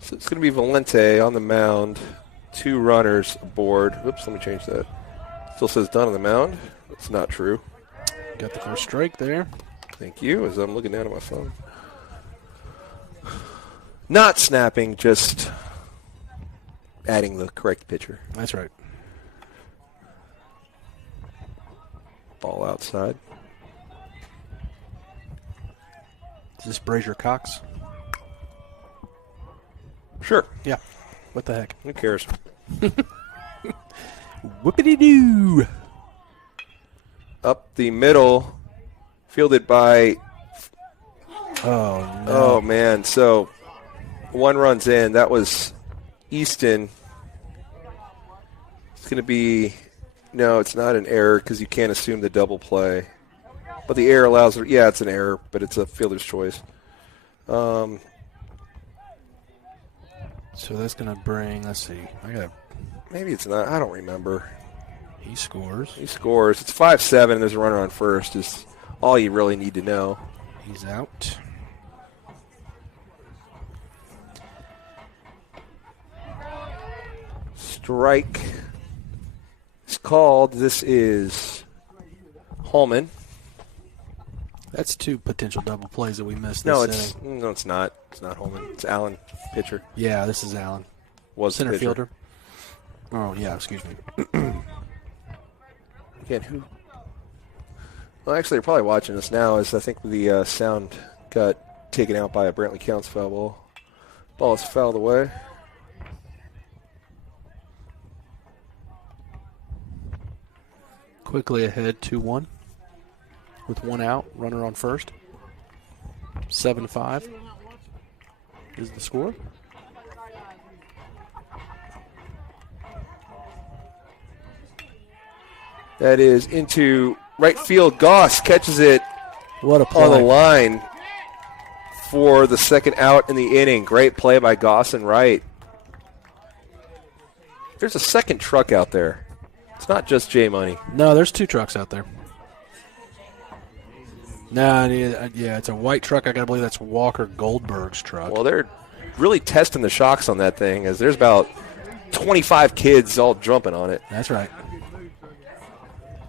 So it's going to be Valente on the mound, 2 runners aboard. Oops, let me change that. Still says done on the mound. That's not true. Got the first strike there. Thank you, as I'm looking down at my phone. Not snapping, just adding the correct pitcher. That's right. Ball outside. Is this Brazier Cox? Sure. Yeah. What the heck? Who cares? Whoopity-doo. Up the middle, fielded by... Oh, no. Oh, man. So 1 run's in. That was Easton. It's going to be... No, it's not an error because you can't assume the double play. But the error allows... Yeah, it's an error, but it's a fielder's choice. So that's going to bring, let's see. Maybe it's not. I don't remember. He scores. He scores. It's 5-7, and there's a runner on first is all you really need to know. He's out. Strike is called. This is Holman. That's 2 potential double plays that we missed No, this inning. it's not. It's not Holman. It's Allen, pitcher. Yeah, this is Allen. Was Center the pitcher. fielder. Oh, yeah, excuse me. Again, who? Well, actually, they're probably watching this now as I think the sound got taken out by a Brantley Counts foul ball. Ball is fouled away. Quickly ahead 2-1 with 1 out, runner on first. 7-5 is the score. That is into right field. Goss catches it What a play. on the line for the second out in the inning. Great play by Goss and Wright. There's a second truck out there. It's not just J Money. No, there's 2 trucks out there. No, yeah, it's a white truck. I got to believe that's Walker Goldberg's truck. Well, they're really testing the shocks on that thing as there's about 25 kids all jumping on it. That's right.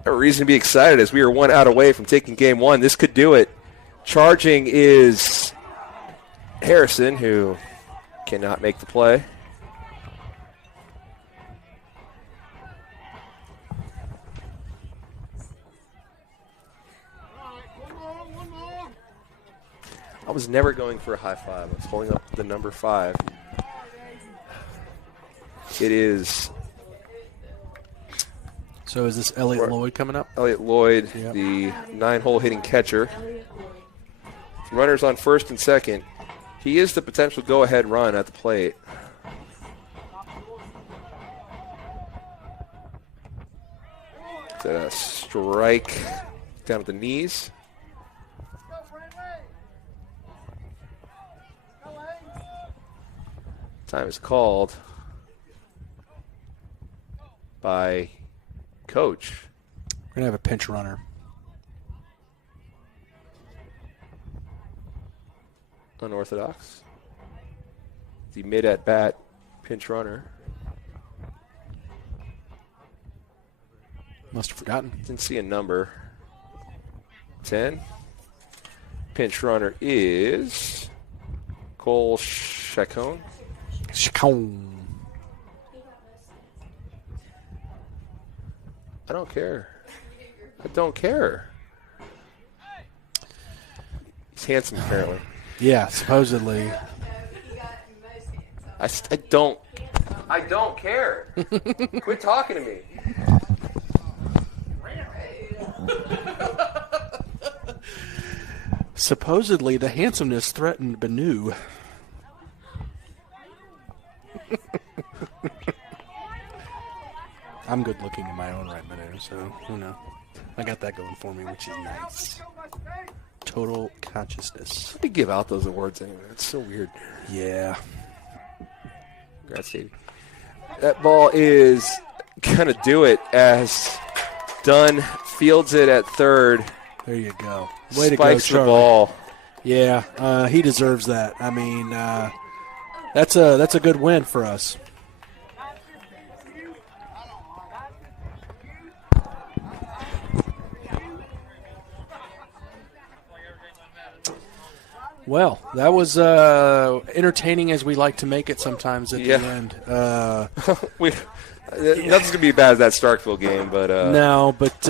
A reason to be excited as we are 1 out away from taking game 1. This could do it. Charging is Harrison, who cannot make the play. I was never going for a high five. I was holding up the number 5. It is So is this Elliot Lloyd coming up? Elliot Lloyd, Yep. the 9-hole hitting catcher. Runners on first and second. He is the potential go-ahead run at the plate. It's a strike down at the knees. Time is called by coach. We're going to have a pinch runner. Unorthodox. The mid-at-bat pinch runner. Must have forgotten. Didn't see a number. 10. Pinch runner is Cole Chacon. Chacon. I don't care. I don't care. He's handsome, apparently. Yeah, supposedly. I don't care. Quit talking to me. Supposedly, the handsomeness threatened Banu. I'm good looking in my own right, Banu, so, I got that going for me, which is nice. Total consciousness. They give out those awards anyway. It's so weird. Yeah. Congrats, Stevie. That ball is going to do it as Dunn fields it at third. There you go. Way to go, Spikes the Charlie. ball. Yeah, he deserves that. I mean, that's a good win for us. Well, that was entertaining as we like to make it sometimes at the end. Nothing's going to be as bad as that Starkville game, but no, but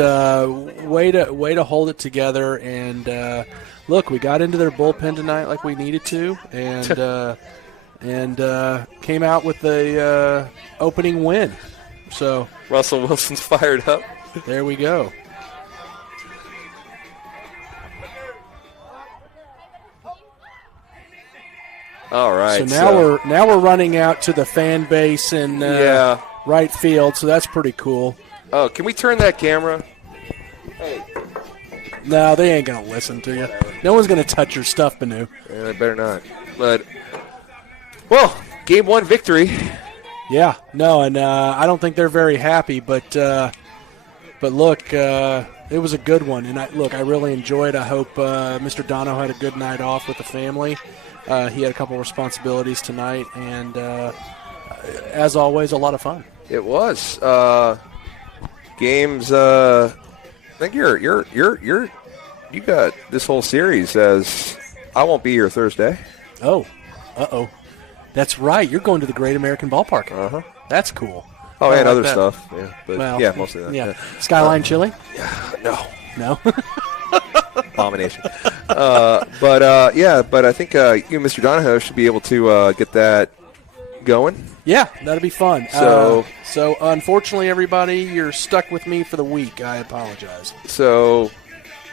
way to hold it together. And look, we got into their bullpen tonight like we needed to, and came out with the opening win. So Russell Wilson's fired up. There we go. All right. So now we're running out to the fan base in right field. So that's pretty cool. Oh, can we turn that camera? Hey. No, they ain't gonna listen to you. No one's gonna touch your stuff, Banu. Yeah, they better not. But game 1 victory. Yeah. No, and I don't think they're very happy, but look, it was a good one, and I really enjoyed. I hope Mr. Dono had a good night off with the family. He had a couple responsibilities tonight, and as always, a lot of fun. It was games. I think you got this whole series as I won't be here Thursday. Oh, that's right. You're going to the Great American Ballpark. That's cool. Oh, and like other that. stuff. Yeah, but well, mostly that. Yeah. Skyline chili? No. No. Abomination. But I think you, Mr. Donahoe, should be able to get that going. Yeah, that'll be fun. So unfortunately, everybody, you're stuck with me for the week. I apologize. So,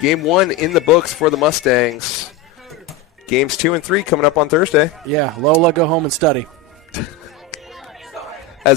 game 1 in the books for the Mustangs. Games 2 and 3 coming up on Thursday. Yeah, Lola, go home and study.